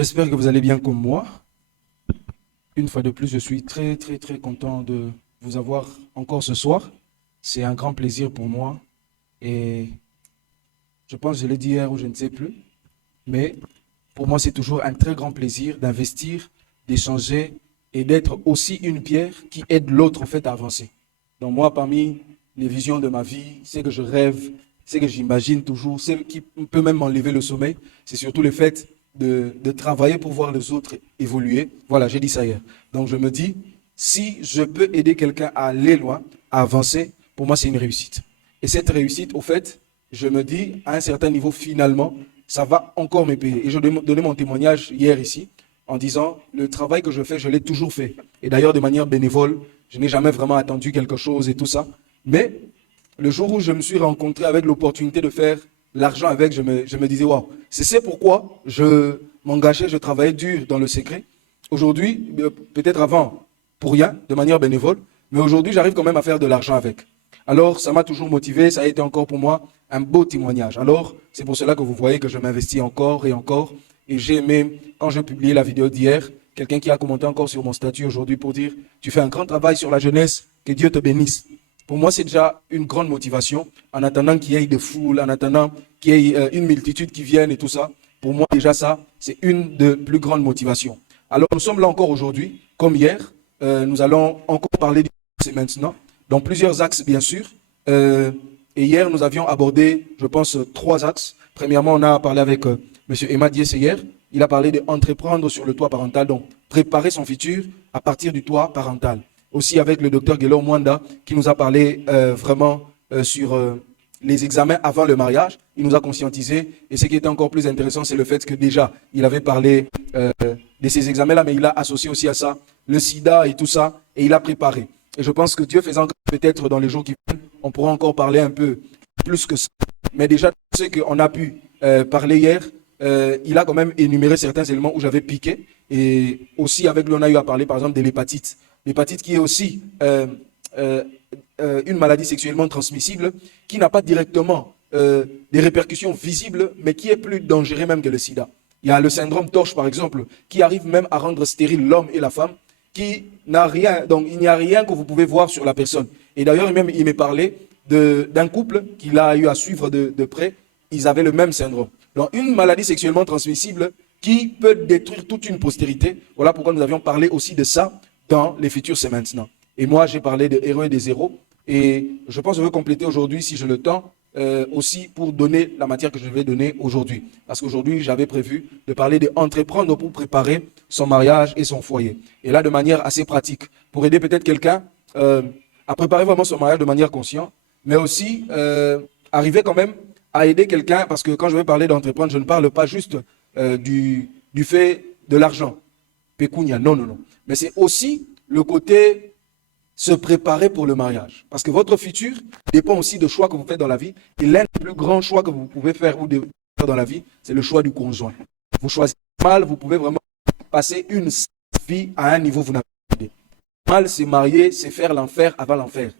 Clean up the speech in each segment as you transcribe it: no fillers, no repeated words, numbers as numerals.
J'espère que vous allez bien comme moi. Une fois de plus, je suis très content de vous avoir encore ce soir. C'est un grand plaisir pour moi et je pense que je l'ai dit hier ou je ne sais plus, mais pour moi c'est toujours un très grand plaisir d'investir, d'échanger et d'être aussi une pierre qui aide l'autre en fait à avancer. Donc moi, parmi les visions de ma vie, c'est que je rêve, c'est que j'imagine toujours, c'est qui peut même m'enlever le sommeil, c'est surtout le fait de travailler pour voir les autres évoluer. Voilà, j'ai dit ça hier. Donc je me dis, si je peux aider quelqu'un à aller loin, à avancer, pour moi c'est une réussite. Et cette réussite, au fait, je me dis, à un certain niveau, finalement, ça va encore me payer. Et je donnais mon témoignage hier ici, en disant, le travail que je fais, je l'ai toujours fait. Et d'ailleurs, de manière bénévole, je n'ai jamais vraiment attendu quelque chose et tout ça. Mais le jour où je me suis rencontré avec l'opportunité de faire l'argent avec, je me disais, waouh, c'est pourquoi je m'engageais, je travaillais dur dans le secret. Aujourd'hui, peut-être avant, pour rien, de manière bénévole, mais aujourd'hui, j'arrive quand même à faire de l'argent avec. Alors, ça m'a toujours motivé, ça a été encore pour moi un beau témoignage. Alors, c'est pour cela que vous voyez que je m'investis encore et encore. Et j'ai aimé, quand j'ai publié la vidéo d'hier, quelqu'un qui a commenté encore sur mon statut aujourd'hui pour dire, tu fais un grand travail sur la jeunesse, que Dieu te bénisse. Pour moi, c'est déjà une grande motivation. En attendant qu'il y ait des foules, en attendant qu'il y ait une multitude qui vienne et tout ça, pour moi, déjà ça, c'est une des plus grandes motivations. Alors, nous sommes là encore aujourd'hui, comme hier. Nous allons encore parler du c'est maintenant, dans plusieurs axes, bien sûr. Et hier, nous avions abordé, je pense, 3 axes. Premièrement, on a parlé avec M. Emma Diès hier. Il a parlé d'entreprendre sur le toit parental, donc préparer son futur à partir du toit parental. Aussi avec le docteur Guélor Mwanda qui nous a parlé vraiment sur les examens avant le mariage. Il nous a conscientisé. Et ce qui était encore plus intéressant, c'est le fait que déjà, il avait parlé de ces examens-là, mais il a associé aussi à ça le sida et tout ça, et il a préparé. Et je pense que Dieu faisant peut-être dans les jours qui viennent, on pourra encore parler un peu plus que ça. Mais déjà, ce qu'on a pu parler hier, il a quand même énuméré certains éléments où j'avais piqué. Et aussi avec lui, on a eu à parler par exemple de l'hépatite. L'hépatite qui est aussi une maladie sexuellement transmissible, qui n'a pas directement des répercussions visibles, mais qui est plus dangereux même que le sida. Il y a le syndrome Torche, par exemple, qui arrive même à rendre stérile l'homme et la femme, qui n'a rien, donc il n'y a rien que vous pouvez voir sur la personne. Et d'ailleurs, même il m'est parlé d'un couple qu'il a eu à suivre de près, ils avaient le même syndrome. Donc une maladie sexuellement transmissible qui peut détruire toute une postérité. Voilà pourquoi nous avions parlé aussi de ça dans Les Futurs, c'est maintenant. Et moi, j'ai parlé de héros et des zéros. Et je pense que je veux compléter aujourd'hui, si j'ai le temps, aussi pour donner la matière que je vais donner aujourd'hui. Parce qu'aujourd'hui, j'avais prévu de parler d'entreprendre pour préparer son mariage et son foyer. Et là, de manière assez pratique, pour aider peut-être quelqu'un à préparer vraiment son mariage de manière consciente, mais aussi arriver quand même à aider quelqu'un, parce que quand je vais parler d'entreprendre, je ne parle pas juste du fait de l'argent. Pécunia, non. Mais c'est aussi le côté se préparer pour le mariage. Parce que votre futur dépend aussi de choix que vous faites dans la vie. Et l'un des plus grands choix que vous pouvez faire ou de faire dans la vie, c'est le choix du conjoint. Vous choisissez mal, vous pouvez vraiment passer une vie à un niveau que vous n'avez pas idée. Mal, c'est marier, c'est faire l'enfer avant l'enfer.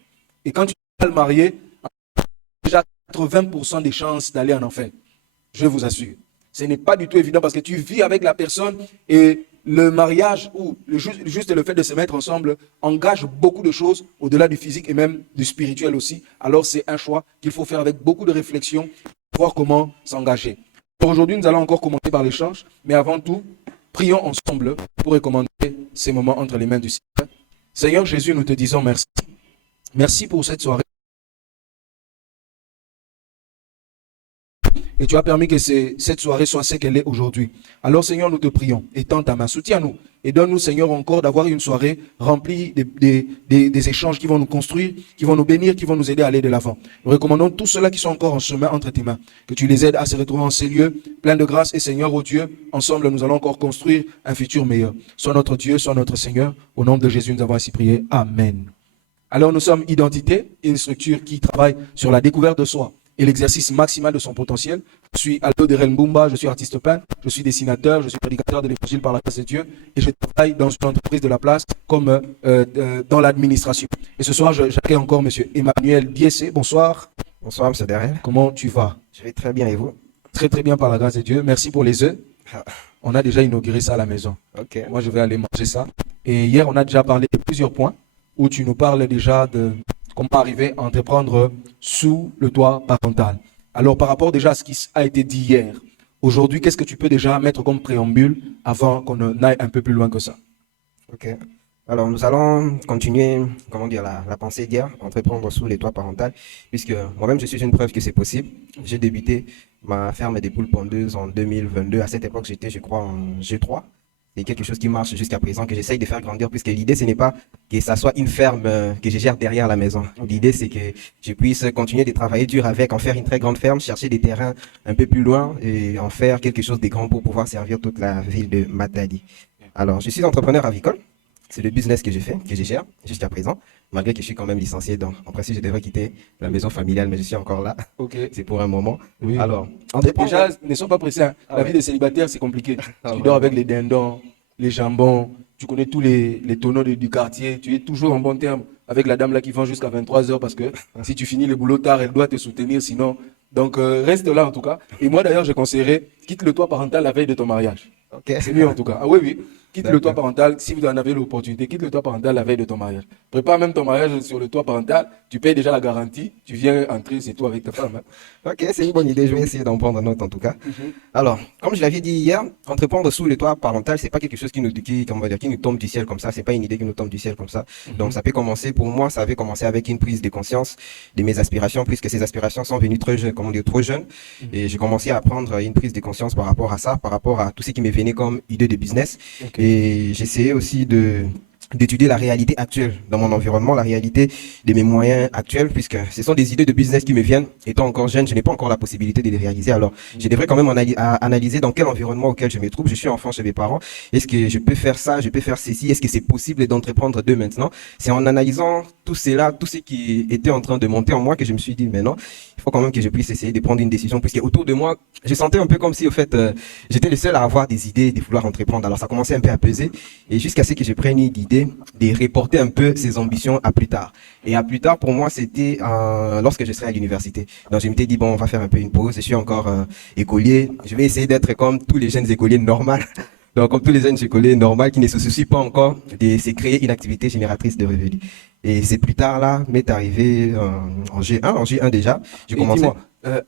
Et quand tu es mal marié, déjà 80% des chances d'aller en enfer. Je vous assure. Ce n'est pas du tout évident parce que tu vis avec la personne et le mariage ou juste le fait de se mettre ensemble engage beaucoup de choses au-delà du physique et même du spirituel aussi. Alors c'est un choix qu'il faut faire avec beaucoup de réflexion pour voir comment s'engager. Aujourd'hui, nous allons encore commencer par l'échange, mais avant tout, prions ensemble pour recommander ces moments entre les mains du Seigneur. Seigneur Jésus, nous te disons merci. Merci pour cette soirée. Et tu as permis que cette soirée soit ce qu'elle est aujourd'hui. Alors Seigneur, nous te prions, étends ta main, soutiens-nous et donne-nous Seigneur encore d'avoir une soirée remplie des échanges qui vont nous construire, qui vont nous bénir, qui vont nous aider à aller de l'avant. Nous recommandons tous ceux-là qui sont encore en chemin entre tes mains, que tu les aides à se retrouver en ces lieux, pleins de grâce. Et Seigneur, oh Dieu, ensemble nous allons encore construire un futur meilleur. Sois notre Dieu, sois notre Seigneur. Au nom de Jésus, nous avons ainsi prié. Amen. Alors nous sommes Identité, une structure qui travaille sur la découverte de soi et l'exercice maximal de son potentiel. Je suis Aldo Derel Mbumba, je suis artiste peintre, je suis dessinateur, je suis prédicateur de l'évangile par la grâce de Dieu et je travaille dans une entreprise de la place comme dans l'administration. Et ce soir, j'accueille encore M. Emmanuel Diessé. Bonsoir. Bonsoir, M. Derel. Comment tu vas? Je vais très bien et vous? Très bien par la grâce de Dieu. Merci pour les œufs. on a déjà inauguré ça à la maison. Ok. Moi, je vais aller manger ça. Et hier, on a déjà parlé de plusieurs points où tu nous parles déjà de comment arriver à entreprendre sous le toit parental. Alors, par rapport déjà à ce qui a été dit hier, aujourd'hui, qu'est-ce que tu peux déjà mettre comme préambule avant qu'on aille un peu plus loin que ça? Ok. Alors, nous allons continuer, comment dire, la pensée d'hier, entreprendre sous les toits parentaux, puisque moi-même, je suis une preuve que c'est possible. J'ai débuté ma ferme des poules pondeuses en 2022. À cette époque, j'étais, je crois, en G3. C'est quelque chose qui marche jusqu'à présent, que j'essaye de faire grandir, puisque l'idée, ce n'est pas que ça soit une ferme que je gère derrière la maison. L'idée, c'est que je puisse continuer de travailler dur avec, en faire une très grande ferme, chercher des terrains un peu plus loin et en faire quelque chose de grand pour pouvoir servir toute la ville de Matadi. Alors, je suis entrepreneur avicole. C'est le business que j'ai fait, que je gère jusqu'à présent, malgré que je suis quand même licencié. Donc, en principe, je devrais quitter la maison familiale, mais je suis encore là. Ok. C'est pour un moment. Oui. Alors, Déjà, ne sois pas pressé, hein. La vie de célibataire, c'est compliqué. Tu dors avec les dindons, les jambons, tu connais tous les tonneaux du quartier, tu es toujours en bon terme avec la dame là qui vend jusqu'à 23 heures parce que si tu finis le boulot tard, elle doit te soutenir sinon. Donc, reste là en tout cas. Et moi d'ailleurs, je conseillerais, quitte le toit parental la veille de ton mariage. Ok. C'est mieux en tout cas. Ah oui, oui. Quitte le toit D'accord. parental, si vous en avez l'opportunité, quitte le toit parental la veille de ton mariage. Prépare même ton mariage sur le toit parental, tu payes déjà la garantie, tu viens entrer, c'est toi avec ta femme, hein. Ok, c'est une bonne idée. Je vais essayer d'en prendre note en tout cas. Alors, comme je l'avais dit hier, entreprendre sous le toit parental, c'est pas quelque chose comment on va dire, qui nous tombe du ciel comme ça. C'est pas une idée qui nous tombe du ciel comme ça. Donc, ça peut commencer, pour moi, ça avait commencé avec une prise de conscience de mes aspirations, puisque ces aspirations sont venues très jeunes, comment dire, trop jeunes. Et j'ai commencé à prendre une prise de conscience par rapport à ça, par rapport à tout ce qui m'est venu comme idée de business. Ok. Et j'essayais aussi d'étudier la réalité actuelle dans mon environnement, la réalité de mes moyens actuels, puisque ce sont des idées de business qui me viennent. Étant encore jeune, je n'ai pas encore la possibilité de les réaliser. Alors, je devrais quand même analyser dans quel environnement auquel je me trouve. Je suis enfant chez mes parents. Est-ce que je peux faire ça? Je peux faire ceci? Est-ce que c'est possible d'entreprendre dès maintenant? C'est en analysant tout cela, tout ce qui était en train de monter en moi que je me suis dit, mais non, il faut quand même que je puisse essayer de prendre une décision, puisque autour de moi, je sentais un peu comme si, au fait, j'étais le seul à avoir des idées, de vouloir entreprendre. Alors, ça commençait un peu à peser. Et jusqu'à ce que je prenne une idée de reporter un peu ses ambitions à plus tard. Et à plus tard, pour moi, c'était lorsque je serai à l'université. Donc, je m'étais dit, bon, on va faire un peu une pause. Je suis encore écolier. Je vais essayer d'être comme tous les jeunes écoliers normaux. Donc, comme tous les jeunes écoliers normaux qui ne se soucient pas encore de se créer une activité génératrice de revenus. Et c'est plus tard, là, m'est arrivé en G1 déjà. J'ai Et commencé. dis-moi,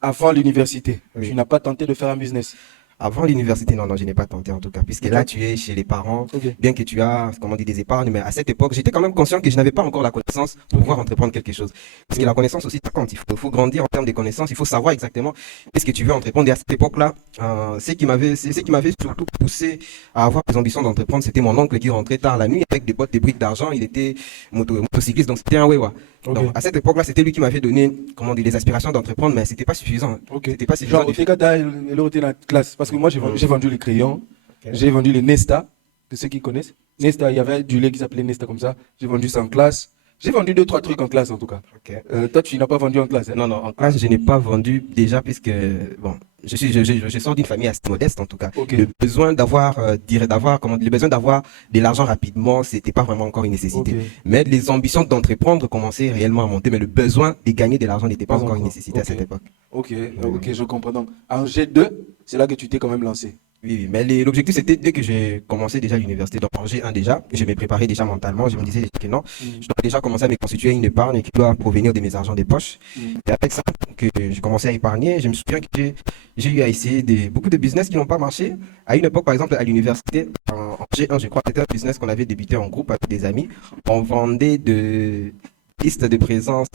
avant l'université, Oui. tu n'as pas tenté de faire un business? Avant l'université, non, je n'ai pas tenté en tout cas, puisque Ok. là, tu es chez les parents, Ok. bien que tu as, comment dire, des épargnes, mais à cette époque, j'étais quand même conscient que je n'avais pas encore la connaissance pour pouvoir entreprendre quelque chose. Parce que la connaissance aussi, ça compte. Il faut grandir en termes de connaissances, il faut savoir exactement qu'est-ce que tu veux entreprendre. Et à cette époque-là, ce qui m'avait surtout poussé à avoir des ambitions d'entreprendre, c'était mon oncle qui rentrait tard la nuit avec des boîtes de briques d'argent. Il était motocycliste, donc c'était un wewa. Ok. Donc, à cette époque-là, c'était lui qui m'avait donné, comment dire, les aspirations d'entreprendre, mais c'était pas suffisant. Ok. C'était pas suffisant. Genre, au Tekata, elle aurait été dans la classe. Parce que moi, j'ai vendu les crayons, j'ai vendu les Nesta, de ceux qui connaissent. Nesta, il y avait du lait qui s'appelait Nesta comme ça. J'ai vendu ça en classe. J'ai vendu 2, 3 trucs en classe en tout cas. Ok. Toi, tu n'as pas vendu en classe, hein? Non, non, en classe, je n'ai pas vendu déjà puisque, bon, je sors d'une famille assez modeste en tout cas. Ok. Le besoin le besoin d'avoir de l'argent rapidement, c'était pas vraiment encore une nécessité. Ok. Mais les ambitions d'entreprendre commençaient réellement à monter, mais le besoin de gagner de l'argent n'était pas Pas encore une encore. nécessité à Ok. cette époque. Ok, ok, je comprends. Donc, en G2, c'est là que tu t'es quand même lancé. Oui, oui, mais l'objectif c'était dès que j'ai commencé déjà l'université, donc en G1 déjà, je me préparais déjà mentalement, je me disais que non, je dois déjà commencer à me constituer une épargne qui doit provenir de mes argents des poches. Et avec ça, que j'ai commencé à épargner, je me souviens que j'ai eu à essayer beaucoup de business qui n'ont pas marché. À une époque, par exemple, à l'université, en G1, je crois, c'était un business qu'on avait débuté en groupe avec des amis. On vendait de listes de présence.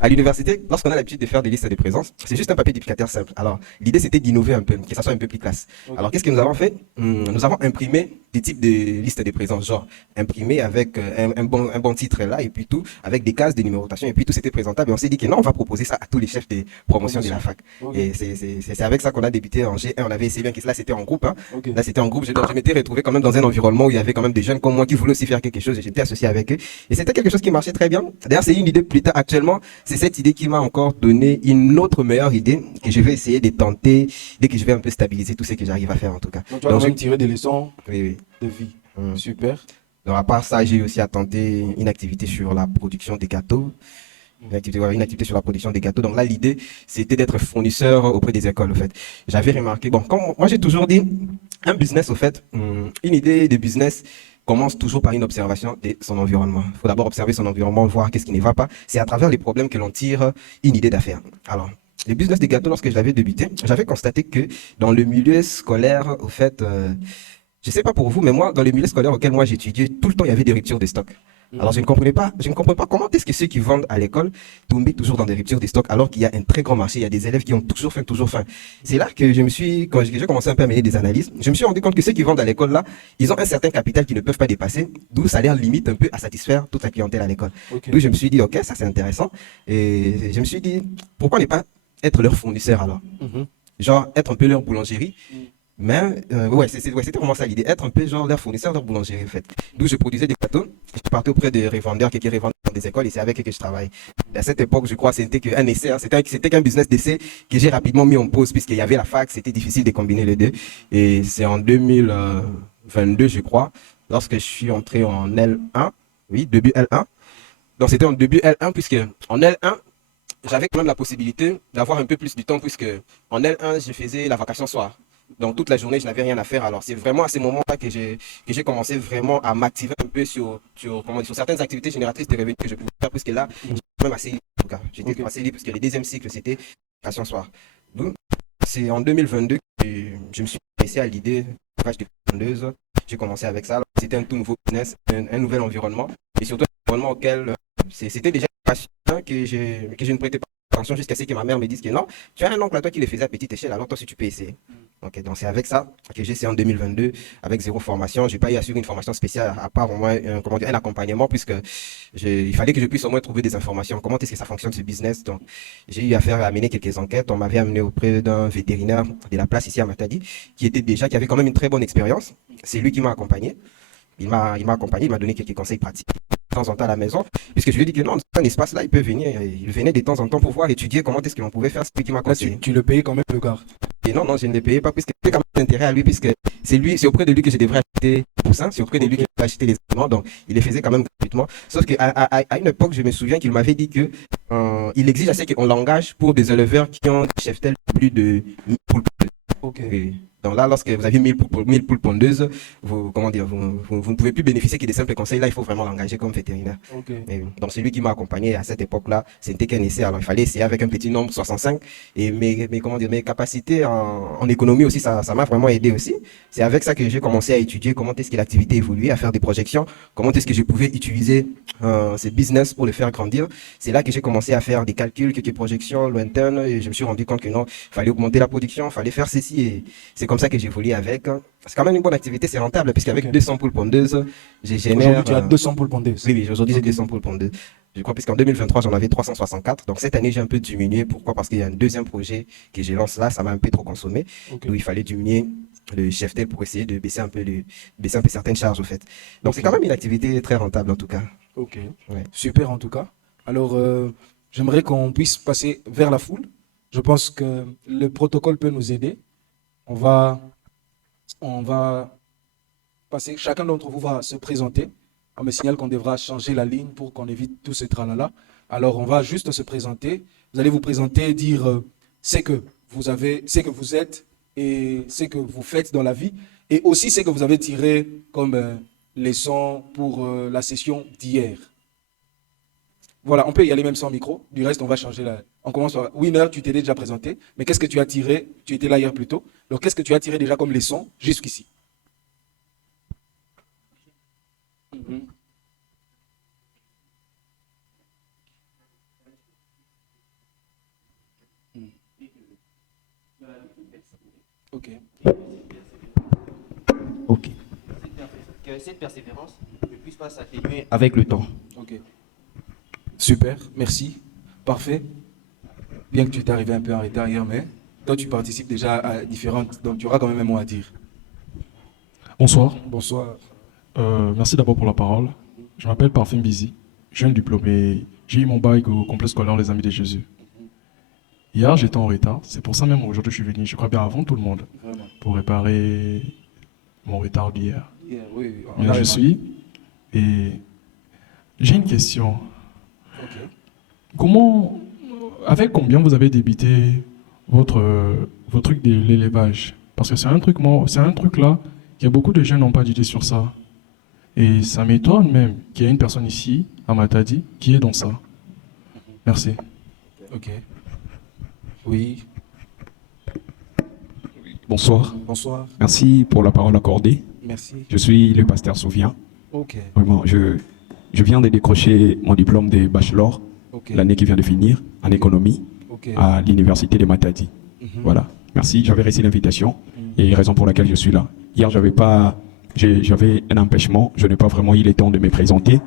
À l'université, lorsqu'on a l'habitude de faire des listes de présence, c'est juste un papier d'éducateur simple. Alors, l'idée, c'était d'innover un peu, que ça soit un peu plus classe. Ok. Alors, qu'est-ce que nous avons fait? Nous avons imprimé des types de listes de présence, genre imprimé avec un bon titre là, et puis tout, avec des cases de numérotation, et puis tout, c'était présentable. Et on s'est dit que non, on va proposer ça à tous les chefs de promotion de la fac. Ok. Et c'est avec ça qu'on a débuté en G1. On avait essayé bien que là, c'était en groupe. Hein. Ok. Là, c'était en groupe. Donc, je m'étais retrouvé quand même dans un environnement où il y avait quand même des jeunes comme moi qui voulaient aussi faire quelque chose, et j'étais associé avec eux. Et c'était quelque chose qui marchait très bien. D'ailleurs, c'est une idée plus tard. Actuellement, c'est cette idée qui m'a encore donné une autre meilleure idée que je vais essayer de tenter dès que je vais un peu stabiliser tout ce que j'arrive à faire en tout cas. Donc, tu vas Donc, quand même tirer des leçons oui, oui. de vie. Mm. Super. Donc, à part ça, j'ai eu aussi à tenter une activité sur la production des gâteaux. Une activité sur la production des gâteaux. Donc là, l'idée, c'était d'être fournisseur auprès des écoles, au fait. J'avais remarqué, bon, comme moi, j'ai toujours dit, un business, au fait, une idée de business commence toujours par une observation de son environnement. Il faut d'abord observer son environnement, voir qu'est-ce qui ne va pas. C'est à travers les problèmes que l'on tire une idée d'affaires. Alors, le business des gâteaux, lorsque je l'avais débuté, j'avais constaté que dans le milieu scolaire, au fait, je ne sais pas pour vous, mais moi, dans le milieu scolaire auquel moi j'étudiais, tout le temps, il y avait des ruptures de stock. Alors, je ne comprenais pas comment est-ce que ceux qui vendent à l'école tombaient toujours dans des ruptures de stock alors qu'il y a un très grand marché, il y a des élèves qui ont toujours faim, toujours faim. C'est là que quand j'ai commencé un peu à mener des analyses, je me suis rendu compte que ceux qui vendent à l'école là, ils ont un certain capital qu'ils ne peuvent pas dépasser, d'où ça leur limite un peu à satisfaire toute la clientèle à l'école. Ok. D'où je me suis dit, ok, ça c'est intéressant. Et je me suis dit, pourquoi ne pas être leur fournisseur alors? Mhm. Genre, être un peu leur boulangerie. Mais ouais, c'était vraiment ça l'idée, être un peu genre leur fournisseur, leur boulangerie en fait. D'où je produisais des gâteaux, je partais auprès des revendeurs, quelques revendeurs dans des écoles et c'est avec eux que je travaille. À cette époque, je crois, c'était qu'un essai, hein, c'était qu'un business d'essai que j'ai rapidement mis en pause puisqu'il y avait la fac, c'était difficile de combiner les deux. Et c'est en 2022, je crois, lorsque je suis entré en L1, oui, début L1. Donc c'était en début L1 puisque en L1, j'avais quand même la possibilité d'avoir un peu plus de temps puisque en L1, je faisais la vacation soir. Donc toute la journée, je n'avais rien à faire. Alors c'est vraiment à ce moment-là que j'ai commencé vraiment à m'activer un peu sur certaines activités génératrices de revenus que je pouvais faire puisque là, j'étais quand même assez libre en tout cas. J'étais Ok. assez libre puisque le deuxième cycle, c'était vacation soir. Donc c'est en 2022 que je me suis intéressé à l'idée de vache de vendeuse. J'ai commencé avec ça. Alors, c'était un tout nouveau business, un nouvel environnement et surtout un environnement auquel c'était déjà une passion que je ne prêtais pas attention jusqu'à ce que ma mère me dise que non, tu as un oncle à toi qui le faisait à petite échelle, alors toi si tu peux essayer. Ok, donc c'est avec ça que j'ai essayé en 2022 avec zéro formation. Je n'ai pas eu à suivre une formation spéciale à part au moins comment dire, un accompagnement puisque il fallait que je puisse au moins trouver des informations. Comment est-ce que ça fonctionne ce business? Donc j'ai eu à mener quelques enquêtes. On m'avait amené auprès d'un vétérinaire de la place ici à Matadi qui avait quand même une très bonne expérience. C'est lui qui m'a accompagné. Il m'a accompagné, il m'a donné quelques conseils pratiques de temps en temps à la maison, puisque je lui ai dit que non, dans un espace là, il peut venir. Il venait de temps en temps pour voir étudier comment est-ce qu'on pouvait faire, c'est lui qui m'a Là, conseillé. tu le payais quand même le gars. Et non, je ne les payais pas, puisque j'ai quand même intérêt à lui, puisque c'est auprès de lui que je devrais acheter les poussins, c'est auprès de lui que je devrais acheter les aliments, donc il les faisait quand même gratuitement. Sauf qu'à une époque, je me souviens qu'il m'avait dit que il exige assez qu'on l'engage pour des éleveurs qui ont des cheptels de plus de 1000 poules. Ok. Et donc là, lorsque vous avez 1000 poules pondeuses, vous ne pouvez plus bénéficier que des simples conseils. Là, il faut vraiment l'engager comme vétérinaire. Ok. Et donc, c'est lui qui m'a accompagné à cette époque-là. C'était qu'un essai. Alors, il fallait essayer avec un petit nombre, 65. Et mes capacités en économie aussi, ça m'a vraiment aidé aussi. C'est avec ça que j'ai commencé à étudier comment est-ce que l'activité évoluait, à faire des projections, comment est-ce que je pouvais utiliser ce business pour le faire grandir. C'est là que j'ai commencé à faire des calculs, quelques projections lointaines. Et je me suis rendu compte que non, il fallait augmenter la production, il fallait faire ceci. Et c'est comme ça que j'ai évolué avec. C'est quand même une bonne activité, c'est rentable, puisqu'avec Ok. 200 poules pondeuses, j'ai généré. Aujourd'hui, tu as 200 poules pondeuses. Oui, aujourd'hui, j'ai Ok. 200 poules pondeuses. Je crois, puisqu'en 2023, j'en avais 364. Donc, cette année, j'ai un peu diminué. Pourquoi? Parce qu'il y a un deuxième projet que je lance là, ça m'a un peu trop consommé. Ok. Donc, il fallait diminuer le cheptel pour essayer de baisser un peu certaines charges, au fait. Donc, Ok. c'est quand même une activité très rentable, en tout cas. Ok. Ouais. Super en tout cas. Alors, j'aimerais qu'on puisse passer vers la foule. Je pense que le protocole peut nous aider. On va, on va passer, chacun d'entre vous va se présenter. On me signale qu'on devra changer la ligne pour qu'on évite tout ce tralala. Alors, on va juste se présenter. Vous allez vous présenter, dire ce que vous avez, ce que vous êtes et ce que vous faites dans la vie, et aussi ce que vous avez tiré comme leçon pour la session d'hier. Voilà, on peut y aller même sans micro. Du reste, on va changer la. On commence par Winner, tu t'es déjà présenté, mais qu'est-ce que tu as tiré? Tu étais là hier plus tôt. Donc, qu'est-ce que tu as tiré déjà comme leçon jusqu'ici? Mhm. Ok. Ok. Que cette persévérance ne puisse pas s'atténuer avec le temps. Ok. Super, merci. Parfait. Bien que tu étais arrivé un peu en retard hier, mais toi, tu participes déjà à différentes. Donc, tu auras quand même un mot à dire. Bonsoir. Bonsoir. Merci d'abord pour la parole. Je m'appelle Parfum Bizi, jeune diplômé. J'ai eu mon bac au complexe scolaire Les Amis de Jésus. Hier, j'étais en retard. C'est pour ça même aujourd'hui je suis venu, je crois bien avant tout le monde, Vraiment. pour réparer mon retard d'hier. Yeah, oui, oui. Là, je suis. Et j'ai une question. Ok. comment, avec combien vous avez débuté votre truc de l'élevage? Parce que c'est un truc, c'est un truc là, qu'il y a beaucoup de jeunes n'ont pas d'idée sur ça. Et ça m'étonne même qu'il y ait une personne ici, à Matadi, qui est dans ça. Merci. Ok. Oui, Bonsoir. bonsoir. Merci pour la parole accordée. Merci. Je suis le pasteur Souvien. Ok, Vraiment, je viens de décrocher mon diplôme de bachelor ok, l'année qui vient de finir en économie ok. à l'université de Matadi. Mhm. Voilà. Merci. J'avais reçu l'invitation et raison pour laquelle je suis là. Hier, j'avais un empêchement. Je n'ai pas vraiment eu le temps de me présenter.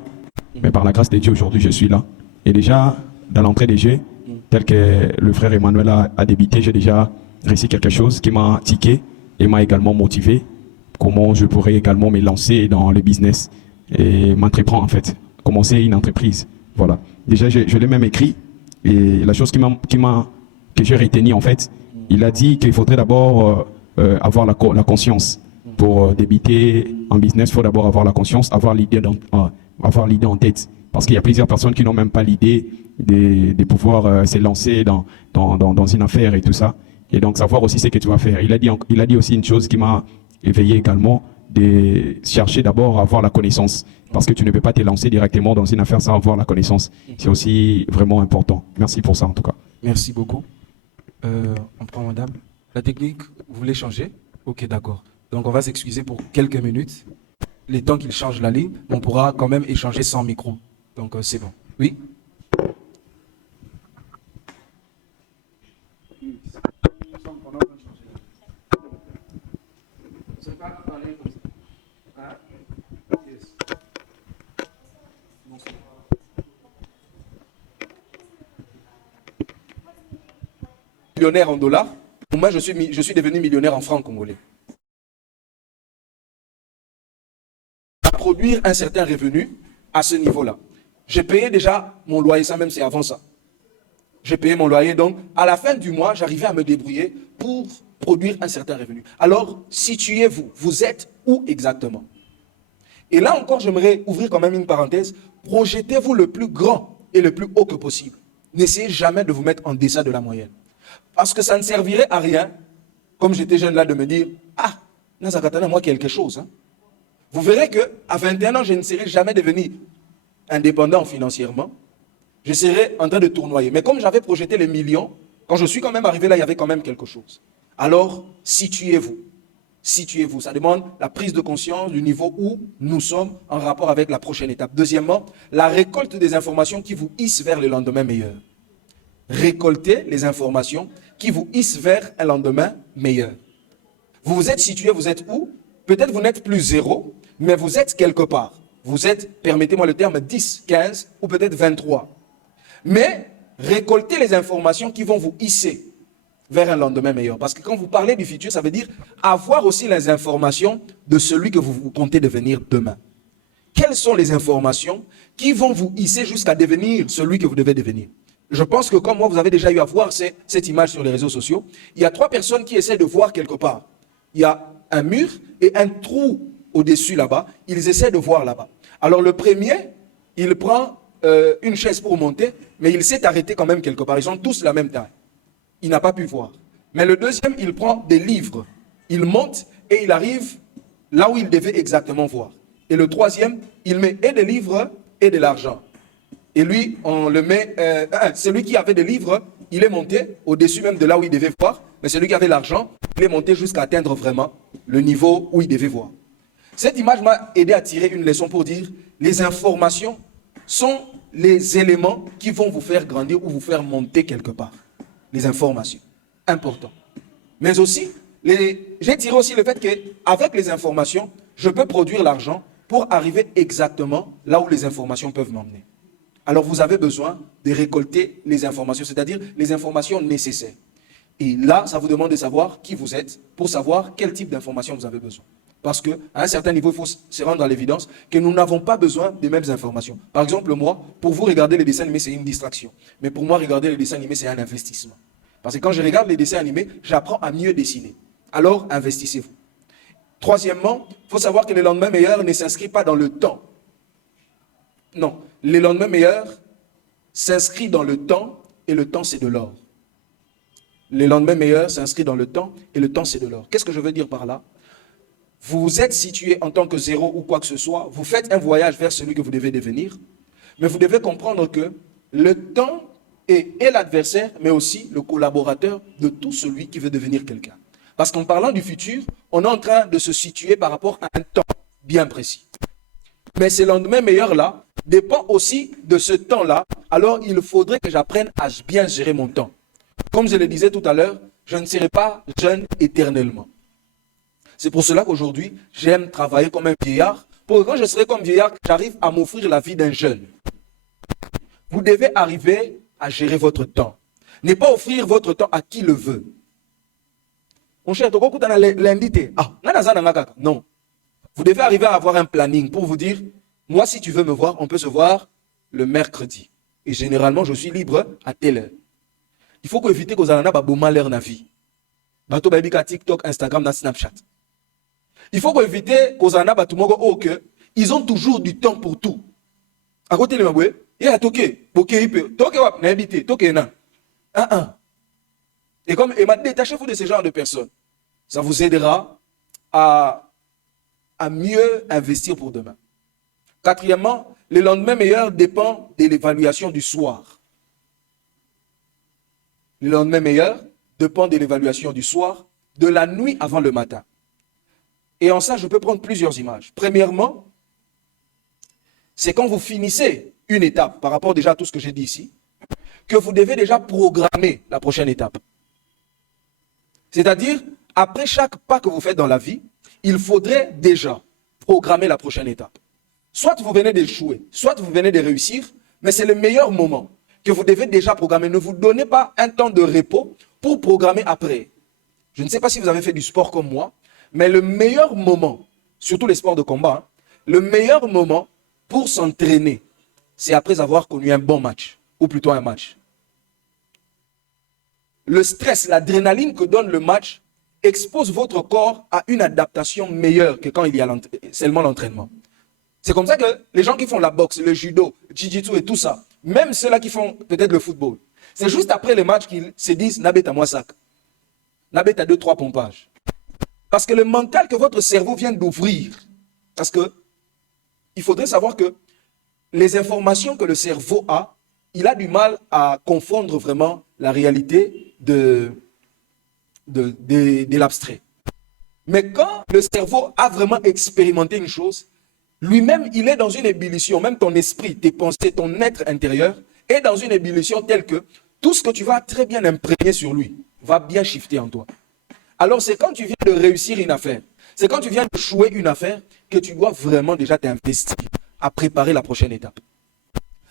Mais par la grâce de Dieu, aujourd'hui, je suis là. Et déjà, dans l'entrée des jeux, tel que le frère Emmanuel a débuté, j'ai déjà reçu quelque chose qui m'a tiqué et m'a également motivé. Comment je pourrais également me lancer dans le business et m'entreprendre en fait. Commencer une entreprise. Voilà. Déjà, je l'ai même écrit. Et la chose que j'ai retenue en fait, il a dit qu'il faudrait d'abord avoir la conscience. Pour débuter en business, il faut d'abord avoir la conscience, avoir l'idée en tête. Parce qu'il y a plusieurs personnes qui n'ont même pas l'idée de pouvoir se lancer dans une affaire et tout ça. Et donc savoir aussi ce que tu vas faire. Il a dit aussi une chose qui m'a éveillé également, de chercher d'abord à avoir la connaissance. Parce que tu ne peux pas te lancer directement dans une affaire sans avoir la connaissance. C'est aussi vraiment important. Merci pour ça en tout cas. Merci beaucoup. On prend madame. La technique, vous voulez changer? Ok, d'accord. Donc on va s'excuser pour quelques minutes. Les temps qu'il change la ligne, on pourra quand même échanger sans micro. Donc c'est bon. Oui? Millionnaire en dollars. Moi, je suis devenu millionnaire en francs congolais. À produire un certain revenu à ce niveau-là. J'ai payé déjà mon loyer, ça même c'est avant ça. J'ai payé mon loyer, donc à la fin du mois, j'arrivais à me débrouiller pour produire un certain revenu. Alors, situez-vous, vous êtes où exactement? Et là encore, j'aimerais ouvrir quand même une parenthèse. Projetez-vous le plus grand et le plus haut que possible. N'essayez jamais de vous mettre en deçà de la moyenne. Parce que ça ne servirait à rien, comme j'étais jeune là, de me dire « Ah, Nazakatana, moi quelque chose. Hein. » Vous verrez qu'à 21 ans, je ne serai jamais devenu indépendant financièrement. Je serai en train de tournoyer. Mais comme j'avais projeté les millions, quand je suis quand même arrivé là, il y avait quand même quelque chose. Alors, situez-vous. Situez-vous. Ça demande la prise de conscience du niveau où nous sommes en rapport avec la prochaine étape. Deuxièmement, la récolte des informations qui vous hissent vers le lendemain meilleur. Récoltez les informations qui vous hissent vers un lendemain meilleur. Vous vous êtes situé, vous êtes où? Peut-être vous n'êtes plus zéro, mais vous êtes quelque part. Vous êtes, permettez-moi le terme, 10, 15 ou peut-être 23. Mais récoltez les informations qui vont vous hisser vers un lendemain meilleur. Parce que quand vous parlez du futur, ça veut dire avoir aussi les informations de celui que vous comptez devenir demain. Quelles sont les informations qui vont vous hisser jusqu'à devenir celui que vous devez devenir? Je pense que comme moi, vous avez déjà eu à voir cette image sur les réseaux sociaux. Il y a 3 personnes qui essaient de voir quelque part. Il y a un mur et un trou au-dessus là-bas. Ils essaient de voir là-bas. Alors le premier, il prend une chaise pour monter, mais il s'est arrêté quand même quelque part. Ils sont tous la même taille. Il n'a pas pu voir. Mais le deuxième, il prend des livres. Il monte et il arrive là où il devait exactement voir. Et le troisième, il met et des livres et de l'argent. Et lui, on le met, celui qui avait des livres, il est monté au-dessus même de là où il devait voir. Mais celui qui avait l'argent, il est monté jusqu'à atteindre vraiment le niveau où il devait voir. Cette image m'a aidé à tirer une leçon pour dire, les informations sont les éléments qui vont vous faire grandir ou vous faire monter quelque part. Les informations, important. Mais aussi, j'ai tiré aussi le fait qu'avec les informations, je peux produire l'argent pour arriver exactement là où les informations peuvent m'emmener. Alors vous avez besoin de récolter les informations, c'est-à-dire les informations nécessaires. Et là, ça vous demande de savoir qui vous êtes pour savoir quel type d'informations vous avez besoin. Parce qu'à un certain niveau, il faut se rendre à l'évidence que nous n'avons pas besoin des mêmes informations. Par exemple, moi, pour vous regarder les dessins animés, c'est une distraction. Mais pour moi, regarder les dessins animés, c'est un investissement. Parce que quand je regarde les dessins animés, j'apprends à mieux dessiner. Alors, investissez-vous. Troisièmement, il faut savoir que le lendemain meilleur ne s'inscrit pas dans le temps. Non, le lendemain meilleur s'inscrit dans le temps et le temps c'est de l'or. Les lendemains meilleurs s'inscrit dans le temps et le temps c'est de l'or. Qu'est-ce que je veux dire par là? Vous êtes situé en tant que zéro ou quoi que ce soit, vous faites un voyage vers celui que vous devez devenir, mais vous devez comprendre que le temps est l'adversaire, mais aussi le collaborateur de tout celui qui veut devenir quelqu'un. Parce qu'en parlant du futur, on est en train de se situer par rapport à un temps bien précis. Mais ce lendemain meilleur-là dépend aussi de ce temps-là. Alors, il faudrait que j'apprenne à bien gérer mon temps. Comme je le disais tout à l'heure, je ne serai pas jeune éternellement. C'est pour cela qu'aujourd'hui, j'aime travailler comme un vieillard. Pour que quand je serai comme vieillard, j'arrive à m'offrir la vie d'un jeune. Vous devez arriver à gérer votre temps. Ne pas offrir votre temps à qui le veut. Mon cher, non. Vous devez arriver à avoir un planning pour vous dire, moi, si tu veux me voir, on peut se voir le mercredi. Et généralement, je suis libre à telle heure. Il faut éviter que vous ayez un malheur dans la vie. Bato babika TikTok, Instagram, Snapchat. Il faut éviter que vous ayez ils ont toujours du temps pour tout. À côté de moi, il y a toqué, et comme détachez-vous de ce genre de personnes. Ça vous aidera à mieux investir pour demain. Quatrièmement, le lendemain meilleur dépend de l'évaluation du soir. Le lendemain meilleur dépend de l'évaluation du soir, de la nuit avant le matin. Et en ça, je peux prendre plusieurs images. Premièrement, c'est quand vous finissez une étape, par rapport déjà à tout ce que j'ai dit ici, que vous devez déjà programmer la prochaine étape. C'est-à-dire, après chaque pas que vous faites dans la vie, il faudrait déjà programmer la prochaine étape. Soit vous venez d'échouer, soit vous venez de réussir, mais c'est le meilleur moment que vous devez déjà programmer. Ne vous donnez pas un temps de repos pour programmer après. Je ne sais pas si vous avez fait du sport comme moi, mais le meilleur moment, surtout les sports de combat, le meilleur moment pour s'entraîner, c'est après avoir connu un bon match, ou plutôt un match. Le stress, l'adrénaline que donne le match expose votre corps à une adaptation meilleure que quand il y a seulement l'entraînement. C'est comme ça que les gens qui font la boxe, le judo, le jiu-jitsu et tout ça, même ceux-là qui font peut-être le football, c'est juste après les matchs qu'ils se disent « Nabet à moi sac ». Nabet à 2-3 pompages. Parce que le mental que votre cerveau vient d'ouvrir, parce que il faudrait savoir que les informations que le cerveau a, il a du mal à confondre vraiment la réalité de l'abstrait. Mais quand le cerveau a vraiment expérimenté une chose, lui-même, il est dans une ébullition, même ton esprit, tes pensées, ton être intérieur est dans une ébullition telle que tout ce que tu vas très bien imprégner sur lui va bien shifter en toi. Alors c'est quand tu viens de réussir une affaire, c'est quand tu viens de jouer une affaire que tu dois vraiment déjà t'investir à préparer la prochaine étape.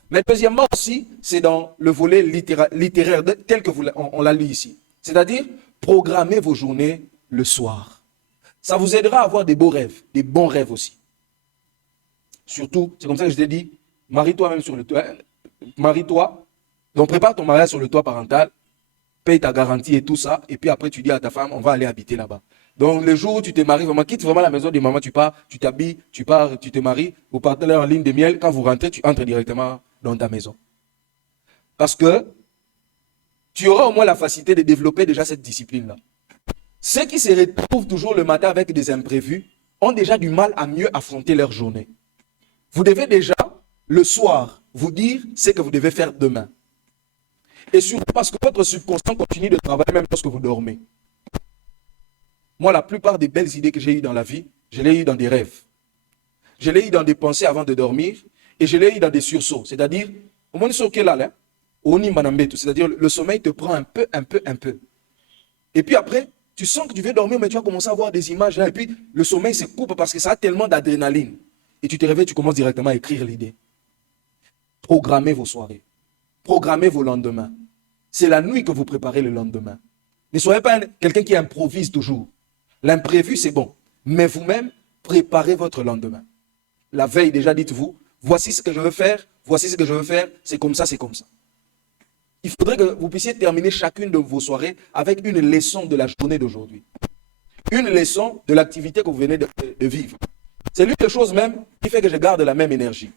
Mais deuxièmement aussi, c'est dans le volet littéraire tel que on l'a lu ici. C'est-à-dire, programmez vos journées le soir. Ça vous aidera à avoir des beaux rêves, des bons rêves aussi. Surtout, c'est comme ça que je t'ai dit, marie-toi même sur le toit. Marie-toi, donc prépare ton mariage sur le toit parental, paye ta garantie et tout ça, et puis après tu dis à ta femme, on va aller habiter là-bas. Donc le jour où tu te maries, vraiment, quitte vraiment la maison de maman, tu pars, tu t'habilles, tu pars, tu te maries, vous partez là en ligne de miel, quand vous rentrez, tu entres directement dans ta maison. Parce que tu auras au moins la facilité de développer déjà cette discipline-là. Ceux qui se retrouvent toujours le matin avec des imprévus ont déjà du mal à mieux affronter leur journée. Vous devez déjà, le soir, vous dire ce que vous devez faire demain. Et surtout parce que votre subconscient continue de travailler même lorsque vous dormez. Moi, la plupart des belles idées que j'ai eues dans la vie, je les ai eues dans des rêves. Je les ai eues dans des pensées avant de dormir et je les ai eues dans des sursauts. C'est-à-dire, au moins sur quel là, c'est-à-dire le sommeil te prend un peu. Et puis après, tu sens que tu veux dormir, mais tu vas commencer à voir des images là, et puis le sommeil se coupe parce que ça a tellement d'adrénaline. Et tu te réveilles, tu commences directement à écrire l'idée. Programmez vos soirées. Programmez vos lendemains. C'est la nuit que vous préparez le lendemain. Ne soyez pas quelqu'un qui improvise toujours. L'imprévu, c'est bon. Mais vous-même, préparez votre lendemain. La veille, déjà, dites-vous, voici ce que je veux faire, voici ce que je veux faire, c'est comme ça, c'est comme ça. Il faudrait que vous puissiez terminer chacune de vos soirées avec une leçon de la journée d'aujourd'hui. Une leçon de l'activité que vous venez de vivre. C'est l'une des choses même qui fait que je garde la même énergie.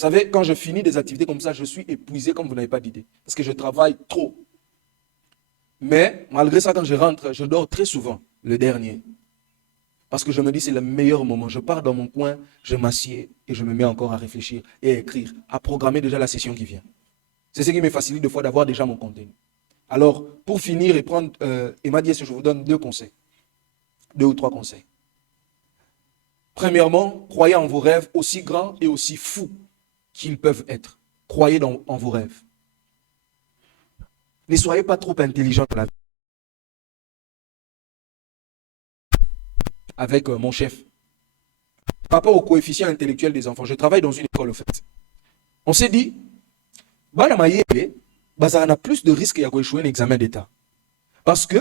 savez, quand je finis des activités comme ça, je suis épuisé comme vous n'avez pas d'idée. Parce que je travaille trop. Mais malgré ça, quand je rentre, je dors très souvent, le dernier. Parce que je me dis, c'est le meilleur moment. Je pars dans mon coin, je m'assieds et je me mets encore à réfléchir et à écrire, à programmer déjà la session qui vient. C'est ce qui me facilite des fois d'avoir déjà mon contenu. Alors, pour finir et prendre, Emma Diès, je vous donne 2 conseils. 2 ou 3 conseils. Premièrement, croyez en vos rêves aussi grands et aussi fous qu'ils peuvent être. Croyez en vos rêves. Ne soyez pas trop intelligent dans la vie. Avec mon chef. Par rapport au coefficient intellectuel des enfants, je travaille dans une école au fait. On s'est dit, Bana Mayele, Bazar a plus de risques à échouer un examen d'État. Parce que,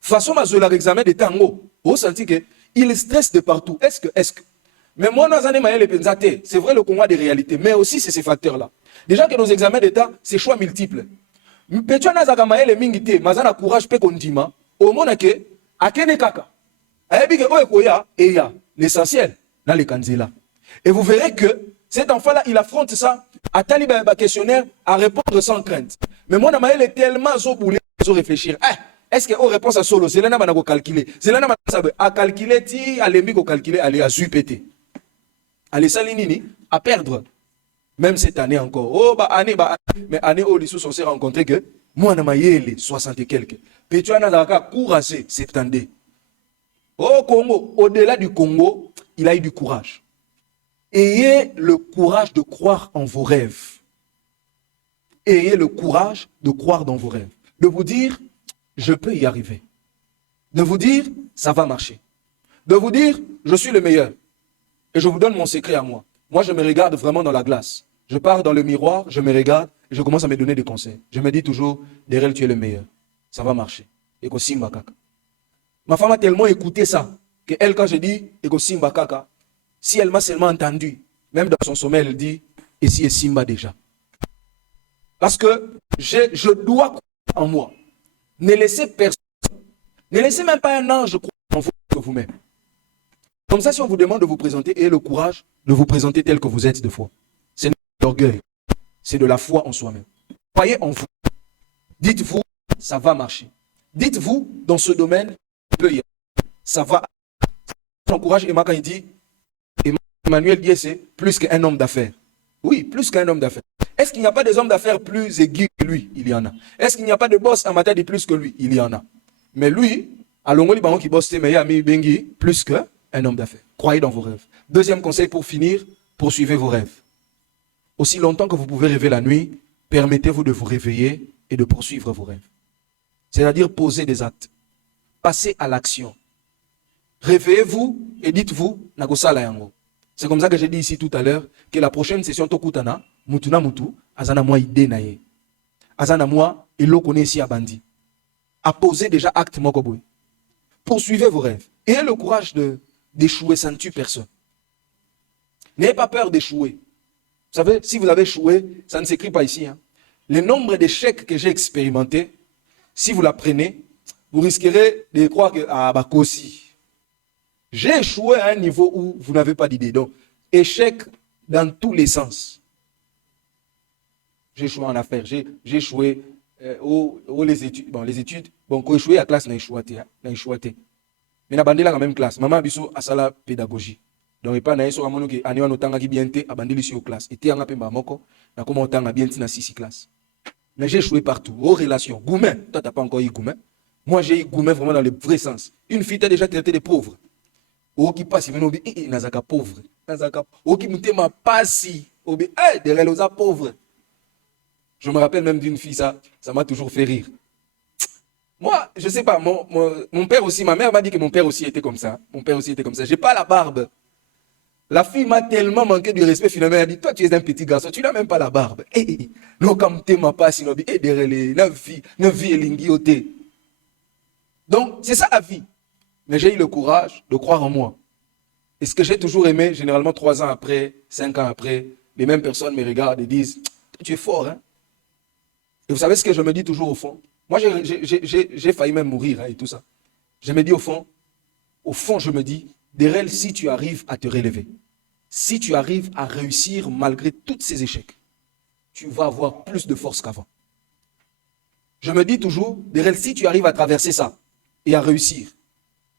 façon à l'examen d'État, on senti qu'il stresse de partout. Est-ce que. Mais moi, dans les Mayele Penzate, c'est vrai le combat des réalités, mais aussi c'est ces facteurs-là. Déjà que nos examens d'État, c'est choix multiples. Petua Nazaka Mayele Mingite, Mazana courage pe kondima, au monake, akene kaka. L'essentiel, dans les Kanzela. Et vous verrez que cet enfant-là, il affronte ça, à Taliban questionnaire, à répondre sans crainte. Mais moi, Namaël est tellement zoboulé, à réfléchir. Est-ce qu'on réponse à solo? C'est là qu'on a calculé. C'est là qu'on a calculé, à l'ennemi qu'on calculé, aller à zuipéter. Allez, salinini, à perdre. Même cette année encore. Oh, mais année où les sous on s'est rencontrés que, moi, Namaël, 60 et quelques. Petua Nazaka, courassé, 70. Au Congo, au-delà du Congo, il a eu du courage. Ayez le courage de croire en vos rêves. Ayez le courage de croire dans vos rêves. De vous dire, je peux y arriver. De vous dire, ça va marcher. De vous dire, je suis le meilleur. Et je vous donne mon secret à moi. Moi, je me regarde vraiment dans la glace. Je pars dans le miroir, je me regarde et je commence à me donner des conseils. Je me dis toujours, Derel, tu es le meilleur. Ça va marcher. Et que Simba Kaka. Ma femme a tellement écouté ça, qu'elle, quand je dis, Ego Simba Kaka, si elle m'a seulement entendu, même dans son sommeil, elle dit, et si est Simba déjà. Parce que je dois croire en moi. Ne laissez personne, ne laissez même pas un ange croire en vous que vous-même. Comme ça, si on vous demande de vous présenter, ayez le courage de vous présenter tel que vous êtes de foi. C'est de l'orgueil, c'est de la foi en soi-même. Croyez en vous. Dites-vous, ça va marcher. Dites-vous, dans ce domaine, ça va. J'encourage Emma quand il dit, Emmanuel Diès, c'est plus qu'un homme d'affaires. Oui, plus qu'un homme d'affaires. Est-ce qu'il n'y a pas des hommes d'affaires plus aigus que lui? Il y en a. Est-ce qu'il n'y a pas de boss en matière de plus que lui? Il y en a. Mais lui, à Longoli Baron qui bosse, mais il y a Bengi plus qu'un homme d'affaires. Croyez dans vos rêves. Deuxième conseil pour finir, poursuivez vos rêves. Aussi longtemps que vous pouvez rêver la nuit, permettez-vous de vous réveiller et de poursuivre vos rêves. C'est-à-dire poser des actes. Passez à l'action. Réveillez-vous et dites-vous, Nagosala Yango. C'est comme ça que j'ai dit ici tout à l'heure que la prochaine session Tokutana, Mutuna Mutu, Azana moi idée naye. Azana moi, et l'eau connaît ici à Bandi. À poser déjà acte Mokoboy. Poursuivez vos rêves. Ayez le courage d'échouer, ça ne tue personne. N'ayez pas peur d'échouer. Vous savez, si vous avez échoué, ça ne s'écrit pas ici. Hein. Le nombre d'échecs que j'ai expérimentés, si vous l'apprenez, vous risquerez de croire que Bakosi. J'ai échoué à un niveau où vous n'avez pas d'idée. Donc, échec dans tous les sens. J'ai échoué en affaires, j'ai échoué les études. Bon, les études, bon, quand échoué à la classe, n'a échoué. Mais n'a bandé la même classe. Maman a biso à la pédagogie. Donc, il n'y a pas sur un qui a un qui bien été abandonné ici aux classes. Et un peu moko, n'a comment autant a bien été dans 6 classes. Mais j'ai échoué partout, aux relations. Goumen, toi, tu n'as pas encore eu Goumen. Moi, j'ai eu Goumen vraiment dans le vrai sens. Une fille t'a déjà traité de pauvre. Ou qui passe, il me dit, Nazaka pauvre. Ou qui me dit, ma passe, ou bien, des relosa pauvres. Je me rappelle même d'une fille, ça m'a toujours fait rire. Moi, je sais pas, mon père aussi, ma mère m'a dit que mon père aussi était comme ça. Mon père aussi était comme ça. J'ai pas la barbe. La fille m'a tellement manqué du respect, finalement, elle a dit, toi, tu es un petit garçon, tu n'as même pas la barbe. Non, comme tu m'as pas, sinon, la vie est lingioté. Donc, c'est ça la vie. Mais j'ai eu le courage de croire en moi. Et ce que j'ai toujours aimé, généralement 3 ans après, 5 ans après, les mêmes personnes me regardent et disent, tu es fort, hein. Et vous savez ce que je me dis toujours au fond? Moi, j'ai failli même mourir, hein, et tout ça. Je me dis au fond, je me dis, Derel, si tu arrives à te relever, si tu arrives à réussir malgré tous ces échecs, tu vas avoir plus de force qu'avant. Je me dis toujours, Derel, si tu arrives à traverser ça et à réussir,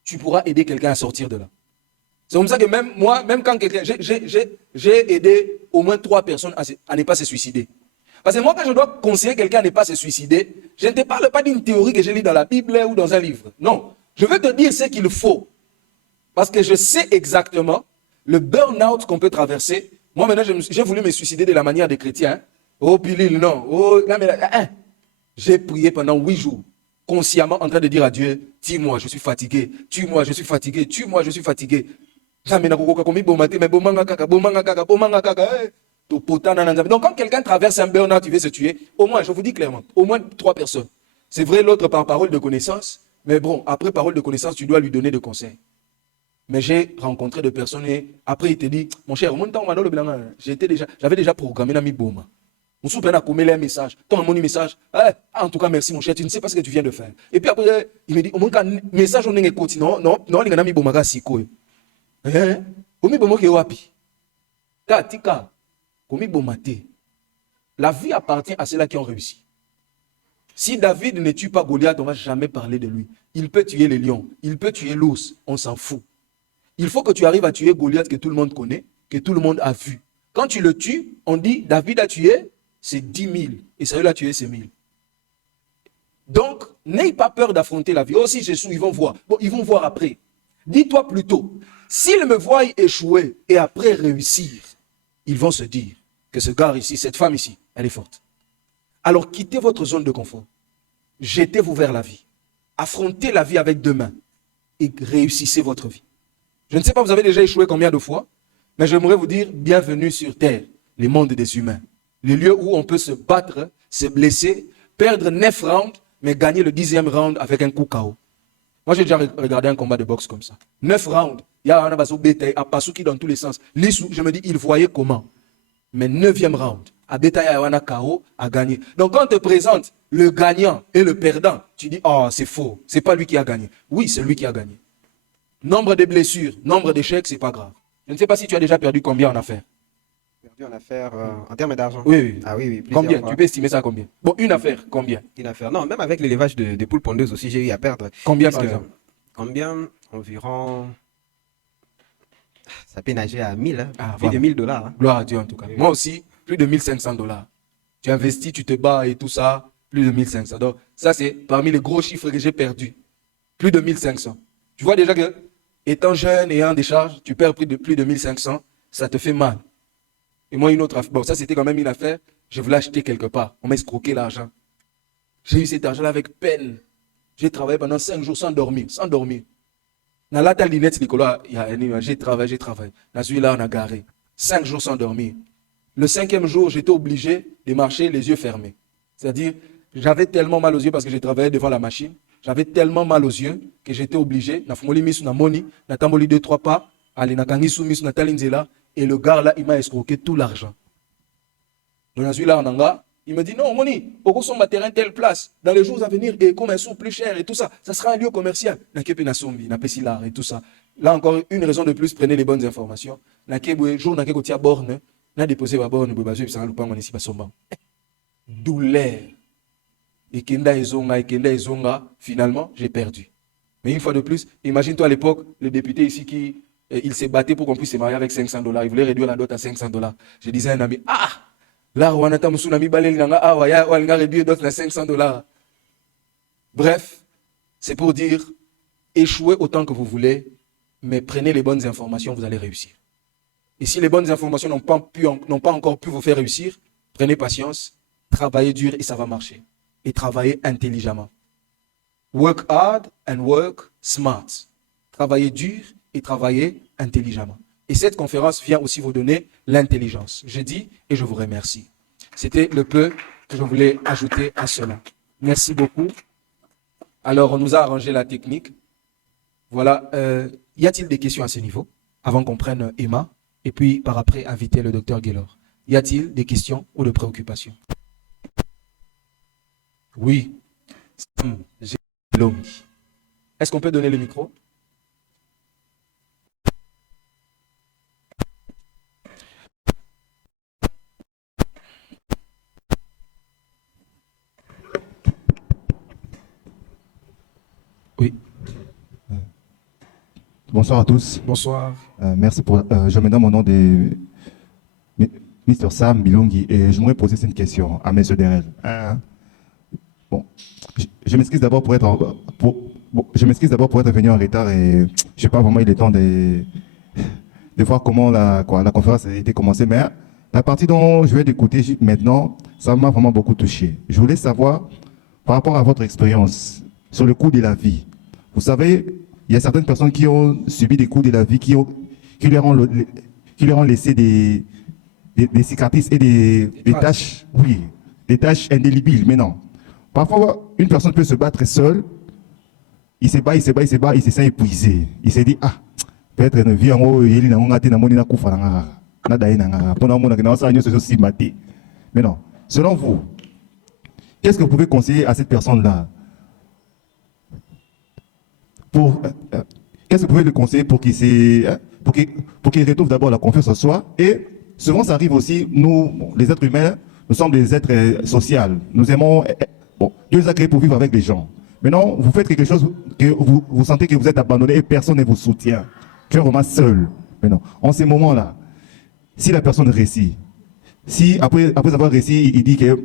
tu pourras aider quelqu'un à sortir de là. C'est comme ça que même moi, même quand quelqu'un, j'ai aidé au moins 3 personnes à ne pas se suicider. Parce que moi, quand je dois conseiller quelqu'un à ne pas se suicider, je ne te parle pas d'une théorie que j'ai lue dans la Bible ou dans un livre. Non, je veux te dire ce qu'il faut. Parce que je sais exactement le burn-out qu'on peut traverser. Moi, maintenant, j'ai voulu me suicider de la manière des chrétiens. Oh, pilule, non. Oh, non, mais j'ai prié pendant 8 jours, consciemment en train de dire à Dieu, tue-moi, je suis fatigué. Tue-moi, je suis fatigué. Tue-moi, je suis fatigué. Donc, quand quelqu'un traverse un burn-out, il veut se tuer, au moins, je vous dis clairement, au moins 3 personnes. C'est vrai, l'autre par parole de connaissance, mais bon, après parole de connaissance, tu dois lui donner des conseils. Mais j'ai rencontré des personnes et après, il te dit, mon cher, j'avais déjà programmé dans mi boma. On soupçonne à commettre un message. Ton mon message. En tout cas, merci mon cher, tu ne sais pas ce que tu viens de faire. Et puis après, il me dit, au moins, quand message, on est écouté, non, il y a mi boma, si quoi. Omi boma, qui wapi. Tika, komi boma te. La vie appartient à ceux-là qui ont réussi. Si David ne tue pas Goliath, on ne va jamais parler de lui. Il peut tuer les lions, il peut tuer l'ours, on s'en fout. Il faut que tu arrives à tuer Goliath que tout le monde connaît, que tout le monde a vu. Quand tu le tues, on dit David a tué, c'est 10 000. Et Saül a tué, c'est 1000. Donc, n'aie pas peur d'affronter la vie. Oh, si j'échoue, ils vont voir. Bon, ils vont voir après. Dis-toi plutôt, s'ils me voient échouer et après réussir, ils vont se dire que ce gars ici, cette femme ici, elle est forte. Alors, quittez votre zone de confort. Jetez-vous vers la vie. Affrontez la vie avec 2 mains et réussissez votre vie. Je ne sais pas, vous avez déjà échoué combien de fois, mais j'aimerais vous dire, bienvenue sur Terre, les mondes des humains. Les lieux où on peut se battre, se blesser, perdre 9 rounds, mais gagner le 10e round avec un coup KO. Moi, j'ai déjà regardé un combat de boxe comme ça. 9 rounds, il y a un abasso bétail, à Pasuki dans tous les sens. Lissou, je me dis, il voyait comment. Mais 9e round, à bétail, à Wana KO, a gagné. Donc, quand on te présente le gagnant et le perdant, tu dis, oh, c'est faux, c'est pas lui qui a gagné. Oui, c'est lui qui a gagné. Nombre de blessures, nombre d'échecs, c'est pas grave. Je ne sais pas si tu as déjà perdu combien en affaires. Perdu en affaires en termes d'argent. Oui, oui. Ah oui, oui. Combien? Fois. Tu peux estimer ça combien? Bon, une affaire, combien? Une affaire. Non, même avec l'élevage de poules pondeuses aussi, j'ai eu à perdre. Combien par exemple? Combien? Environ. Ça peut nager à 1000, hein. Ah, Plus voilà. de 1000 $. Hein. Gloire à Dieu en tout cas. Oui. Moi aussi, plus de 1500 $. Tu investis, tu te bats et tout ça, plus de 1500. Donc, ça c'est parmi les gros chiffres que j'ai perdus. Plus de 1500. Tu vois déjà que, étant jeune et ayant des charges, tu perds plus de 1500, ça te fait mal. Et moi, une autre affaire. Bon, ça c'était quand même une affaire. Je voulais acheter quelque part. On m'a escroqué l'argent. J'ai eu cet argent-là avec peine. J'ai travaillé pendant 5 jours sans dormir. Sans dormir. Dans la talinette, Nicolas, j'ai travaillé. Dans celui-là, on a garé. 5 jours sans dormir. Le 5e jour, j'étais obligé de marcher les yeux fermés. C'est-à-dire, j'avais tellement mal aux yeux parce que j'ai travaillé devant la machine. J'avais tellement mal aux yeux que j'étais obligé. Na fumoli misu na moni, na tamboli 2-3 pas, aller na kangisu misu na talinzela. Et le gars là, il m'a escroqué tout l'argent. Donc, dans celui-là, il me dit non, Moni, pourquoi son terrain telle place? Dans les jours à venir, et comme un sou plus cher et tout ça, ça sera un lieu commercial. Et tout ça. Là encore, une raison de plus, prenez les bonnes informations. Douleur. Et Ezonga, finalement, j'ai perdu. Mais une fois de plus, imagine-toi à l'époque, le député ici qui il s'est battu pour qu'on puisse se marier avec 500 $. Il voulait réduire la dot à 500 $. Je disais à un ami, là, on a tsunami balel nanga, on a réduit la dot à 500 $. Bref, c'est pour dire, échouez autant que vous voulez, mais prenez les bonnes informations, vous allez réussir. Et si les bonnes informations n'ont pas encore pu vous faire réussir, prenez patience, travaillez dur et ça va marcher. Et travaillez intelligemment. Work hard and work smart. Travaillez dur et travaillez intelligemment. Et cette conférence vient aussi vous donner l'intelligence. Je dis et je vous remercie. C'était le peu que je voulais ajouter à cela. Merci beaucoup. Alors, on nous a arrangé la technique. Voilà. Y a-t-il des questions à ce niveau avant qu'on prenne Emma et puis par après inviter le docteur Gaylor? Y a-t-il des questions ou de préoccupations? Oui. Est-ce qu'on peut donner le micro? Bonsoir à tous. Bonsoir. Merci pour. Je me donne mon nom de Mr. Sam Bilongi et j'aimerais poser cette question à M. Derel. Bon, je m'excuse d'abord pour être je m'excuse d'abord pour être venu en retard et je sais pas vraiment il est temps de voir comment la conférence a été commencée, mais la partie dont je vais l'écouter maintenant, ça m'a vraiment beaucoup touché. Je voulais savoir par rapport à votre expérience sur le coût de la vie. Vous savez, il y a certaines personnes qui ont subi des coups de la vie qui leur ont laissé des cicatrices et des taches, oui, des taches indélébiles. Mais non. Parfois, une personne peut se battre seule. Il se bat, il se sent épuisé. Il se dit, peut-être une vie en haut, il n'a pas mais non. Selon vous, qu'est-ce que vous pouvez conseiller à cette personne-là? Qu'est-ce que vous pouvez le conseiller pour qu'il retrouve d'abord la confiance en soi? Et souvent, ça arrive aussi, nous, les êtres humains, nous sommes des êtres sociaux. Nous aimons. Bon, Dieu nous a créés pour vivre avec les gens. Maintenant, vous faites quelque chose que vous sentez que vous êtes abandonné et personne ne vous soutient. Tu es vraiment seul. Maintenant, en ces moments-là, si la personne réussit, si après avoir réussi, il dit que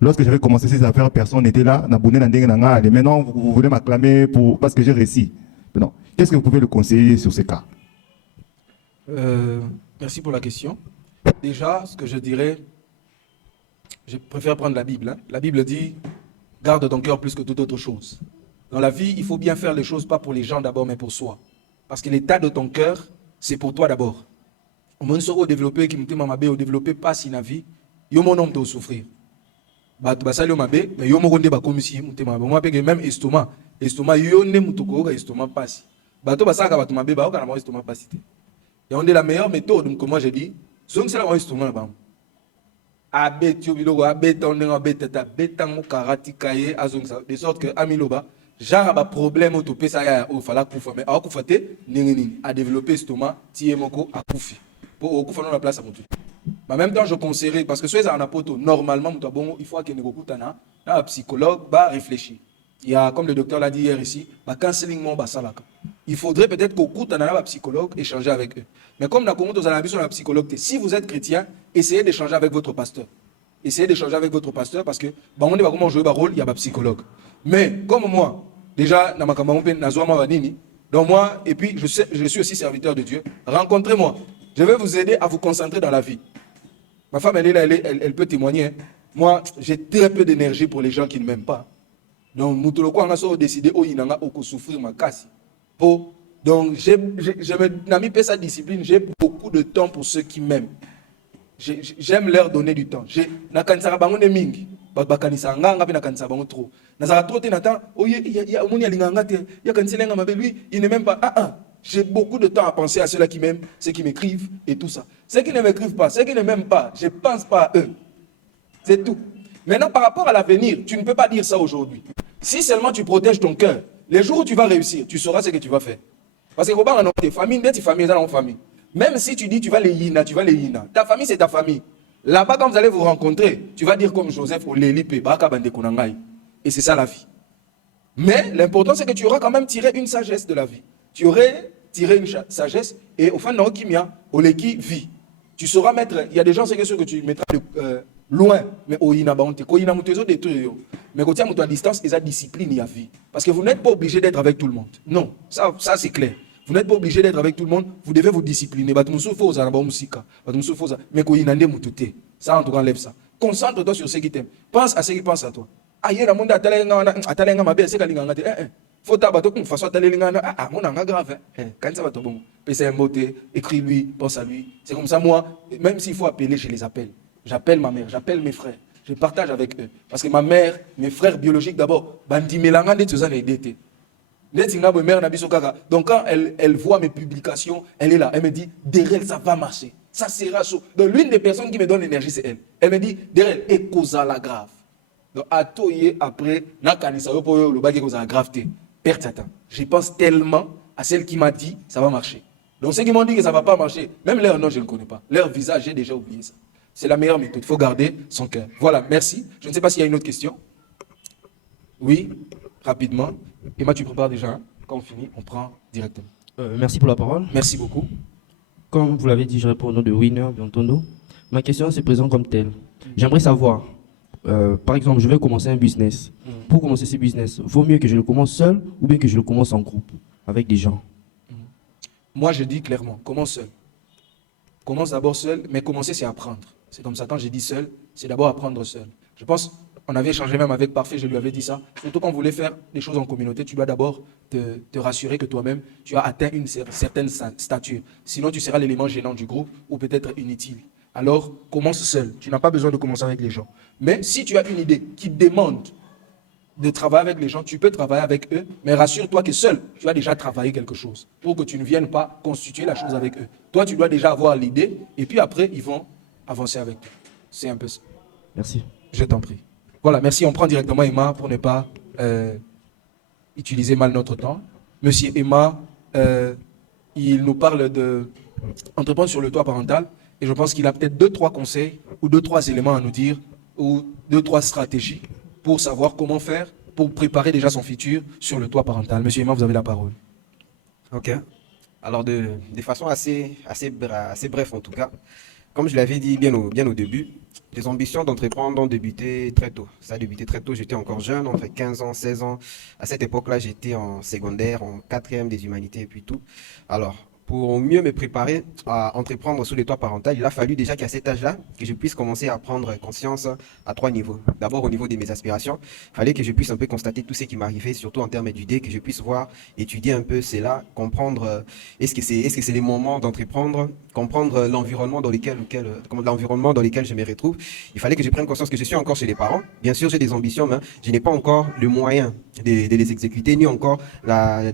lorsque j'avais commencé ces affaires, personne n'était là, et maintenant vous voulez m'acclamer parce que j'ai réussi. Maintenant, qu'est-ce que vous pouvez le conseiller sur ces cas? Merci pour la question. Déjà, ce que je dirais, je préfère prendre la Bible. La Bible dit, garde ton cœur plus que toute autre chose. Dans la vie, il faut bien faire les choses, pas pour les gens d'abord, mais pour soi. Parce que l'état de ton cœur, c'est pour toi d'abord. Au moins, si on développe, qui me développer pas si la vie, yo mon homme doit souffrir. Bah tu vas saluer ma bé, mais yo mon gonde ba comme si moi même estomac yo ne mutoko estomac passe. Bah tu vas ça ka ma bé ba ka na estomac passe. Et on est la meilleure méthode donc moi j'ai dit, zong c'est la estomac ba. Abe tu biloko abe tondenga abe tata betango karati kaye azong ça de sorte que amiloba genre ba problème au topé ça ya au fala kufa mais a kufa te nini a développer estomac tie moko a kufi. Pour kufa dans la place à mon. Mais en même temps, je conseillerais, parce que si vous avez un apôtre, normalement, il faut qu'il y ait un psychologue va réfléchir. Il y a, comme le docteur l'a dit hier ici, il faudrait peut-être qu'au coup, un psychologue échanger avec eux. Mais comme nous avons sur la psychologue, si vous êtes chrétien, essayez d'échanger avec votre pasteur. Essayez d'échanger avec votre pasteur parce que on ne va comment jouer le rôle, il y a un psychologue. Mais comme moi, déjà, donc moi, et puis je suis aussi serviteur de Dieu, rencontrez-moi. Je vais vous aider à vous concentrer dans la vie. Ma femme, elle peut témoigner. Moi, j'ai très peu d'énergie pour les gens qui ne m'aiment pas. Donc, nous avons décidé de souffrir ma casse. Donc, je n'ai mis pas sa discipline. J'ai beaucoup de temps pour ceux qui m'aiment. J'aime leur donner du temps. Il n'est même pas. J'ai beaucoup de temps à penser à ceux-là qui m'aiment, ceux qui m'écrivent et tout ça. Ceux qui ne m'écrivent pas, ceux qui ne m'aiment pas, je ne pense pas à eux. C'est tout. Maintenant, par rapport à l'avenir, tu ne peux pas dire ça aujourd'hui. Si seulement tu protèges ton cœur, les jours où tu vas réussir, tu sauras ce que tu vas faire. Parce que tes familles, tes familles, dans famille. Même si tu dis tu vas les yina, tu vas les yina. Ta famille, c'est ta famille. Là-bas, quand vous allez vous rencontrer, tu vas dire comme Joseph, et c'est ça la vie. Mais l'important, c'est que tu auras quand même tiré une sagesse de la vie. Tu aurais tiré une sagesse et au fin de kimia, au leki vie. Tu sauras mettre, il y a des gens, c'est sûr que tu mettras loin, mais au ina baonte, ko ina mutezo détruire. Mais quand tu as à distance, ils ont discipline, il y a vie. Parce que vous n'êtes pas obligé d'être avec tout le monde. Non, ça c'est clair. Vous n'êtes pas obligé d'être avec tout le monde, vous devez vous discipliner. Mais ko ina mutute. Ça en tout cas enlève ça. Concentre-toi sur ceux qui t'aiment. Pense à ceux qui pensent à toi. Aïe, la monde atalenga mabe, c'est kalinga te. Faut tabato qu'on fasse mon anga grave. Quand ça va te bon. C'est un beauté, écris-lui, pense à lui. C'est comme ça, moi, même s'il faut appeler, je les appelle. J'appelle ma mère, j'appelle mes frères. Je partage avec eux. Parce que ma mère, mes frères biologiques d'abord, donc quand elle voit mes publications, elle est là. Elle me dit, Derel, ça va marcher. Ça sera chaud. Donc l'une des personnes qui me donne l'énergie, c'est elle. Elle me dit, Derel, écosa la grave. Donc après, le grave. Je pense tellement à celle qui m'a dit ça va marcher. Donc ceux qui m'ont dit que ça ne va pas marcher, même leur nom je ne connais pas. Leur visage, j'ai déjà oublié ça. C'est la meilleure méthode. Il faut garder son cœur. Voilà, merci. Je ne sais pas s'il y a une autre question. Oui, rapidement. Emma, tu prépares déjà. Quand on finit, on prend directement. Merci pour la parole. Merci beaucoup. Comme vous l'avez dit, je réponds au nom de Winner Biontono. Ma question se présente comme telle. J'aimerais savoir, par exemple, je vais commencer un business. Pour commencer ce business, vaut mieux que je le commence seul ou bien que je le commence en groupe, avec des gens? Moi, je dis clairement, commence seul. Commence d'abord seul, mais commencer, c'est apprendre. C'est comme ça, quand j'ai dit seul, c'est d'abord apprendre seul. Je pense, on avait échangé même avec Parfait, je lui avais dit ça. Surtout quand vous voulez faire des choses en communauté, tu dois d'abord te rassurer que toi-même, tu as atteint une certaine stature. Sinon, tu seras l'élément gênant du groupe ou peut-être inutile. Alors, commence seul. Tu n'as pas besoin de commencer avec les gens. Mais si tu as une idée qui demande de travailler avec les gens, tu peux travailler avec eux, mais rassure-toi que seul, tu as déjà travaillé quelque chose pour que tu ne viennes pas constituer la chose avec eux. Toi, tu dois déjà avoir l'idée et puis après, ils vont avancer avec toi. C'est un peu ça. Merci. Je t'en prie. Voilà, merci. On prend directement Emma pour ne pas utiliser mal notre temps. Monsieur Emma, il nous parle d'entreprendre sur le toit parental et je pense qu'il a peut-être 2-3 conseils ou 2-3 éléments à nous dire ou 2-3 stratégies pour savoir comment faire pour préparer déjà son futur sur le toit parental. Monsieur Emma, vous avez la parole. Ok. Alors, de façon assez bref en tout cas, comme je l'avais dit bien au début, les ambitions d'entreprendre ont débuté très tôt. Ça a débuté très tôt, j'étais encore jeune, entre 15 ans, 16 ans. À cette époque-là, j'étais en secondaire, en 4e des humanités et puis tout. Alors, pour mieux me préparer à entreprendre sous les toits parentaux, il a fallu déjà qu'à cet âge-là, que je puisse commencer à prendre conscience à 3 niveaux. D'abord, au niveau de mes aspirations, il fallait que je puisse un peu constater tout ce qui m'arrivait, surtout en termes d'idées, que je puisse voir, étudier un peu cela, comprendre est-ce que c'est les moments d'entreprendre, comprendre l'environnement dans lequel je me retrouve. Il fallait que je prenne conscience que je suis encore chez les parents. Bien sûr, j'ai des ambitions, mais je n'ai pas encore le moyen de les exécuter, ni encore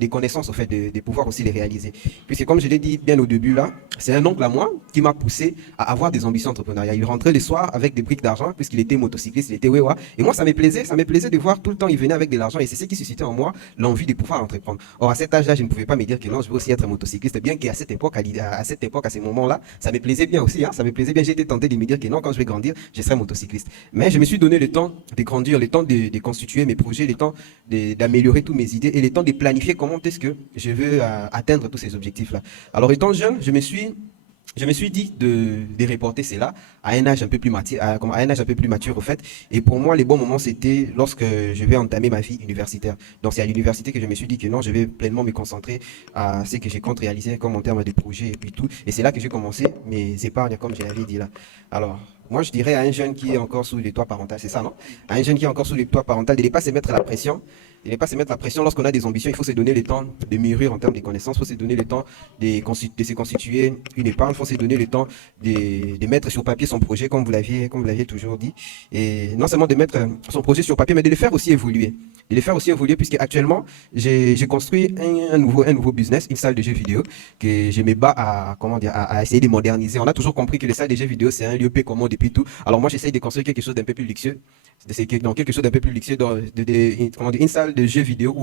des connaissances au fait de pouvoir aussi les réaliser. Puisque comme je l'ai dit bien au début là, c'est un oncle à moi qui m'a poussé à avoir des ambitions entrepreneuriales. Il rentrait le soir avec des briques d'argent puisqu'il était motocycliste, il était wewa. Et moi ça me plaisait de voir tout le temps il venait avec de l'argent et c'est ce qui suscitait en moi l'envie de pouvoir entreprendre. Or à cet âge-là, je ne pouvais pas me dire que non, je veux aussi être motocycliste, bien qu'à cette époque, à ces moments-là, ça me plaisait bien aussi, hein, ça me plaisait bien. J'étais tenté de me dire que non, quand je vais grandir, je serai motocycliste. Mais je me suis donné le temps de grandir, le temps de constituer mes projets, le temps d'améliorer toutes mes idées et le temps de planifier comment est-ce que je veux atteindre tous ces objectifs-là. Alors étant jeune, je me suis dit de reporter cela à un âge un peu plus mature au fait. Et pour moi, les bons moments, c'était lorsque je vais entamer ma vie universitaire. Donc c'est à l'université que je me suis dit que non, je vais pleinement me concentrer à ce que j'ai compte réaliser comme en termes de projets et puis tout. Et c'est là que j'ai commencé mes épargnes, comme je l'avais dit là. Alors, moi, je dirais à un jeune qui est encore sous les toits parentaux, c'est ça, non? À un jeune qui est encore sous les toits parentaux, de ne pas se mettre la pression. Il n'est pas se mettre la pression lorsqu'on a des ambitions. Il faut se donner le temps de mûrir en termes de connaissances. Il faut se donner le temps de se constituer une épargne. Il faut se donner le temps de mettre sur papier son projet, comme vous l'aviez toujours dit. Et non seulement de mettre son projet sur papier, mais de le faire aussi évoluer. De le faire aussi évoluer, puisque actuellement, j'ai construit un nouveau business, une salle de jeux vidéo, que je me bats à essayer de moderniser. On a toujours compris que les salles de jeux vidéo, c'est un lieu peu commode et puis tout. Alors moi, j'essaye de construire quelque chose d'un peu plus luxueux. Quelque chose d'un peu plus luxueux, une salle de jeux vidéo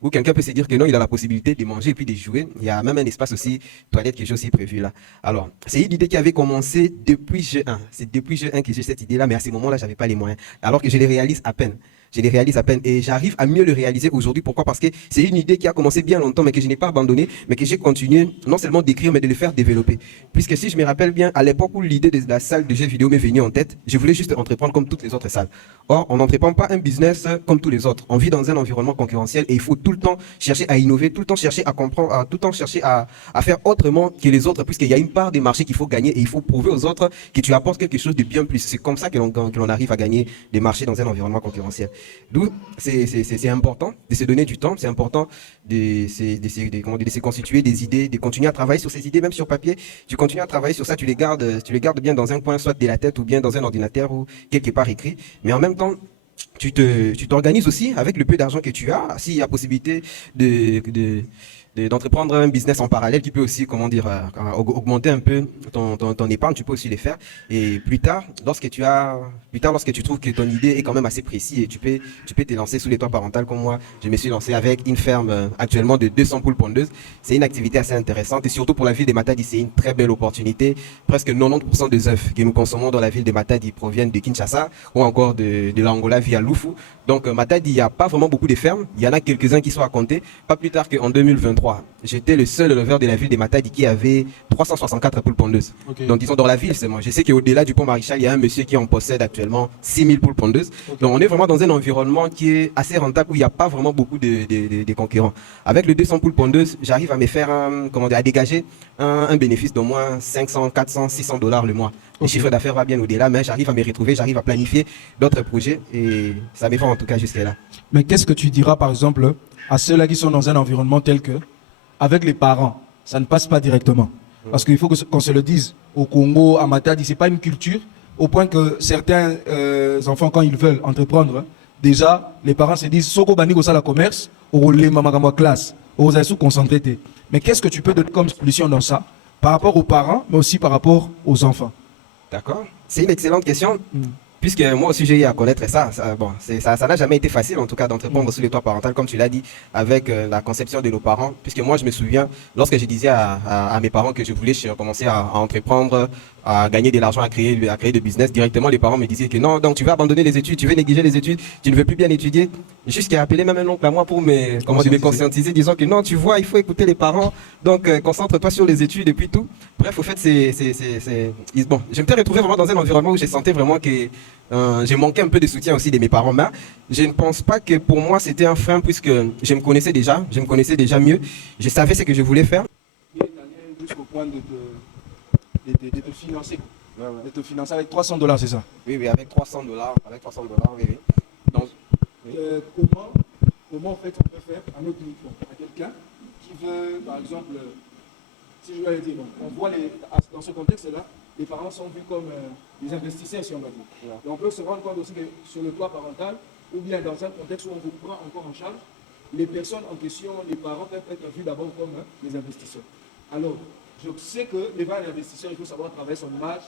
où quelqu'un peut se dire que non, il a la possibilité de manger et puis de jouer. Il y a même un espace aussi, toilette, quelque chose aussi prévu là. Alors, c'est une idée qui avait commencé depuis jeu 1. C'est depuis jeu 1 que j'ai cette idée-là, mais à ce moment-là, j'avais pas les moyens. Alors que je les réalise à peine. Et j'arrive à mieux le réaliser aujourd'hui. Pourquoi? Parce que c'est une idée qui a commencé bien longtemps, mais que je n'ai pas abandonnée, mais que j'ai continué non seulement d'écrire, mais de le faire développer. Puisque si je me rappelle bien, à l'époque où l'idée de la salle de jeux vidéo m'est venue en tête, je voulais juste entreprendre comme toutes les autres salles. Or, on n'entreprend pas un business comme tous les autres. On vit dans un environnement concurrentiel et il faut tout le temps chercher à innover, tout le temps chercher à comprendre, tout le temps chercher à faire autrement que les autres, puisqu'il y a une part des marchés qu'il faut gagner et il faut prouver aux autres que tu apportes quelque chose de bien plus. C'est comme ça que l'on arrive à gagner des marchés dans un environnement concurrentiel. D'où c'est important de se donner du temps, c'est important de se constituer des idées, de continuer à travailler sur ces idées, même sur papier. Tu continues à travailler sur ça, tu les gardes bien dans un coin, soit de la tête ou bien dans un ordinateur ou quelque part écrit. Mais en même temps, tu t'organises aussi avec le peu d'argent que tu as. S'il y a possibilité d'entreprendre un business en parallèle qui peut aussi, augmenter un peu ton épargne, tu peux aussi les faire. Et plus tard, lorsque tu trouves que ton idée est quand même assez précise et tu peux te lancer sous les toits parentaux comme moi, je me suis lancé avec une ferme actuellement de 200 poules pondeuses. C'est une activité assez intéressante et surtout pour la ville de Matadi, c'est une très belle opportunité. Presque 90% des œufs que nous consommons dans la ville de Matadi proviennent de Kinshasa ou encore de l'Angola via Lufu. Donc Matadi, il n'y a pas vraiment beaucoup de fermes. Il y en a quelques-uns qui sont à compter. Pas plus tard qu'en 2023, 2003, j'étais le seul éleveur de la ville de Matadi qui avait 364 poules pondeuses. Ok. Donc, disons, dans la ville, c'est moi. Je sais qu'au-delà du pont Maréchal, il y a un monsieur qui en possède actuellement 6000 poules pondeuses. Donc, on est vraiment dans un environnement qui est assez rentable où il n'y a pas vraiment beaucoup de concurrents. Avec le 200 poules pondeuses, j'arrive à me faire, à dégager un bénéfice d'au moins 500, 400, 600 dollars le mois. Le chiffre d'affaires va bien au-delà, mais j'arrive à me retrouver, j'arrive à planifier d'autres projets et ça me va en tout cas jusqu'à là. Mais qu'est-ce que tu diras, par exemple, à ceux-là qui sont dans un environnement tel que, avec les parents, ça ne passe pas directement? Parce qu'il faut qu'on se le dise, au Congo, à Matadi, ce n'est pas une culture, au point que certains enfants, quand ils veulent entreprendre, déjà, les parents se disent, Soko Bani la commerce, ou les mamagamba classe, ou sous concentré. Mais qu'est-ce que tu peux donner comme solution dans ça, par rapport aux parents, mais aussi par rapport aux enfants? D'accord. C'est une excellente question. Puisque moi aussi j'ai eu à connaître ça, ça n'a jamais été facile en tout cas d'entreprendre sous les toits parentaux, comme tu l'as dit, avec la conception de nos parents. Puisque moi je me souviens, lorsque je disais à mes parents que je voulais commencer à entreprendre, à gagner de l'argent, à créer de business, directement les parents me disaient que non, donc tu vas abandonner les études, tu veux négliger les études, tu ne veux plus bien étudier. Jusqu'à appeler même un oncle à moi pour me conscientiser, disant que non, tu vois, il faut écouter les parents, donc concentre-toi sur les études et puis tout. Bref, au fait, bon, je me suis retrouvé vraiment dans un environnement où je sentais vraiment que j'ai manqué un peu de soutien aussi de mes parents, mais je ne pense pas que pour moi c'était un frein puisque je me connaissais déjà mieux, je savais ce que je voulais faire. Jusqu'au point de te financer. De te financer avec 300 dollars, c'est ça? Oui, oui, avec 300 dollars, oui, oui. Donc, Comment en fait on peut faire à notre niveau, à quelqu'un qui veut, par exemple, si je dois le dire, on voit dans ce contexte-là, les parents sont vus comme des investisseurs, si on va dire. Ouais. Et on peut se rendre compte aussi que sur le toit parental, ou bien dans un contexte où on vous prend encore en charge, les personnes en question, les parents peuvent être vus d'abord comme des investisseurs. Alors, je sais que devant l'investisseur, il faut savoir travailler son image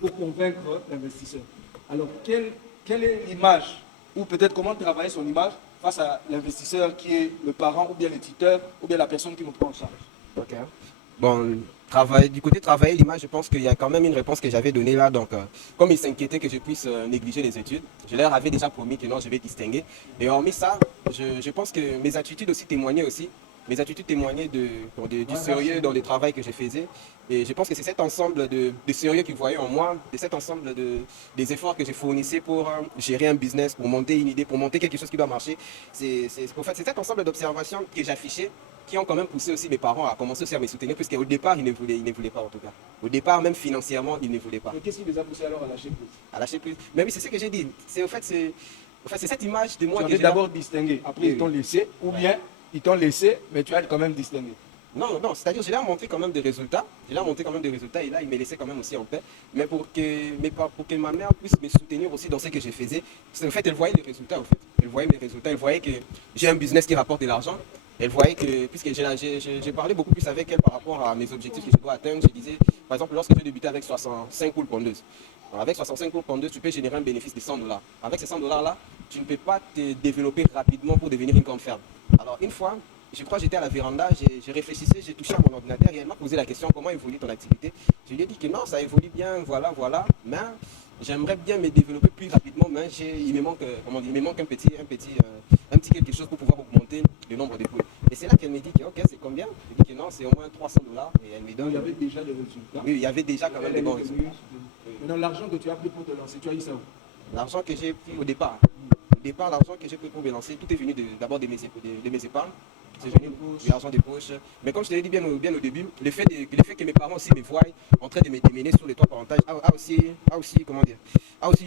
pour convaincre l'investisseur. Alors, quelle est l'image, ou peut-être comment travailler son image face à l'investisseur qui est le parent, ou bien le tuteur, ou bien la personne qui nous prend en charge? ok. Bon, du côté travailler l'image, je pense qu'il y a quand même une réponse que j'avais donnée là. Donc, comme ils s'inquiétaient que je puisse négliger les études, je leur avais déjà promis que non, je vais distinguer. Et hormis ça, je pense que mes attitudes aussi témoignaient aussi. Mes attitudes témoignaient du sérieux dans le travail que je faisais. Et je pense que c'est cet ensemble de sérieux qu'ils voyaient en moi, de cet ensemble des efforts que je fournissais pour gérer un business, pour monter une idée, pour monter quelque chose qui doit marcher. C'est cet ensemble d'observations que j'affichais qui ont quand même poussé aussi mes parents à commencer aussi à me soutenir, puisqu'au départ, ils ne voulaient pas en tout cas. Au départ, même financièrement, ils ne voulaient pas. Mais qu'est-ce qui les a poussés alors à lâcher prise? À lâcher prise. Mais oui, c'est ce que j'ai dit. C'est cette image de moi Tu que avais j'ai d'abord distingué, après ils t'ont laissé, ou bien ils t'ont laissé, mais tu as quand même distingué. Non, c'est-à-dire je leur ai montré quand même des résultats. Et là, ils me laissaient quand même aussi en paix. Mais pour que ma mère puisse me soutenir aussi dans ce que je faisais, en fait, elle voyait les résultats. En fait. Elle voyait mes résultats, elle voyait que j'ai un business qui rapporte de l'argent. Elle voyait que, puisque j'ai parlé beaucoup plus avec elle par rapport à mes objectifs que je dois atteindre, je disais, par exemple, lorsque j'ai débuté avec 65 poules pondeuses, avec 65 poules pondeuses, tu peux générer un bénéfice de 100 dollars. Avec ces 100 dollars-là, tu ne peux pas te développer rapidement pour devenir une grande ferme. Alors, une fois, je crois que j'étais à la véranda, j'ai réfléchissais, j'ai touché à mon ordinateur et elle m'a posé la question comment évolue ton activité. Je lui ai dit que non, ça évolue bien, voilà, mais j'aimerais bien me développer plus rapidement, mais il me manque un petit quelque chose pour pouvoir augmenter le nombre de poules. Et c'est là qu'elle me dit que ok, c'est combien? Je dis que non, c'est au moins 300 dollars et elle me donne. Il y avait déjà des résultats. Oui, il y avait déjà quand même des bons résultats. Maintenant, l'argent que tu as pris pour te lancer, tu as eu ça où? L'argent que j'ai pris au départ, l'argent que j'ai pris pour me lancer, tout est venu d'abord de mes épargnes. C'est venu de l'argent des poches. Mais comme je te l'ai dit bien au début, le fait que mes parents aussi me voient en train de me démener sur les toits parentaux a aussi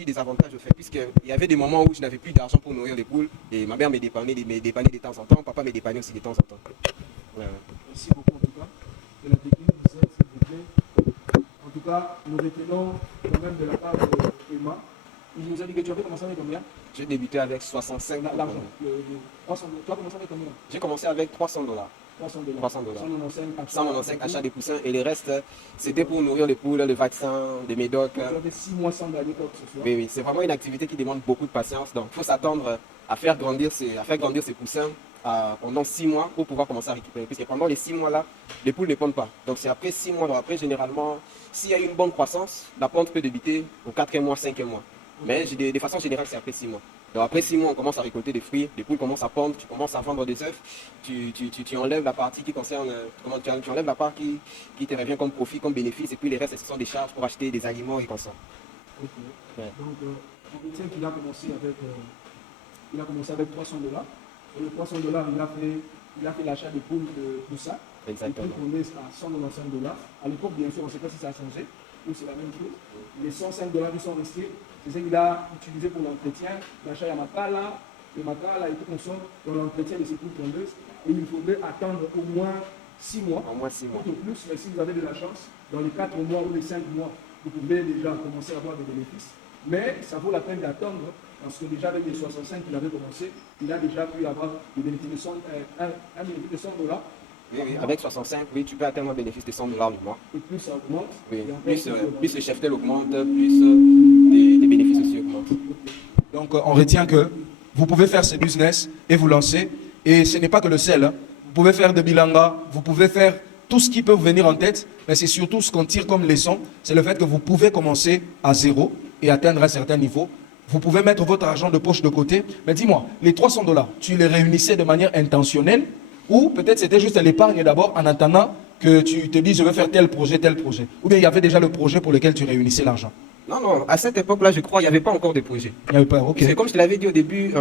des avantages au fait, puisqu'il y avait des moments où je n'avais plus d'argent pour nourrir les poules et ma mère me dépannait de temps en temps, papa me dépannait aussi de temps en temps. Ouais. Merci beaucoup en tout cas. De la technique, s'il vous plaît. En tout cas, nous retenons quand même de la part de Emma. Il nous a dit que tu avais commencé avec combien? J'ai débuté avec 65 l'argent. Tu as commencé avec combien? J'ai commencé avec 300 dollars. 300 dollars. 195 achats de poussins et le reste, c'était pour nourrir les poules, le vaccin, des médocs. Tu avais 6 mois sans gagner quoi que ce soit. Oui, c'est vraiment une activité qui demande beaucoup de patience. Donc, il faut s'attendre à faire grandir ces poussins pendant 6 mois pour pouvoir commencer à récupérer. Puisque pendant les 6 mois-là, les poules ne pondent pas. Donc, c'est après 6 mois. Donc, après, généralement, s'il y a une bonne croissance, la ponte peut débuter au 4e mois, 5e mois. Mais de façon générale, c'est après 6 mois. Donc après 6 mois, on commence à récolter des fruits, les poules commencent à pondre, tu commences à vendre des œufs, tu enlèves la partie qui concerne, tu enlèves la part qui te revient comme profit, comme bénéfice, et puis les restes, ce sont des charges pour acheter des aliments et consommés. Ok. Ouais. Donc, on retient qu'il a commencé avec $300. Et le $300, il a fait l'achat de poules de ça. Exactement. Les poules à $195. À l'époque, bien sûr, on ne sait pas si ça a changé ou c'est la même chose. Les $105 qui sont restés, c'est ce qu'il a utilisé pour l'entretien, l'achat de Makala, le Makala et tout consomme dans l'entretien de ces poules pondeuses. Et il faudrait attendre au moins 6 mois. Au moins 6 mois. Tout au plus, mais si vous avez de la chance, dans les 4 mois ou les 5 mois, vous pouvez déjà commencer à avoir des bénéfices. Mais ça vaut la peine d'attendre, parce que déjà avec les 65 qu'il avait commencé, il a déjà pu avoir des bénéfices de un bénéfice de $100. Oui, avec 65, oui, tu peux atteindre un bénéfice de $100 du mois. Et plus ça augmente. Oui. Et encore Plus le cheptel augmente, plus des bénéfices aussi augmentent. Donc on retient que vous pouvez faire ce business et vous lancer. Et ce n'est pas que le sel. Hein. Vous pouvez faire de bilanga, vous pouvez faire tout ce qui peut vous venir en tête. Mais c'est surtout ce qu'on tire comme leçon, c'est le fait que vous pouvez commencer à zéro et atteindre un certain niveau. Vous pouvez mettre votre argent de poche de côté. Mais dis-moi, les $300, tu les réunissais de manière intentionnelle ou peut-être c'était juste l'épargne d'abord en attendant que tu te dises je veux faire tel projet. Ou bien il y avait déjà le projet pour lequel tu réunissais l'argent. Non, à cette époque-là, je crois, il n'y avait pas encore de projet. Il n'y avait pas, ok. C'est comme je te l'avais dit au début,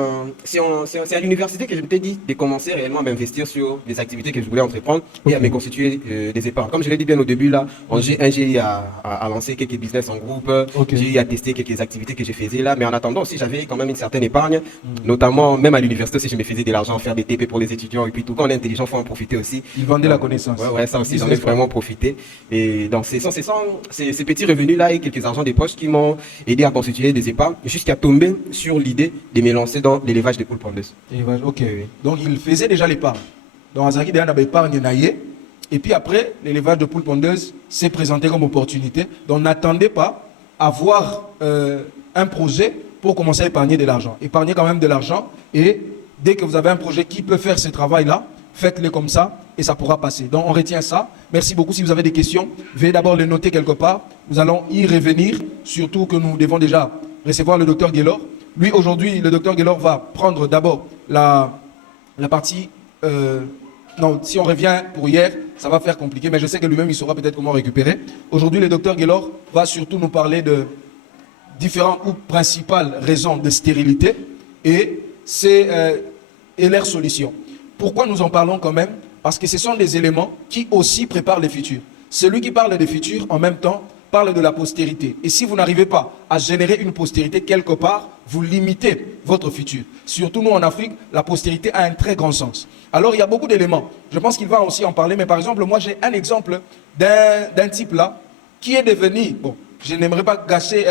c'est à l'université que je m'étais dit de commencer réellement à m'investir sur les activités que je voulais entreprendre et à me constituer des épargnes. Comme je l'ai dit bien au début, là, j'ai eu à lancer quelques business en groupe, j'ai eu à tester quelques activités que je faisais là, mais en attendant aussi, j'avais quand même une certaine épargne, notamment même à l'université aussi, je me faisais de l'argent, faire des TP pour les étudiants et puis tout. Quand on est intelligent, il faut en profiter aussi. Ils vendaient la connaissance. Ouais, ça aussi, j'en ai vraiment profité. Et donc, ces petits revenus-là et quelques argents des poches qui m'ont aidé à constituer des épargnes jusqu'à tomber sur l'idée de me lancer dans l'élevage des poules pondeuses. Élevage, ok. Donc il faisait déjà l'épargne. Donc Azaki déjà avait épargne naïe. Et puis après, l'élevage de poules pondeuses s'est présenté comme opportunité. Donc n'attendez pas à avoir un projet pour commencer à épargner de l'argent. Épargnez quand même de l'argent et dès que vous avez un projet qui peut faire ce travail-là, faites-le comme ça et ça pourra passer. Donc on retient ça. Merci beaucoup. Si vous avez des questions, veuillez d'abord les noter quelque part. Nous allons y revenir, surtout que nous devons déjà recevoir le docteur Guélor. Lui, aujourd'hui, le docteur Guélor va prendre d'abord la partie... non, si on revient pour hier, ça va faire compliqué, mais je sais que lui-même, il saura peut-être comment récupérer. Aujourd'hui, le docteur Guélor va surtout nous parler de différentes ou principales raisons de stérilité et leurs solutions. Pourquoi nous en parlons quand même? Parce que ce sont des éléments qui aussi préparent les futurs. Celui qui parle des futurs, en même temps, parle de la postérité. Et si vous n'arrivez pas à générer une postérité quelque part, vous limitez votre futur. Surtout nous en Afrique, la postérité a un très grand sens. Alors il y a beaucoup d'éléments. Je pense qu'il va aussi en parler. Mais par exemple, moi j'ai un exemple d'un type là qui est devenu, bon, je n'aimerais pas gâcher,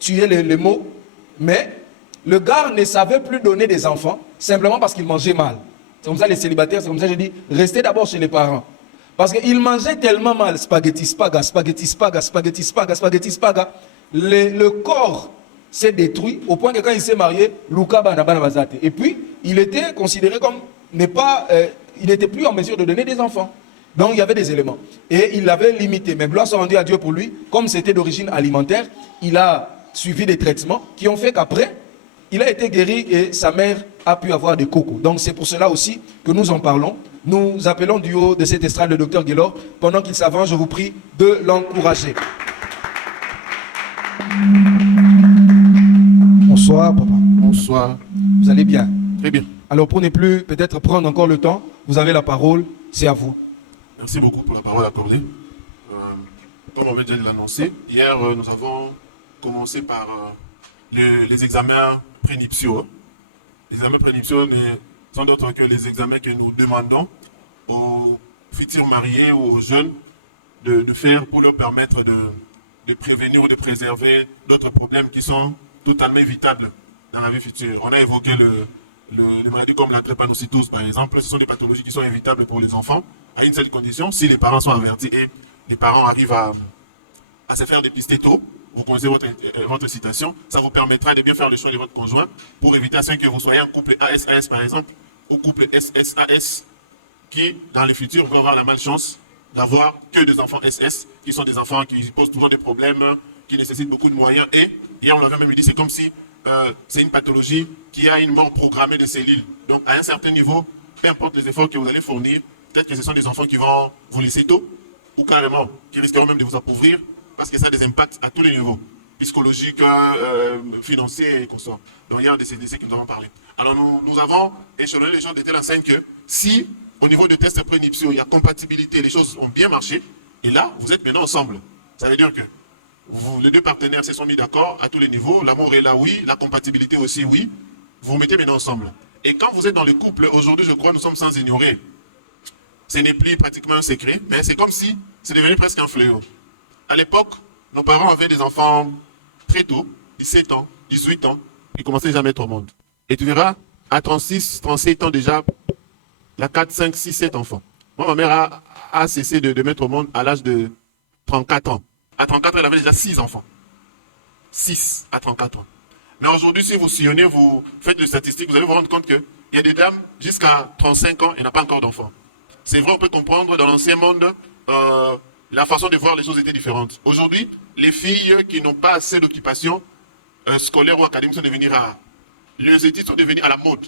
tuer les mots, mais le gars ne savait plus donner des enfants simplement parce qu'il mangeait mal. C'est comme ça les célibataires, c'est comme ça que je dis, restez d'abord chez les parents. Parce qu'il mangeait tellement mal, spaghetti, spaga, spaghetti, spaga, spaghetti, spaga, spaghetti, spaga. Le corps s'est détruit au point que quand il s'est marié, Luka Banabana Bazate. Et puis, il était considéré comme il n'était plus en mesure de donner des enfants. Donc, il y avait des éléments. Et il l'avait limité. Mais gloire soit rendue à Dieu pour lui. Comme c'était d'origine alimentaire, il a suivi des traitements qui ont fait qu'après, il a été guéri et sa mère a pu avoir des cocos. Donc, c'est pour cela aussi que nous en parlons. Nous appelons du haut de cette estrade le docteur Guélor. Pendant qu'il s'avance, je vous prie de l'encourager. Bonsoir, papa. Bonsoir. Vous allez bien? Très bien. Alors, pour ne plus peut-être prendre encore le temps, vous avez la parole, c'est à vous. Merci beaucoup pour la parole accordée. Comme on vient déjà de l'annoncer, hier, nous avons commencé par les examens prénuptiaux. Les examens prénuptiaux sont d'autres que les examens que nous demandons aux futurs mariés ou aux jeunes de faire pour leur permettre de prévenir ou de préserver d'autres problèmes qui sont totalement évitables dans la vie future. On a évoqué les maladies comme la drépanocytose, par exemple. Ce sont des pathologies qui sont évitables pour les enfants à une seule condition, si les parents sont avertis et les parents arrivent à se faire dépister tôt. Vous connaissez votre citation, ça vous permettra de bien faire le choix de votre conjoint pour éviter à ce que vous soyez un couple ASAS par exemple, ou couple SSAS, qui dans le futur vont avoir la malchance d'avoir que des enfants SS, qui sont des enfants qui posent toujours des problèmes, qui nécessite beaucoup de moyens. Et hier, on l'avait même dit, c'est comme si c'est une pathologie qui a une mort programmée de cellules. Donc, à un certain niveau, peu importe les efforts que vous allez fournir, peut-être que ce sont des enfants qui vont vous laisser tôt, ou carrément, qui risqueront même de vous appauvrir, parce que ça a des impacts à tous les niveaux, psychologiques, financiers et consorts. Donc, il y a un de ces décès que nous avons parlé. Alors, nous avons échelonné les choses de telle enseigne que si, au niveau de tests prénuptiaux, il y a compatibilité, les choses ont bien marché, et là, vous êtes maintenant ensemble. Ça veut dire que les deux partenaires se sont mis d'accord à tous les niveaux, l'amour est là, oui, la compatibilité aussi, oui, vous vous mettez maintenant ensemble. Et quand vous êtes dans le couple, aujourd'hui, je crois, nous sommes sans ignorer. Ce n'est plus pratiquement un secret, mais c'est comme si c'est devenu presque un fléau. À l'époque, nos parents avaient des enfants très tôt, 17 ans, 18 ans, ils commençaient déjà à mettre au monde. Et tu verras, à 36, 37 ans déjà, il y a 4, 5, 6, 7 enfants. Moi, ma mère a cessé de mettre au monde à l'âge de 34 ans. À 34 ans, elle avait déjà 6 enfants. 6 à 34 ans. Mais aujourd'hui, si vous sillonnez, vous faites des statistiques, vous allez vous rendre compte qu'il y a des dames jusqu'à 35 ans et n'a pas encore d'enfants. C'est vrai, on peut comprendre, dans l'ancien monde, la façon de voir les choses était différente. Aujourd'hui, les filles qui n'ont pas assez d'occupation scolaire ou académique sont devenues rares. Les études sont devenues à la mode.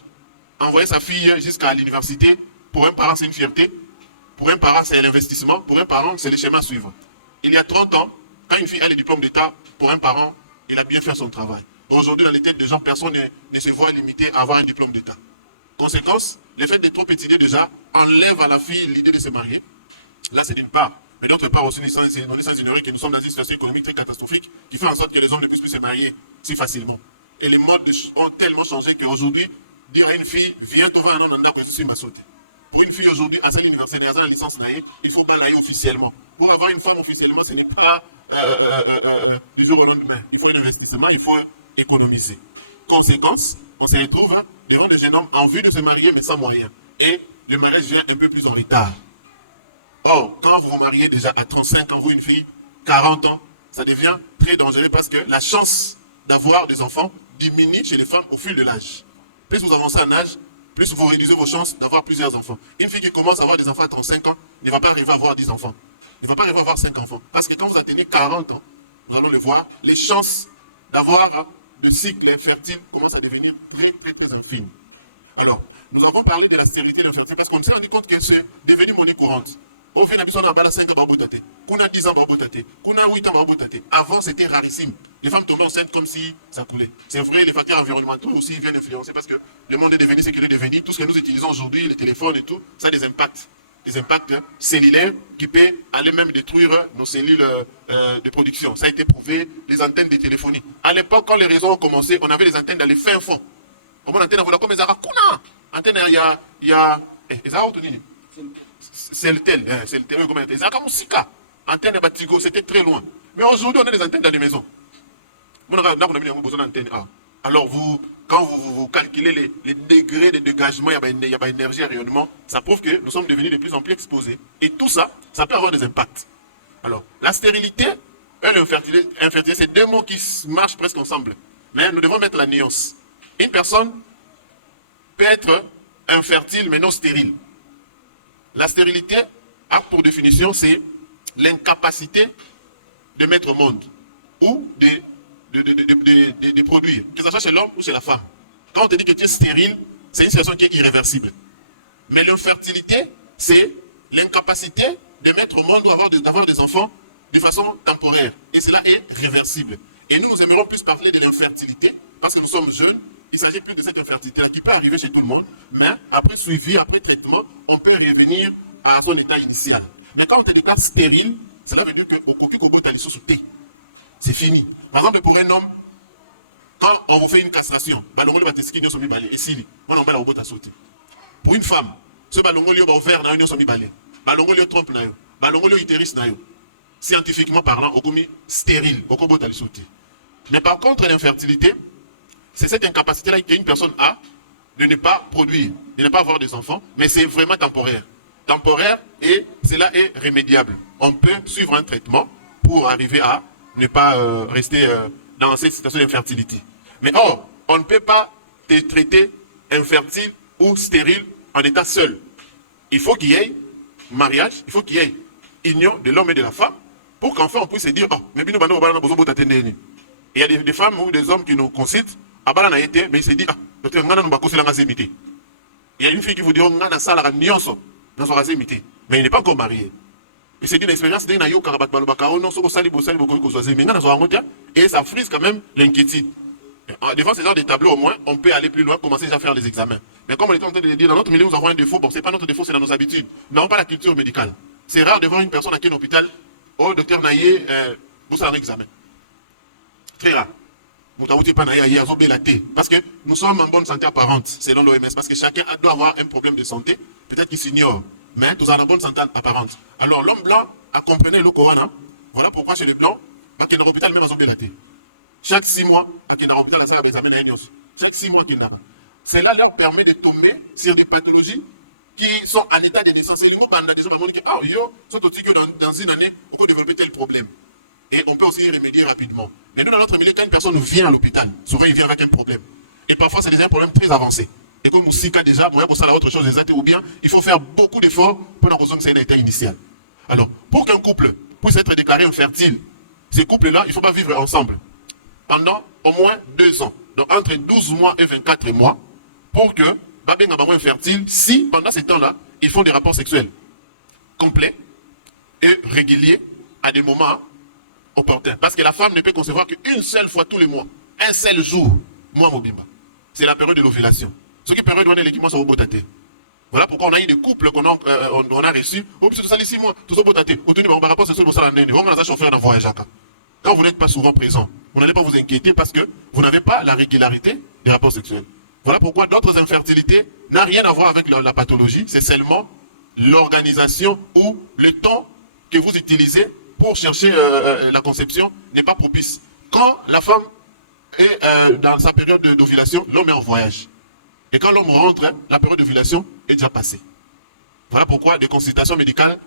Envoyer sa fille jusqu'à l'université, pour un parent, c'est une fierté. Pour un parent, c'est l'investissement. Pour un parent, c'est le schéma à suivre. Il y a 30 ans, quand une fille a le diplôme d'État, pour un parent, il a bien fait son travail. Aujourd'hui, dans les têtes des gens, personne ne se voit limité à avoir un diplôme d'État. Conséquence, le fait d'être trop étudié déjà enlève à la fille l'idée de se marier. Là, c'est d'une part. Mais d'autre part aussi, on est sans ignorer que nous sommes dans une situation économique très catastrophique qui fait en sorte que les hommes ne puissent plus se marier si facilement. Et les modes ont tellement changé qu'aujourd'hui, dire à une fille, viens te voir un homme que je suis ma sauté. Pour une fille aujourd'hui, à l'université, à la licence, il faut balayer officiellement. Pour avoir une femme officiellement, ce n'est pas du jour au lendemain. Il faut un investissement, il faut économiser. Conséquence, on se retrouve devant des jeunes hommes en vue de se marier, mais sans moyens. Et le mariage vient un peu plus en retard. Or, quand vous vous mariez déjà à 35 ans, vous une fille, 40 ans, ça devient très dangereux parce que la chance d'avoir des enfants diminue chez les femmes au fil de l'âge. Plus vous avancez en âge, plus vous réduisez vos chances d'avoir plusieurs enfants. Une fille qui commence à avoir des enfants à 35 ans ne va pas arriver à avoir 10 enfants. Ne va pas arriver à avoir 5 enfants. Parce que quand vous atteignez 40 ans, nous allons le voir, les chances d'avoir de cycle infertile commencent à devenir très, très, très infimes. Alors, nous avons parlé de la stérilité et de l'infertilité parce qu'on s'est rendu compte que c'est devenu monnaie courante. Au fait, on a 5 ans, qu'on a 10 ans, qu'on a 8 ans. Avant, c'était rarissime. Les femmes tombaient enceintes comme si ça coulait. C'est vrai, les facteurs environnementaux aussi viennent influencer parce que le monde est devenu ce qu'il est devenu. Tout ce que nous utilisons aujourd'hui, les téléphones et tout, ça a des impacts. Des impacts cellulaires qui peuvent aller même détruire nos cellules de production. Ça a été prouvé, les antennes de téléphonie. À l'époque, quand les réseaux ont commencé, on avait des antennes dans les fins fonds. On a antenne, voilà comme les Arakuna. Antenne, il y a. C'est le tel, comment il y a comme Sika. Antenne de Batigo, c'était très loin. Mais aujourd'hui, on a des antennes dans les maisons. On a besoin d'antenne A. Alors, quand vous calculez les degrés de dégagement, il y a une énergie à rayonnement, ça prouve que nous sommes devenus de plus en plus exposés. Et tout ça, ça peut avoir des impacts. Alors, la stérilité et l'infertilité, c'est deux mots qui marchent presque ensemble. Mais nous devons mettre la nuance. Une personne peut être infertile mais non stérile. La stérilité, pour définition, c'est l'incapacité de mettre au monde ou de produire, que ce soit chez l'homme ou chez la femme. Quand on te dit que tu es stérile, c'est une situation qui est irréversible. Mais l'infertilité, c'est l'incapacité de mettre au monde ou d'avoir des enfants de façon temporaire. Et cela est réversible. Et nous aimerons plus parler de l'infertilité parce que nous sommes jeunes. Il s'agit plus de cette infertilité-là qui peut arriver chez tout le monde, mais après suivi, après traitement, on peut revenir à son état initial. Mais quand on est déclare stérile, cela veut dire que c'est fini. Par exemple, pour un homme, quand on vous fait une castration, pour une femme, ce ballon est ouvert dans une balai. Ballon trompe na yo. Ballon utérus na yo. Scientifiquement parlant, on est stérile. Mais par contre, l'infertilité, c'est cette incapacité-là qu'une personne a de ne pas produire, de ne pas avoir des enfants, mais c'est vraiment temporaire. Temporaire et cela est remédiable. On peut suivre un traitement pour arriver à ne pas rester dans cette situation d'infertilité. Mais or, on ne peut pas te traiter infertile ou stérile en état seul. Il faut qu'il y ait mariage, il faut qu'il y ait union de l'homme et de la femme, pour qu'enfin on puisse se dire, oh, mais bien, nous avons besoin de t'attendre. Et il y a des femmes ou des hommes qui nous concitent, mais ils se disent, ah, docteur, nous avons besoin de s'imiter. Il y a une fille qui vous dit, on a ça, la nuance, nous avons besoin imiter. Mais il n'est pas encore marié. Et c'est une expérience d'un aïe au Karabat Balobakao, non, sur Sali Bossali, et ça frise quand même l'inquiétude. Devant ce genre de tableaux, au moins, on peut aller plus loin, commencer déjà à faire les examens. Mais comme on est en train de le dire, dans notre milieu, nous avons un défaut. Bon, ce n'est pas notre défaut, c'est dans nos habitudes. Nous n'avons pas la culture médicale. C'est rare de voir une personne à qui l'hôpital, oh, docteur Naye, vous avez un examen. Très rare. Parce que nous sommes en bonne santé apparente, selon l'OMS. Parce que chacun doit avoir un problème de santé. Peut-être qu'il s'ignore. Mais nous avons une bonne santé apparente. Alors, l'homme blanc a compris le corona. Voilà pourquoi chez les blancs, il y a un hôpital même à Zobelaté. Chaque 6 mois, il y a un hôpital à l'examen. Chaque 6 mois qu'il y a. Cela leur permet de tomber sur des pathologies qui sont en état de naissance. C'est le mot des gens qui disent, dans une année, on peut développer tel problème. Et on peut aussi y remédier rapidement. Mais nous, dans notre milieu, quand une personne vient à l'hôpital, souvent il vient avec un problème. Et parfois, c'est déjà un problème très avancé. Et comme Moussika déjà, moi, pour ça, autre chose, ou bien, il faut faire beaucoup d'efforts pour la raison que c'est un état initial. Alors, pour qu'un couple puisse être déclaré infertile, ces couples-là, il ne faut pas vivre ensemble pendant au moins 2 ans. Donc, entre 12 mois et 24 mois, pour que Babé n'a pas infertile, si pendant ces temps-là, ils font des rapports sexuels complets et réguliers à des moments opportuns. Parce que la femme ne peut concevoir qu'une seule fois tous les mois, un seul jour, mois Mobimba. C'est la période de l'ovulation. Ce qui permet de donner l'équipement sur Robotaté. Voilà pourquoi on a eu des couples qu'on a reçus. Oh, c'est tout ça les 6 mois, tout ça Robotaté. Au tenir par rapport à ce que ça l'année, on a chauffeur dans voyage. Quand vous n'êtes pas souvent présent, vous n'allez pas vous inquiéter parce que vous n'avez pas la régularité des rapports sexuels. Voilà pourquoi d'autres infertilités n'ont rien à voir avec la pathologie, c'est seulement l'organisation ou le temps que vous utilisez pour chercher la conception n'est pas propice. Quand la femme est dans sa période d'ovulation, l'homme est en voyage. Et quand l'homme rentre, la période d'ovulation est déjà passée. Voilà pourquoi des consultations médicales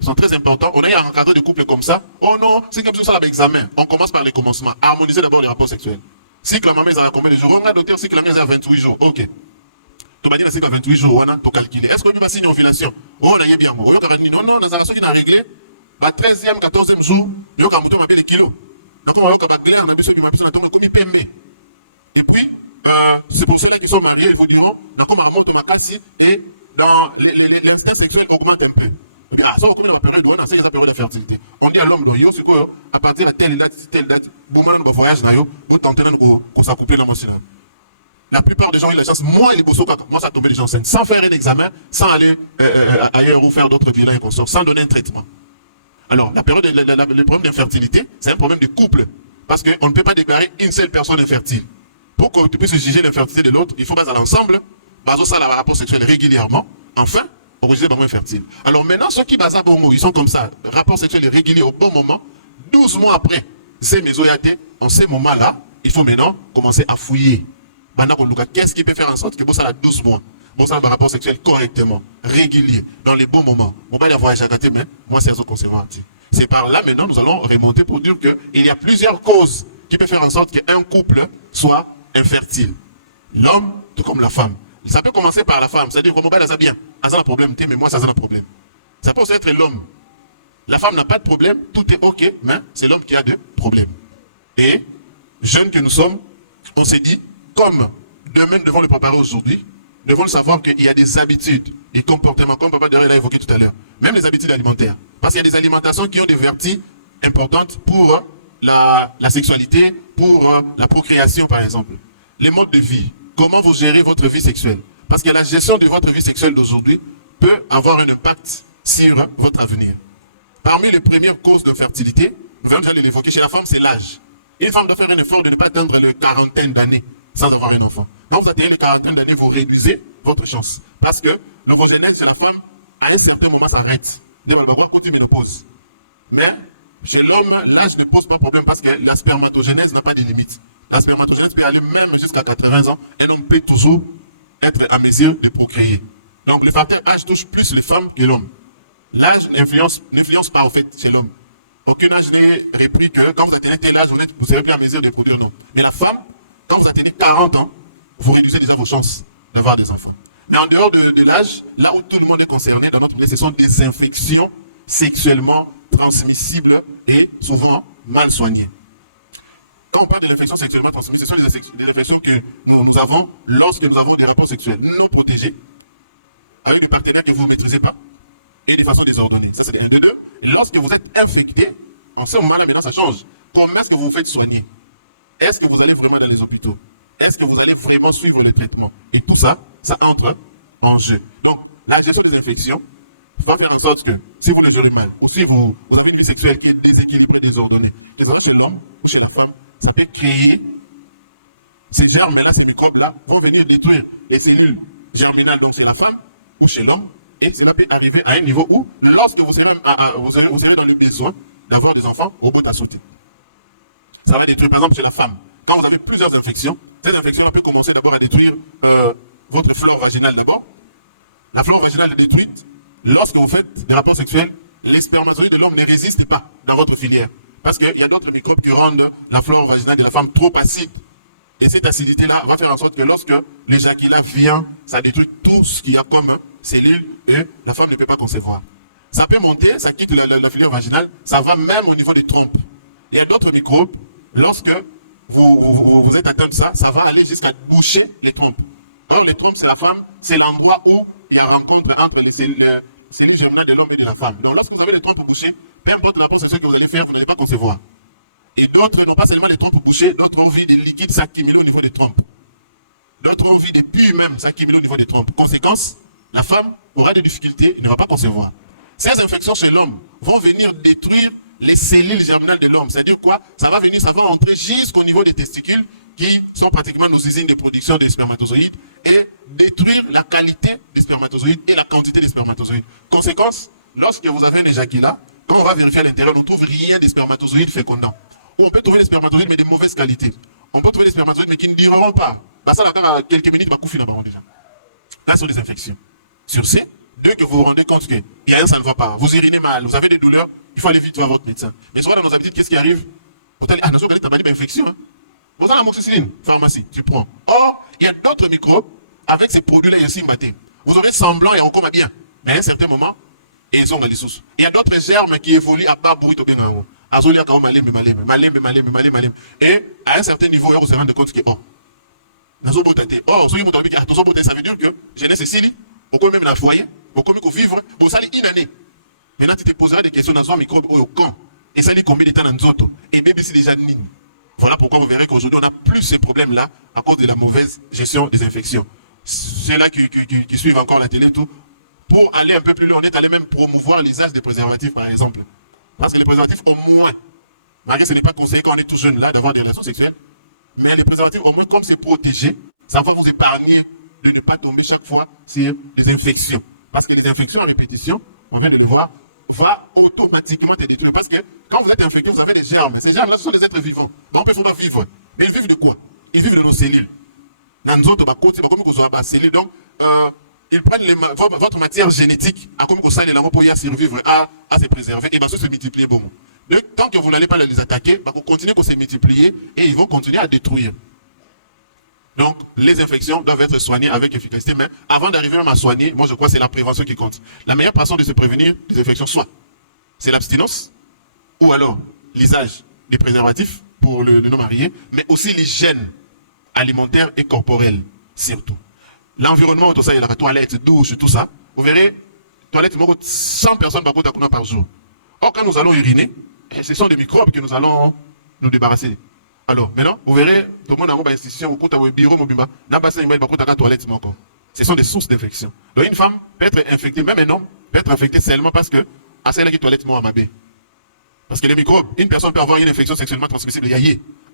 sont très importantes. On a un cadre de couple comme ça. Oh non, c'est comme ça avec examen. On commence par les commencements. Harmoniser d'abord les rapports sexuels. Si la maman est à combien de jours? On a docteur, si la maman est à 28 jours. Ok. Tu m'as dit que 28 jours, on a calculé. Est-ce qu'on va signer ovulation? Oh, on a bien. Non, non, les arrations qui n'ont réglé. À 13e, 14e jour, il y a un peu de kilos. Donc, on va avoir clair, on a vu ceux qui m'ont appelé comme IPMB. Et puis, c'est pour ceux-là qui sont mariés, ils vous diront, on a monté ma casse et l'instinct sexuel augmente un peu. Ah, ça va comme dans la période, on a cette période de fertilité. On dit à l'homme, c'est quoi, à partir de telle date, boum, on va voyager, on tenter de s'accoupler dans mon cinéma. La plupart des gens ont eu la chance, moi, les bossos, moi, ça tombé les gens enceintes, sans faire un examen, sans aller ailleurs ou faire d'autres bilans et consorts, sans donner un traitement. Alors, la période, le problème d'infertilité, c'est un problème de couple. Parce qu'on ne peut pas déclarer une seule personne infertile. Pour que tu puisses juger l'infertilité de l'autre, il faut baser à l'ensemble, baser ça à la rapport sexuel régulièrement, enfin, original bon infertile. Alors maintenant, ceux qui basent à bon mot, ils sont comme ça, rapport sexuel régulier au bon moment, 12 mois après, c'est mésoyaté, en ces moments-là, il faut maintenant commencer à fouiller. Maintenant, qu'est-ce qui peut faire en sorte que ça a 12 mois? Bon, ça a un rapport sexuel correctement, régulier, dans les bons moments. Bon, il y a voyage à côté, mais moi, c'est un conservateur. C'est par là, maintenant, nous allons remonter pour dire qu'il y a plusieurs causes qui peuvent faire en sorte qu'un couple soit infertile. L'homme, tout comme la femme. Ça peut commencer par la femme, c'est-à-dire que mon ça bien. Ça a un problème, mais moi, ça a un problème. Ça peut aussi être l'homme. La femme n'a pas de problème, tout est OK, mais c'est l'homme qui a des problèmes. Et, jeunes que nous sommes, on s'est dit, comme demain, nous devons le préparer aujourd'hui, nous devons savoir qu'il y a des habitudes, des comportements, comme Papa Derry l'a évoqué tout à l'heure, même les habitudes alimentaires. Parce qu'il y a des alimentations qui ont des vertus importantes pour la sexualité, pour la procréation, par exemple. Les modes de vie, comment vous gérez votre vie sexuelle. Parce que la gestion de votre vie sexuelle d'aujourd'hui peut avoir un impact sur votre avenir. Parmi les premières causes de fertilité, nous allons déjà l'évoquer, chez la femme, c'est l'âge. Une femme doit faire un effort de ne pas atteindre les quarantaine d'années sans avoir un enfant. Quand vous atteignez les quarantaine d'années, vous réduisez votre chance. Parce que le rosennel chez la femme, à un certain moment, s'arrête. Côté ménopause. Mais chez l'homme, l'âge ne pose pas problème parce que la spermatogénèse n'a pas de limite. La spermatogénèse peut aller même jusqu'à 80 ans. Un homme peut toujours être à mesure de procréer. Donc le facteur âge touche plus les femmes que l'homme. L'âge n'influence pas au fait chez l'homme. Aucun âge n'est repris que quand vous atteignez tel âge, vous serez plus à mesure de produire non. Mais la femme, quand vous atteignez 40 ans, vous réduisez déjà vos chances d'avoir des enfants. Mais en dehors de l'âge, là où tout le monde est concerné dans notre milieu, ce sont des infections sexuellement transmissibles et souvent mal soignées. Quand on parle de l'infection sexuellement transmissible, ce sont des infections que nous avons lorsque nous avons des rapports sexuels non protégés avec des partenaires que vous ne maîtrisez pas et de façon désordonnée. Ça, c'est un. De deux, lorsque vous êtes infecté, en ce moment-là, maintenant, ça change. Comment est-ce que vous vous faites soigner? Est-ce que vous allez vraiment dans les hôpitaux? Est-ce que vous allez vraiment suivre le traitement? Et tout ça, ça entre en jeu. Donc, la gestion des infections va faire en sorte que si vous le gérez mal, ou si vous avez une vie sexuelle qui est déséquilibrée, désordonnée, chez l'homme ou chez la femme, ça peut créer ces germes-là, ces microbes-là, vont venir détruire les cellules germinales, donc chez la femme ou chez l'homme, et cela peut arriver à un niveau où, lorsque vous serez dans le besoin d'avoir des enfants, au bout de sauter. Ça va détruire, par exemple, chez la femme. Quand vous avez plusieurs infections, ces infections peuvent commencer d'abord à détruire votre flore vaginale d'abord. La flore vaginale est détruite. Lorsque vous faites des rapports sexuels, les spermatozoïdes de l'homme ne résistent pas dans votre filière. Parce qu'il y a d'autres microbes qui rendent la flore vaginale de la femme trop acide. Et cette acidité-là va faire en sorte que lorsque l'éjaculat vient, ça détruit tout ce qu'il y a comme cellules et la femme ne peut pas concevoir. Ça peut monter, ça quitte la filière vaginale, ça va même au niveau des trompes. Il y a d'autres microbes, lorsque vous êtes atteint de ça, ça va aller jusqu'à boucher les trompes. Alors les trompes, c'est la femme, c'est l'endroit où il y a rencontre entre les cellules germinales de l'homme et de la femme. Donc lorsque vous avez les trompes bouchées, peu importe la rapport sexuel que vous allez faire, vous n'allez pas concevoir. Et d'autres n'ont pas seulement les trompes bouchées, d'autres ont vu des liquides s'accumuler au niveau des trompes. D'autres ont vu des pus même s'accumuler au niveau des trompes. Conséquence, la femme aura des difficultés et ne va pas concevoir. Ces infections chez l'homme vont venir détruire les cellules germinales de l'homme. C'est-à-dire quoi? Ça va entrer jusqu'au niveau des testicules qui sont pratiquement nos usines de production des spermatozoïdes et détruire la qualité des spermatozoïdes et la quantité des spermatozoïdes. Conséquence, lorsque vous avez un éjaculat, quand on va vérifier à l'intérieur, on ne trouve rien des spermatozoïdes fécondants. Ou on peut trouver des spermatozoïdes mais de mauvaise qualité. On peut trouver des spermatozoïdes mais qui ne dureront pas. Parce que quelques minutes, va couper là-bas déjà. Là, ce sont des infections. Sur ces, dès que vous vous rendez compte qu'il y a un, ça ne va pas. Vous urinez mal, vous avez des douleurs, il faut aller vite voir votre médecin. Mais souvent, dans nos habitudes, qu'est-ce qui arrive? Vous allez, ah, non, tu as une infection. Hein? Vous avez l'amoxicilline, pharmacie, tu prends. Or, il y a d'autres microbes, avec ces produits-là, ici, maté. Vous aurez semblant et on coma bien. Mais à un certain moment, ils ont des sources. Il y a d'autres germes qui évoluent à bas bruit au bien en haut. Et à un certain niveau, vous se rendez compte que, oh, ça veut dire que jeunesse ici, pourquoi même dans le foyer, pourquoi même vivre, pour ça, une année. Maintenant, tu te poseras des questions dans un microbe au camp. Et ça, combien de temps dans nous autres? Et bébé, c'est déjà nini. Voilà pourquoi vous verrez qu'aujourd'hui, on a plus ces problèmes-là à cause de la mauvaise gestion des infections. Ceux-là qui suivent encore la télé, tout, pour aller un peu plus loin, on est allé même promouvoir l'usage des préservatifs, par exemple. Parce que les préservatifs, au moins, malgré que ce n'est pas conseillé quand on est tout jeune là d'avoir des relations sexuelles, mais les préservatifs, au moins, comme c'est protégé, ça va vous épargner de ne pas tomber chaque fois sur des infections. Parce que les infections en répétition, on vient de le voir, va automatiquement te détruire. Parce que quand vous êtes infecté, vous avez des germes. Ces germes-là, ce sont des êtres vivants. Donc, on peut vivre. Mais ils vivent de quoi? Ils vivent de nos cellules. Dans nos autres, comme vous aurez des cellules. Donc, ils prennent votre matière génétique, comme vous savez, pour y survivre, à se préserver, et bien, ça se multiplier beaucoup. Donc, tant que vous n'allez pas les attaquer, vous continuez à se multiplier et ils vont continuer à détruire. Donc, les infections doivent être soignées avec efficacité. Mais avant d'arriver même à soigner, moi je crois que c'est la prévention qui compte. La meilleure façon de se prévenir des infections, soit c'est l'abstinence, ou alors l'usage des préservatifs pour le non-marié, mais aussi l'hygiène alimentaire et corporelle, surtout. L'environnement, tout ça, il y a la toilette, douche, tout ça. Vous verrez, toilette, 100 personnes par jour. Or, quand nous allons uriner, ce sont des microbes que nous allons nous débarrasser. Alors, maintenant, vous verrez, tout le monde a une institution, au bureau, ce sont des sources d'infection. Donc, une femme peut être infectée, même un homme peut être infecté seulement parce que, à celle qui toilette, moi, à ma baie. Parce que les microbes, une personne peut avoir une infection sexuellement transmissible,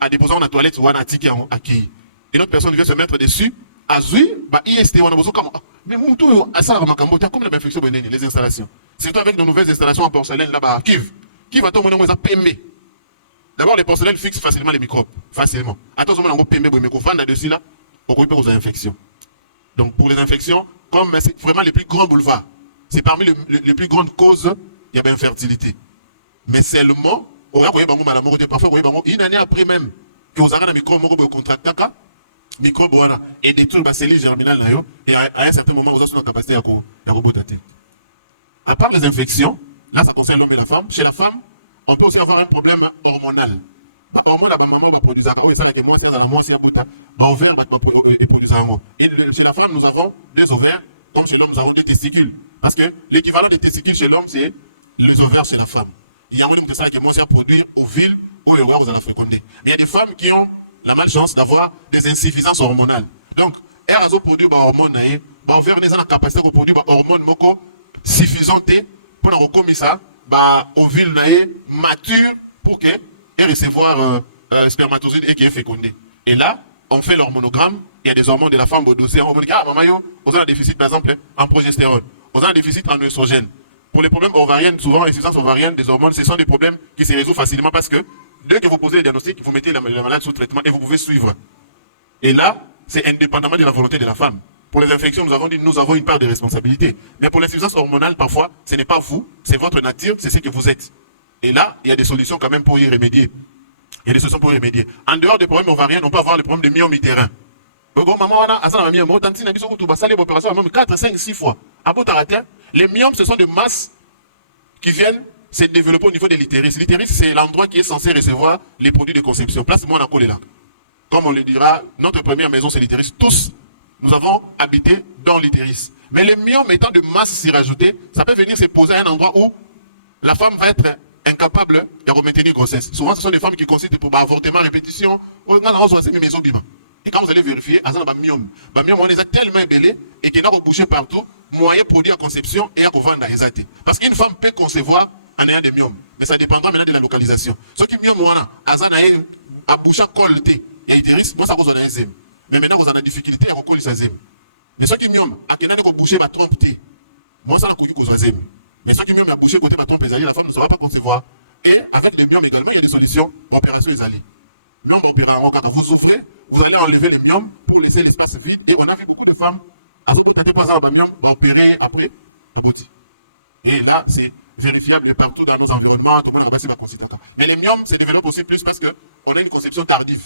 à déposer dans la toilette ou à un ticket à qui. Une autre personne vient se mettre dessus, à zui, IST, on a besoin comme. Mais tout, à ça, comme l'infection, les installations. Surtout avec de nouvelles installations en porcelaine là-bas, qui va tomber dans les PMB. D'abord, les porcelaines fixent facilement les microbes. Facilement. Attention, on a PMB, mais qu'on vend là-dessus, là, on peut aux infections. Donc, pour les infections, comme c'est vraiment les plus grands boulevards, c'est parmi les plus grandes causes, il y a infertilité. Mais seulement, on va parfois, une année après même, que vous avez un microbe, on contracte, microbe, et détruire la cellule germinale, et à un certain moment, vous avez une capacité à rebotater. À part les infections, Là, ça concerne l'homme et la femme. Chez la femme, on peut aussi avoir un problème hormonal. Hormone, la maman va produire ça. Oui, ça, les mois, c'est dans la mois, c'est à bout. Ovaire, et produire ça. Et chez la femme, nous avons des ovaires. Comme chez l'homme, nous avons des testicules. Parce que l'équivalent des testicules chez l'homme, c'est les ovaires chez la femme. Il y a un homme qui commence à produire ovule ou vous allez féconder. Mais il y a des femmes qui ont la malchance d'avoir des insuffisances hormonales. Donc, elles ont produit des hormones, ovaires, elles ont la capacité de produire des hormones suffisantes pour recommencer ça, ovule mature pour que et recevoir spermatozoïdes et qui est fécondé. Et là, on fait l'hormonogramme, il y a des hormones de la femme au dossier. On dit, maman, on a un déficit, par exemple, en progestérone. On a un déficit en œstrogène. Pour les problèmes ovariens, souvent, l'insuffisance ovarienne des hormones, ce sont des problèmes qui se résolvent facilement parce que dès que vous posez le diagnostic, vous mettez la malade sous traitement et vous pouvez suivre. Et là, c'est indépendamment de la volonté de la femme. Pour les infections, nous avons dit, nous avons une part de responsabilité. Mais pour l'insuffisance hormonale, parfois, ce n'est pas vous, c'est votre nature, c'est ce que vous êtes. Et là, il y a des solutions quand même pour y remédier. Il y a des solutions pour y remédier. En dehors des problèmes ovariens, on peut avoir le problème de myome utérin. Les 4, 5, 6 fois. Les myomes, ce sont des masses qui viennent se développer au niveau de l'utérus. L'utérus, c'est l'endroit qui est censé recevoir les produits de conception. Place-moi dans là. Comme on le dira, notre première maison, c'est l'utérus. Tous, nous avons habité dans l'utérus. Mais les myomes étant de masse s'y rajouter, ça peut venir se poser à un endroit où la femme va être incapable de retenir grossesse. Souvent, ce sont des femmes qui considèrent pour avortement, répétition. Et quand vous allez vérifier, on est tellement ébellé et qu'il a rebouché partout, moyen produit à conception et à vendre à exaté. Parce qu'une femme peut concevoir en ayant des myomes, mais ça dépendra maintenant de la localisation. Ce qui est myome, a bouché à colter et utérus, moi ça cause un zème. Mais maintenant, vous avez des difficultés à recoller ça zème. Mais ce qui est myome, à qui n'a pas bouché, va tromper. Moi, ça n'a pas cause un zème. Mais ceux qui myome a bouché côté patron pésaille, la femme ne saura pas concevoir. Et avec les myomes également, il y a des solutions. Opération les allées. Myome opération, quand vous souffrez, vous allez enlever les myomes pour laisser l'espace vide. Et on a vu beaucoup de femmes, à ce moment où myome va opérer après la beauté. Et là, c'est vérifiable partout dans nos environnements. Tout le monde a passé par considération. Mais les myomes se développent aussi plus parce qu'on a une conception tardive.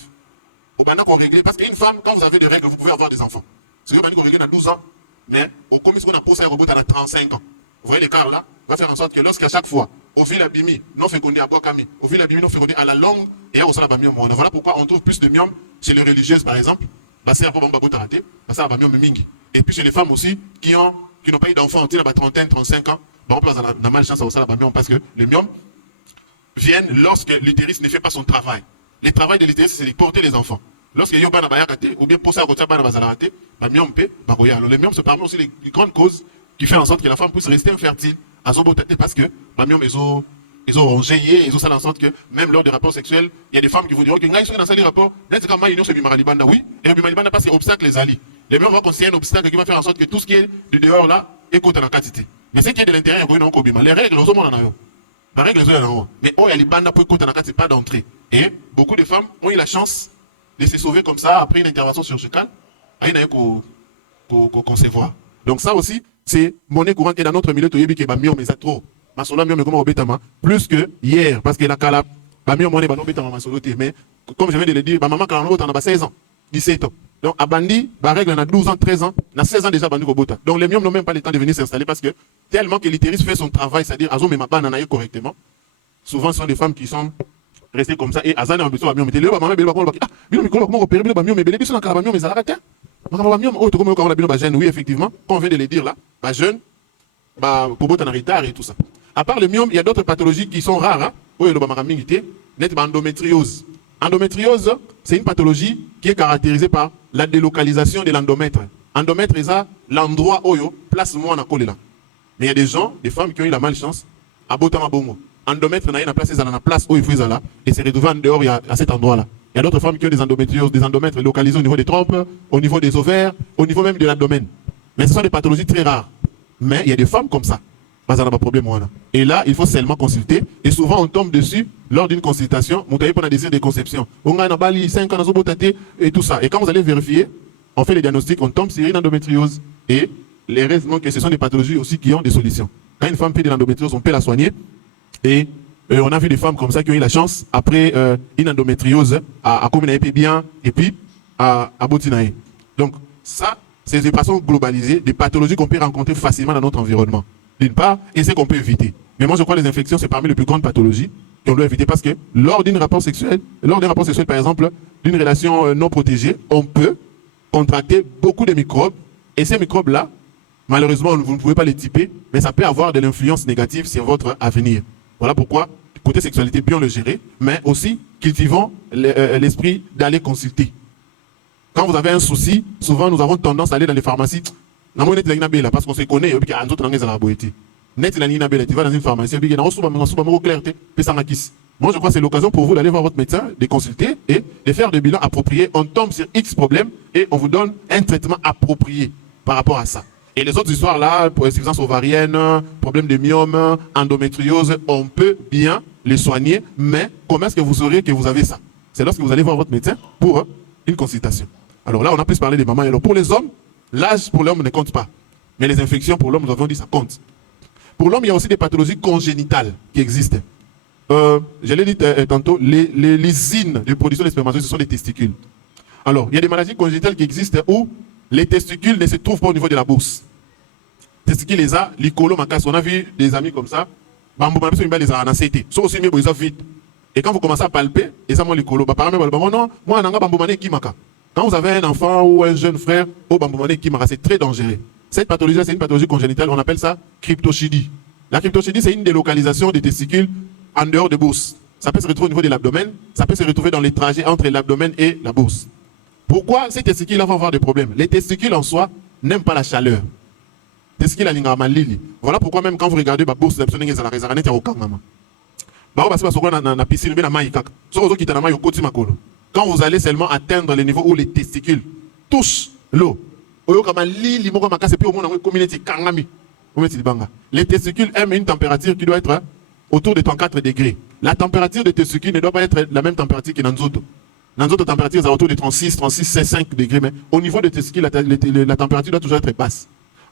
Au maintenant qu'on règle, parce qu'une femme, quand vous avez des règles, vous pouvez avoir des enfants. C'est que qu'on règle à 12 ans, mais au commis qu'on a posé un robot à 35 ans. Vous voyez l'écart là? Va faire en sorte que lorsqu'à chaque fois, au fil abimi, non fécondé à Boakami, au fil abimi, non fécondé à la longue, et au sol à myome. Voilà pourquoi on trouve plus de myome chez les religieuses par exemple. C'est un peu bon babou taraté, c'est un myome mingi. Et puis chez les femmes aussi qui n'ont pas eu d'enfants, on tient la trentaine, 35 ans, on peut avoir la malchance au sol à myome parce que les myomes viennent lorsque l'utérus ne fait pas son travail. Le travail de l'utérus, c'est de porter les enfants. Lorsque il y a un bayakate, ou bien poser à côté de bazalate, myome peut, alors les myomes se parmi aussi les grandes causes qui fait en sorte que la femme puisse rester infertile à son beauté parce que ils ont rongé, ils ont ça en sorte que même lors des rapports sexuels, il y a des femmes qui vous diront que ils sont dans ces rapports, oui, et Bimalibanda parce que obstacle les alliés. Les mères vont considérer un obstacle qui va faire en sorte que tout ce qui est du dehors là est contre la quantité. Mais ce qui est de l'intérieur, les règles, les hommes en ont. La règle, les hommes en ont. Mais oh, il y a les bandes pour contre la quantité, pas d'entrée. Et beaucoup de femmes ont eu la chance de se sauver comme ça après une intervention chirurgicale, à une concevoir. Donc ça aussi, c'est monnaie courante et dans notre milieu, tu as dit myome est trop. Masolo myome comme obétama plus que hier parce que la cala myome on est pas obétama masolo mais comme je viens de le dire, maman quand on a 16 ans, 17 ans. Donc à bandi, règle on a 12 ans, 13 ans, on a 16 ans déjà bandi kobota. Donc les myomes n'ont même pas le temps de venir s'installer parce que tellement que l'utérus fait son travail, c'est-à-dire azon mais ma banane correctement. Souvent ce sont des femmes qui sont restées comme ça et azan a besoin de myome. Le maman belle ah, myome comment opérer le myome belle biso na kala myome ezalaka te. Oui, effectivement, comme on vient de le dire là, jeune, pour en retard et tout ça. À part le myome, il y a d'autres pathologies qui sont rares. L'endométriose. Endométriose, c'est une pathologie qui est caractérisée par la délocalisation de l'endomètre. Endomètre, c'est l'endroit où place moi on a collé là. Mais il y a des gens, des femmes qui ont eu la malchance à Botama Bongo. Endomètre, il y a une place où il faut là et c'est retrouvé en dehors à cet endroit-là. Il y a d'autres femmes qui ont des endométrioses, des endomètres localisés au niveau des trompes, au niveau des ovaires, au niveau même de l'abdomen. Mais ce sont des pathologies très rares. Mais il y a des femmes comme ça. Ça n'a pas de problème. Et là, il faut seulement consulter. Et souvent, on tombe dessus lors d'une consultation. On a un désir de conception. On a 5 ans et tout ça. Et quand vous allez vérifier, on fait les diagnostics, on tombe sur une endométriose. Et les raisons que ce sont des pathologies aussi qui ont des solutions. Quand une femme fait de l'endométriose, on peut la soigner. Et on a vu des femmes comme ça qui ont eu la chance, après une endométriose, à communiquer bien, et puis à Botinaï. Donc, ça, c'est de façon globalisée, des pathologies qu'on peut rencontrer facilement dans notre environnement. D'une part, et c'est qu'on peut éviter. Mais moi, je crois que les infections, c'est parmi les plus grandes pathologies qu'on doit éviter parce que lors d'un rapport sexuel, par exemple, d'une relation non protégée, on peut contracter beaucoup de microbes. Et ces microbes-là, malheureusement, vous ne pouvez pas les typer, mais ça peut avoir de l'influence négative sur votre avenir. Voilà pourquoi, côté sexualité, bien le gérer, mais aussi cultivons l'esprit d'aller consulter. Quand vous avez un souci, souvent nous avons tendance à aller dans les pharmacies. Parce qu'on se connaît, tu vas dans une pharmacie, moi je crois que c'est l'occasion pour vous d'aller voir votre médecin, de consulter et de faire des bilans appropriés. On tombe sur X problèmes et on vous donne un traitement approprié par rapport à ça. Et les autres histoires là, pour insuffisance ovarienne, problème de myome, endométriose, on peut bien les soigner, mais comment est-ce que vous saurez que vous avez ça? C'est lorsque vous allez voir votre médecin pour une consultation. Alors là, on a plus parlé des mamans. Alors pour les hommes, l'âge pour l'homme ne compte pas. Mais les infections pour l'homme, nous avons dit ça compte. Pour l'homme, il y a aussi des pathologies congénitales qui existent. Je l'ai dit tantôt, les usines de production de spermatozoïdes, ce sont les testicules. Alors, il y a des maladies congénitales qui existent où les testicules ne se trouvent pas au niveau de la bourse. Les testicules, les a, l'icolo, on a vu des amis comme ça. Et quand vous commencez à palper, et ça, moi, l'icolo, quand vous avez un enfant ou un jeune frère, c'est très dangereux. Cette pathologie, c'est une pathologie congénitale, on appelle ça cryptochidie. La cryptochidie, c'est une délocalisation des testicules en dehors de bourse. Ça peut se retrouver au niveau de l'abdomen, ça peut se retrouver dans les trajets entre l'abdomen et la bourse. Pourquoi ces testicules-là vont avoir des problèmes? Les testicules en soi n'aiment pas la chaleur. Voilà pourquoi même quand vous regardez la bourse, quand vous allez seulement atteindre les niveaux où les testicules touchent l'eau, les testicules aiment une température qui doit être autour de 34 degrés. La température des testicules ne doit pas être la même température que dans les autres. Dans les autres températures, c'est autour de 36, 5 degrés. Mais au niveau des testicules, la température doit toujours être basse.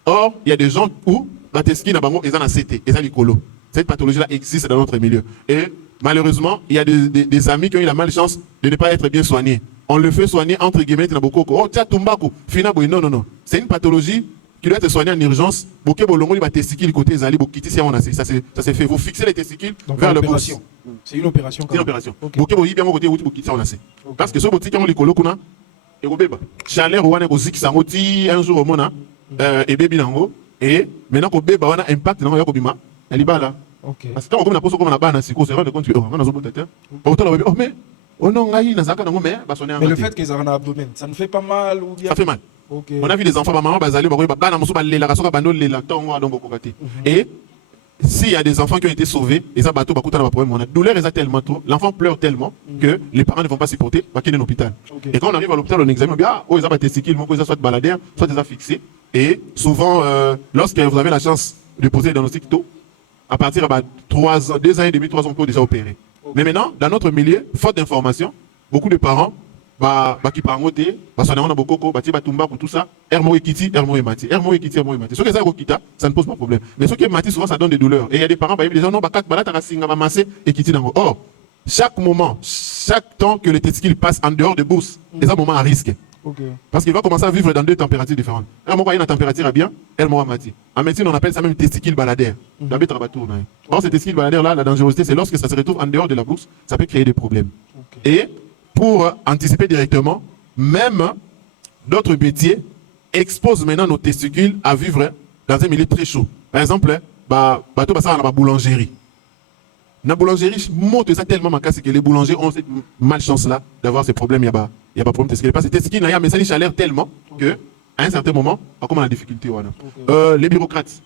Or, il y a des gens où la testicule est en CT, et ça l'icolo. Cette pathologie-là existe dans notre milieu. Et malheureusement, il y a des amis qui ont eu la malchance de ne pas être bien soignés. On le fait soigner entre guillemets, oh, tiens, tumbaku, non. C'est une pathologie qui doit être soignée en urgence. Ça se fait. Vous fixez les testicules donc, vers le bourse. C'est une opération. C'est une opération. Okay. Parce que ce botti qui est l'écolo, chaleur un jour au monde, et bébé nango, et maintenant que bébé a un impact dans le elle est là. Parce que quand on a posé comme la banane, c'est qu'on se rend compte que on a besoin de mais le fait qu'ils aient un abdomen, ça ne fait pas mal ou bien? Ça fait mal. Okay. On a vu des enfants, maman, et s'il y a des enfants qui ont été sauvés, et ça, la douleur est tellement trop, l'enfant pleure tellement que les parents ne vont pas supporter, va quitter l'hôpital. Okay. Et quand on arrive à l'hôpital, on examine, ils ont des testicules, ils soit baladés, soit déjà fixés. Et souvent, lorsque vous avez la chance de poser le diagnostic tôt, à partir de 2 ans et demi, 3 ans, on peut déjà opérer. Okay. Mais maintenant, dans notre milieu, faute d'information, beaucoup de parents, qui parlent tout ça, ça ne pose pas de problème. Mais ce qui est mati, souvent, ça donne des douleurs. Et il y a des parents, les gens n'ont pas oh, chaque moment, chaque temps que le testicule passe en dehors de bourse, c'est un moment à risque. Okay. Parce qu'il va commencer à vivre dans 2 températures différentes. Un moment, il y a une température à bien, elle m'a mati. En médecine, on appelle ça même testicule baladaire. Or, ce testicule baladaire-là, la dangerosité, c'est lorsque ça se retrouve en dehors de la bourse, ça peut créer des problèmes. Okay. Et pour anticiper directement, même d'autres métiers exposent maintenant nos testicules à vivre dans un milieu très chaud. Par exemple, la boulangerie. La boulangerie monte ça tellement macasse que les boulangers ont cette malchance-là d'avoir ces problèmes. Il n'y a pas de problème testicule. Parce que testicule, il y a mais ça chaleur tellement que à un certain moment, on commence à la difficulté. Les bureaucrates,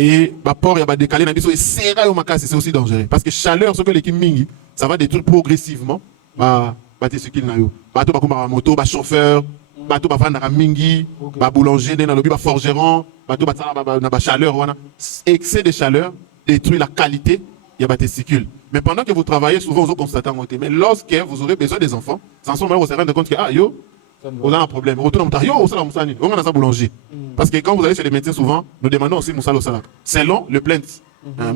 et port, il y a décalé dans et c'est aussi dangereux. Parce que chaleur, ce que l'équipe mingi, ça va détruire progressivement testicule na yo. Moto, chauffeur, mingi, boulanger, forgeron, chaleur. Excès de chaleur détruit la qualité, il y a testicule. Mais pendant que vous travaillez, souvent vous constatez en côté. Mais lorsque vous aurez besoin des enfants, sans son vous se rendre compte que on a un problème. Boulanger. Parce que quand vous allez chez les médecins, souvent, nous demandons aussi Moussalo Salah. Selon le plainte. En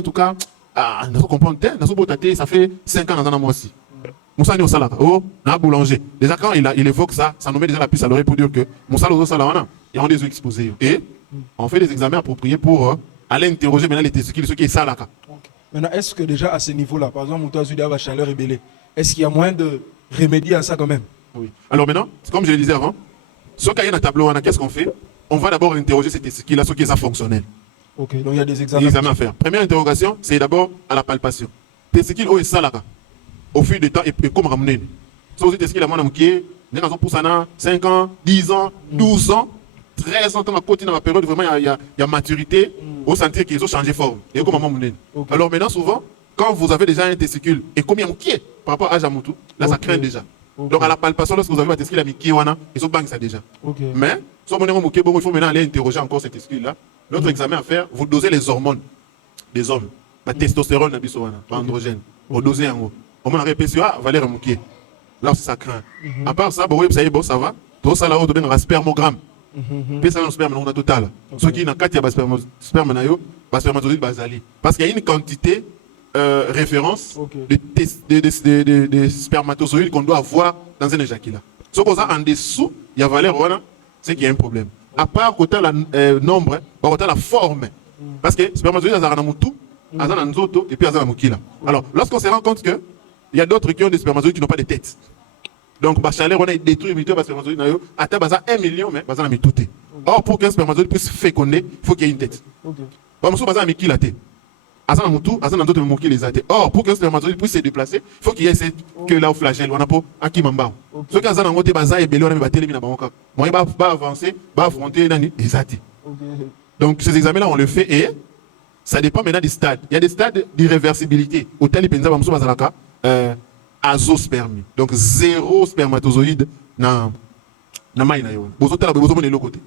tout cas, ça fait 5 ans dans un mois aussi. Moussalo Salah. Oh, un boulanger. Déjà, quand il évoque ça, ça nous met déjà la puce à l'oreille pour dire que Moussalo Salah, il y a des yeux exposés. Et On fait des examens appropriés pour aller interroger maintenant les testicules, ceux qui sont là. Maintenant, est-ce que déjà à ce niveau-là, par exemple, Moutoua Zouda, la chaleur est belée, est-ce qu'il y a moyen de remédier à ça quand même? Oui. Alors maintenant, comme je le disais avant, ce qu'il y a un tableau, qu'est-ce qu'on fait? On va d'abord interroger ces testicules-là, ceux qui sont fonctionnels. Ok, donc il y a des Des examens. examens à faire. Première interrogation, c'est d'abord à la palpation. Testicules, où est ça là? Au fil du temps, et comme ramener. Sauf que testicules, à mon qui est, nous avons pour ça 5 ans, 10 ans, 12 ans, 13 ans, à côté dans la période, vraiment, il y a maturité, au sentir qu'ils ont changé forme. Et comme maman mounine. Ok. Alors maintenant, souvent, quand vous avez déjà un testicule, et combien qui est par rapport à Jamoutou, là, ça Ok. craint déjà. Ok. Donc à la palpation, lorsque vous avez un testicule à Miki, ils ont bang ça déjà. Ok. Mais, soit il faut maintenant aller interroger encore cet testicule-là. L'autre examen à faire, vous dosez les hormones des hommes. La testostérone, l'androgène. Vous dosez en haut. Au moins, la PCA va les remonter. Là, ça craint. À part ça, bon, ça va. Tout ça là-haut, on a un spermogramme. Puis ça, on a un sperme total. Ceux qui n'ont qu'à dire sperme, spermatozoïde basali. Parce qu'il y a une quantité référence Ok. de spermatozoïdes qu'on doit avoir dans un éjaculat. Ce qu'on a en dessous, il y a valeur, c'est qu'il y a un problème. À part côté le nombre, côté la forme. Parce que spermatozoïdes, ils ont tout, ils ont un zoto, et puis ils ont un moukila. Alors, lorsqu'on se rend compte que il y a d'autres qui ont des spermatozoïdes qui n'ont pas de tête. Donc, on a détruit les spermatozoïdes, à 1 million, mais ils ont mis tout. Or, pour qu'un spermatozoïde puisse féconder, il faut qu'il y ait une tête. Ok. Bon, monsieur, il y a tête. Or, pour qu'un spermatozoïde puisse se déplacer, il faut qu'il y ait cette queue-là au flagelle. On a pour Akimamba. Ceux qui ont un côté bazar et belé, on a mis la banque. Moi, il va avancer, va affronter les athées. Ok. Donc, ces examens-là, on le fait et ça dépend maintenant des stades. Il y a des stades d'irréversibilité. Au tel pensa monsieur bazalaka azospermie. Donc, 0 spermatozoïde dans maï na yo. Bozo tala bozo mon l'autre côté.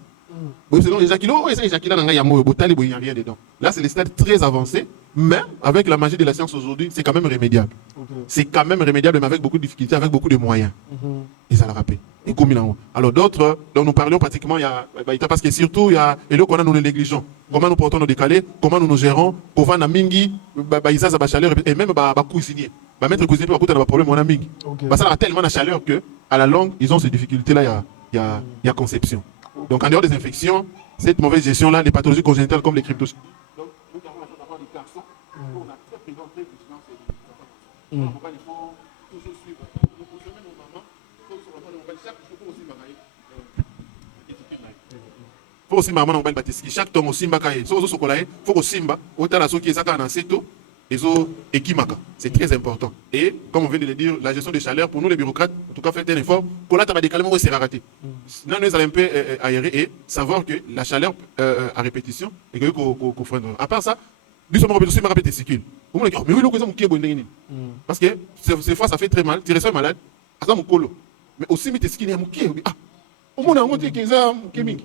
C'est donc éjaculat, c'est éjaculat dans ya mo botali il n'y a rien dedans. Là, c'est les stades très avancés, mais avec la magie de la science aujourd'hui, c'est quand même remédiable. Ok. C'est quand même remédiable, mais avec beaucoup de difficultés, avec beaucoup de moyens. Et ça l'a rappelé. Et comme il en haut. Alors d'autres, dont nous parlions pratiquement, il y a, parce que surtout, il y a, et là, qu'on a nous les négligeons. Comment nous portons nos décalés, comment nous nous gérons, comment na mingi, ça va chaleur, et même, cuisinier. Mettre cuisinier, par contre, on a problème, on a mingi. Ok. Ça a tellement de chaleur que, à la longue, ils ont ces difficultés-là, il y a conception. Donc, en dehors des infections, cette mauvaise gestion-là, les pathologies congénitales comme les cryptocytes. Donc, nous avons la chance d'avoir des garçons, on a très présent, très vigilant, c'est des enfants. Il faut toujours suivre. Nous fonctionnons nos mamans, il faut sur nos mamans, chaque jour, aussi, il faut aussi maman on baptiste chaque temps aussi mbakaye so so kola faut aussi mba otala so qui ezaka na seto ezo ekimaka c'est très important et comme on vient de le dire la gestion de chaleur pour nous les bureaucrates en tout cas faites un effort pour la tabac décalement c'est raté non nous allons un peu aérer et savoir que la chaleur à répétition et que qu'on freine à part ça du sommet répétition m'a répété cycle mais oui le quoi qui est bon parce que ces fois ça fait très mal tu restes malade à ça mon colo mais aussi mais tes skis est mouké ah au moins on monte 15 ans mouké.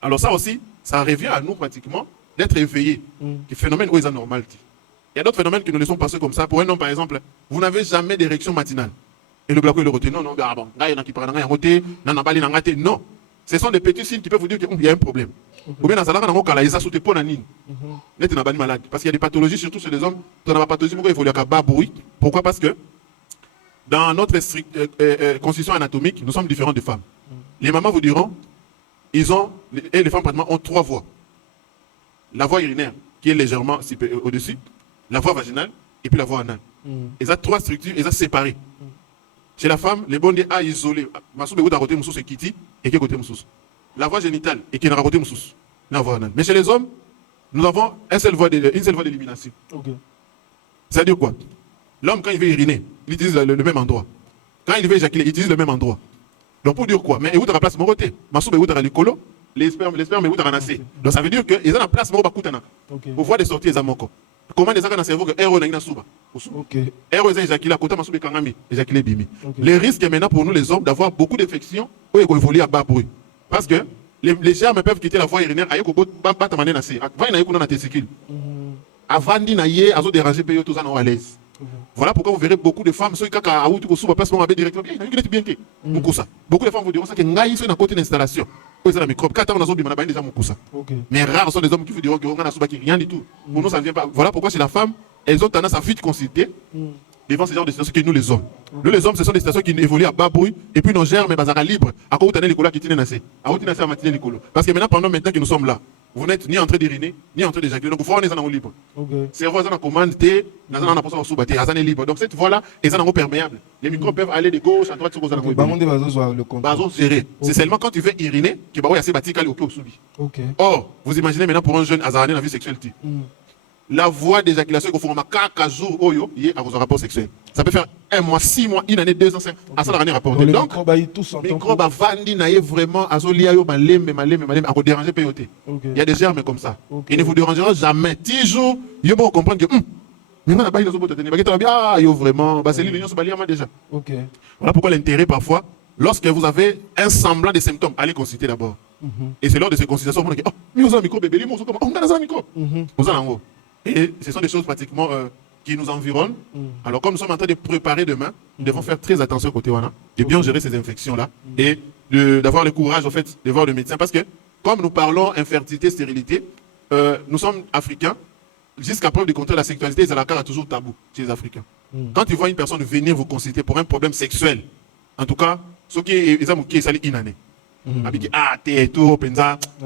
Alors ça aussi, ça revient à nous pratiquement d'être éveillés. Les phénomènes où ils sont normaux. Il y a d'autres phénomènes qui nous laissons passer comme ça. Pour un homme, par exemple, vous n'avez jamais d'érection matinale. Et le blaco, il le retient. Non, non. Ce sont des petits signes qui peuvent vous dire qu'il y a un problème. Ou bien dans la salle, ils sont pour malade. Parce qu'il y a des pathologies, surtout chez les hommes. Dans la pathologie, il faut bas bruit. Pourquoi? Parce que dans notre constitution anatomique, nous sommes différents des femmes. Les mamans vous diront, les femmes pratiquement ont 3 voies. La voie urinaire, qui est légèrement au-dessus, la voie vaginale, et puis la voie anale. Ils ont 3 structures, ils ont séparées. Chez la femme, les bons à isoler. La voie génitale, et qui n'a pas la voie anale. Mais chez les hommes, nous avons une seule voie d'élimination. Okay. C'est-à-dire quoi? L'homme, quand il veut uriner, il utilise le même endroit. Quand il veut éjaculer, il utilise le même endroit. Donc pour dire quoi? Mais où tu as la place Moroté? Masou où tu as le colo, les spermes où tu as ranassé. Donc ça veut dire qu'ils ont la place Morobakutana. Pour voir des sorties, ils ont encore. Comment les gens dans le cerveau que héros n'a souba? Ok. Héros ils éjaculé à côté Masou Kangami, éjaculé Bimi. Le risque est maintenant pour nous les hommes d'avoir beaucoup d'infections où ils vont évoluer à bas bruit. Parce que les germes peuvent quitter la voie urinaire ailleurs qu'au bas tamané nasé. Avant il y a eu qu'on a testicule. Avant d'y nailler, à se déranger payer tous à l'aise. Voilà pourquoi vous verrez beaucoup de femmes, ceux qui ont tout souba place directement bien que beaucoup de femmes vous diront ça que ngaï sont à côté d'installation. Où est la microbe? Quand on a zombie, on a déjà mon coussa. Mais rares sont les hommes qui vous diront qu'on a souba qui rien du tout. Pour nous ça ne vient pas. Voilà pourquoi chez la femme, elles ont tendance à vite consulter devant ce genre de situations que nous les hommes. Nous les hommes, ce sont des situations qui évoluent à bas bruit et puis nos germes, bazara libre. À quoi vous tenez les colas qui tiennent assez? À où tenez à matinée les colos? Parce que maintenant que nous sommes là, vous n'êtes ni en train d'uriner, ni en train d'éjaculer. Donc, vous faut en libre. Cerveau, ça commande, n'a pas besoin de ça libre. Donc, cette voie-là, ils sont perméable. Les microbes peuvent aller de gauche à droite sur vos c'est seulement quand tu veux uriner que bah, assez bâti au soubi. Or, vous imaginez maintenant pour un jeune hasardé dans la vie sexuelle. La voie d'éjaculation qu'on fait un caca jour oyo y est à vos rapports sexuels. Ça peut faire 1 mois, 6 mois, 1 année, 2 ans, 5 ans, à ça la rapport. Donc, les microbes vandi naïe vraiment à zolia yo malem à vous déranger peyoté. Il y a des germes comme ça. Ils ne vous dérangeront jamais. Toujours, yo bon comprendre que maintenant la baille dans votre tête, ah yo vraiment, bah c'est l'union se balie déjà. Voilà pourquoi l'intérêt parfois, lorsque vous avez un semblant de symptômes, allez consulter d'abord. Et c'est lors de ces consultations qu'on dit oh, mais vous avez un micro bébé, on a un micro. Vous en haut. Et ce sont des choses pratiquement qui nous environnent. Alors, comme nous sommes en train de préparer demain, nous devons faire très attention côté Wana, de bien gérer ces infections-là et d'avoir le courage, en fait, de voir le médecin. Parce que, comme nous parlons infertilité, stérilité, nous sommes africains. Jusqu'à preuve du contraire, la sexualité, c'est la toujours tabou chez les Africains. Quand tu vois une personne venir vous consulter pour un problème sexuel, en tout cas, ce qui est une année.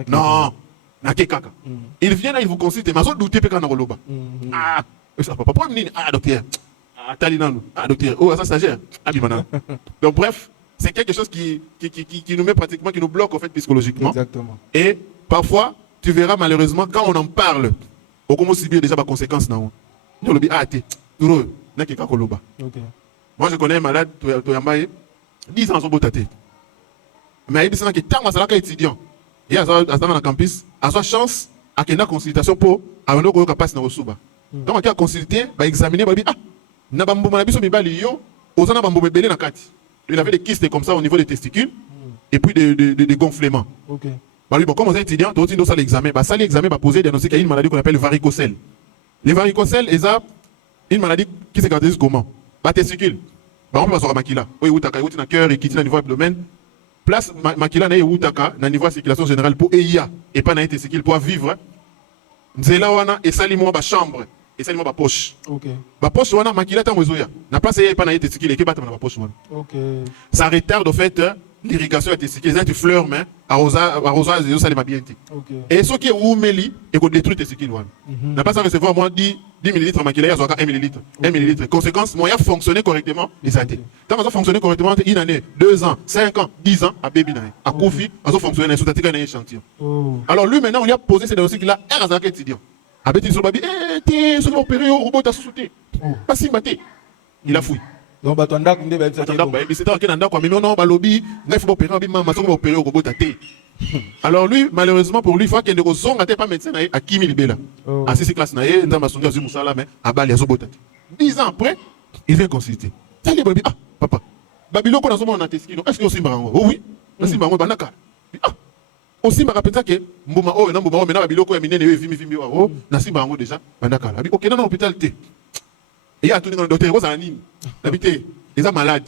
Non. Il vient là, il vous consulte, mais il doute pas quand ah, ça papa, docteur. Docteur. Oh, ça stagiaire. Donc bref, c'est quelque chose qui nous met pratiquement, qui nous bloque en fait psychologiquement. Exactement. Et parfois, tu verras malheureusement quand on en parle, on commence à subir déjà des conséquences non. On le dit moi je connais un malade, 10 ans son beau tâté. Mais il dit que tant que étudiant. Et à dans le campus, à sa chance, à une consultation pour avoir une capacité dans le souba. Donc, on a consulté, examiner, il avait des kystes comme ça au niveau des testicules et puis des gonflements. Bon, comme on est étudiant, tu as l'examen. Ça, l'examen va poser diagnostic qu'il y a une maladie qu'on appelle le varicocèle. Les varicocèles, c'est une maladie qui se caractérise comment? Testicule. On peut passer à makila. Oui, tu as un cœur et qui tient au niveau abdomen. Place makila na yutaka na niveau de circulation générale pour EIA et pas na testicule pour vivre. Nzela wana esali mo ba chambre, esali mo ba poche. Ba poche wana makila ta mozoya. Na place e pas na testicule et ke ba ta na ba poche wana. Ça retarde en fait l'irrigation des testicules, les fleurs mais arrosage de ça les bien. Et ce qui est oumeli et qu'on détruit tes testicules wana. Na pas ça recevoir moi 10 ml makila ya zoka 1 ml. 1 ml. Conséquence, moyen fonctionner correctement les santé. Tant que ça fonctionne correctement, une année, 2 ans, 5 ans, 10 ans, à baby naï, à Kofi, à ça fonctionner sous tatika naï échantillon. Alors lui maintenant on lui a posé ces dossiers qu'il a un razak étudiant. À Betty sur baby, t'es sur l'opéré au robot t'as sauté. Pas si maté. Il a fouillé. Donc batanda kunde ba c'est un kenda quoi mais non ba lobby, il faut opérer bima ma so opérer au robot t'até. Alors lui malheureusement pour lui il faut qu'il ne zonga pas médecin à Kimi Libela. À ces classes naï dans ma songa zu musala mais à Bali à Zobota. 10 ans après, il vient consulter. Ça lui dit ah papa. Babilo ko na so na testikino. Est-ce que aussi mbarango? Oh oui. Aussi mbarango banaka. Ah. Aussi mba rapeta que mbuma oh na mbuma oh maintenant babilo ko ya minene vimi oh na si mbarango déjà banaka. Abi OK dans l'hôpital té. Et il y a tout dans le docteur Rosanine. L'habité, ils sont malades.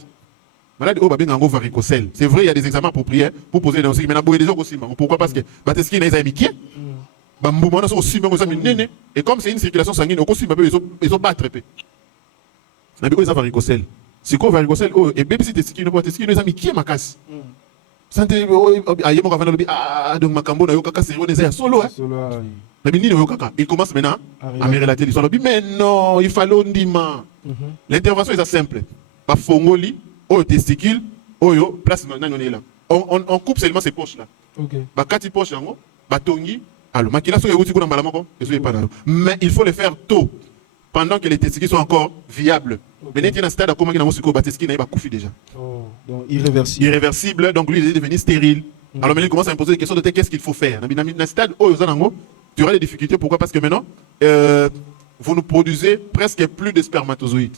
Malade au babé nango varicocèle. C'est vrai, il y a des examens appropriés pour poser des diagnostics. Mais il y a des gens aussi. Pourquoi? Parce que Bateski n'a pas mis Bamboumana sont aussi néné. Et comme c'est une circulation sanguine, ils ont battre. Nabi ils ont varicocèle. C'est quoi varicocèle? Et bébé si Teski ne peut Teski ils ont mis qui est ma casse. Santé aïe mon gavana lobi ah donc makambo na yo kaka c'est on solo hein. Nabi ni yo kaka. Il commence maintenant à me relater l'histoire. Mais non, il fallait ndima. L'intervention est simple. Ba fongoli au testicule, oyo place maintenant on est là. On coupe seulement ces poches là. Ba kati poche yango, ba tongi, alors makila so yewuti kuna malamako, mais il faut le faire tôt pendant que les testicules sont encore viables. Mais n'est un stade à comment il ba testicule na ba koufi déjà. Donc irréversible. Irréversible, donc lui il est devenu stérile. Alors maintenant il commence à me poser des questions de qu'est-ce qu'il faut faire. Dans un stade oyo zanango, tu auras des difficultés. Pourquoi? Parce que maintenant vous nous produisez presque plus de spermatozoïdes.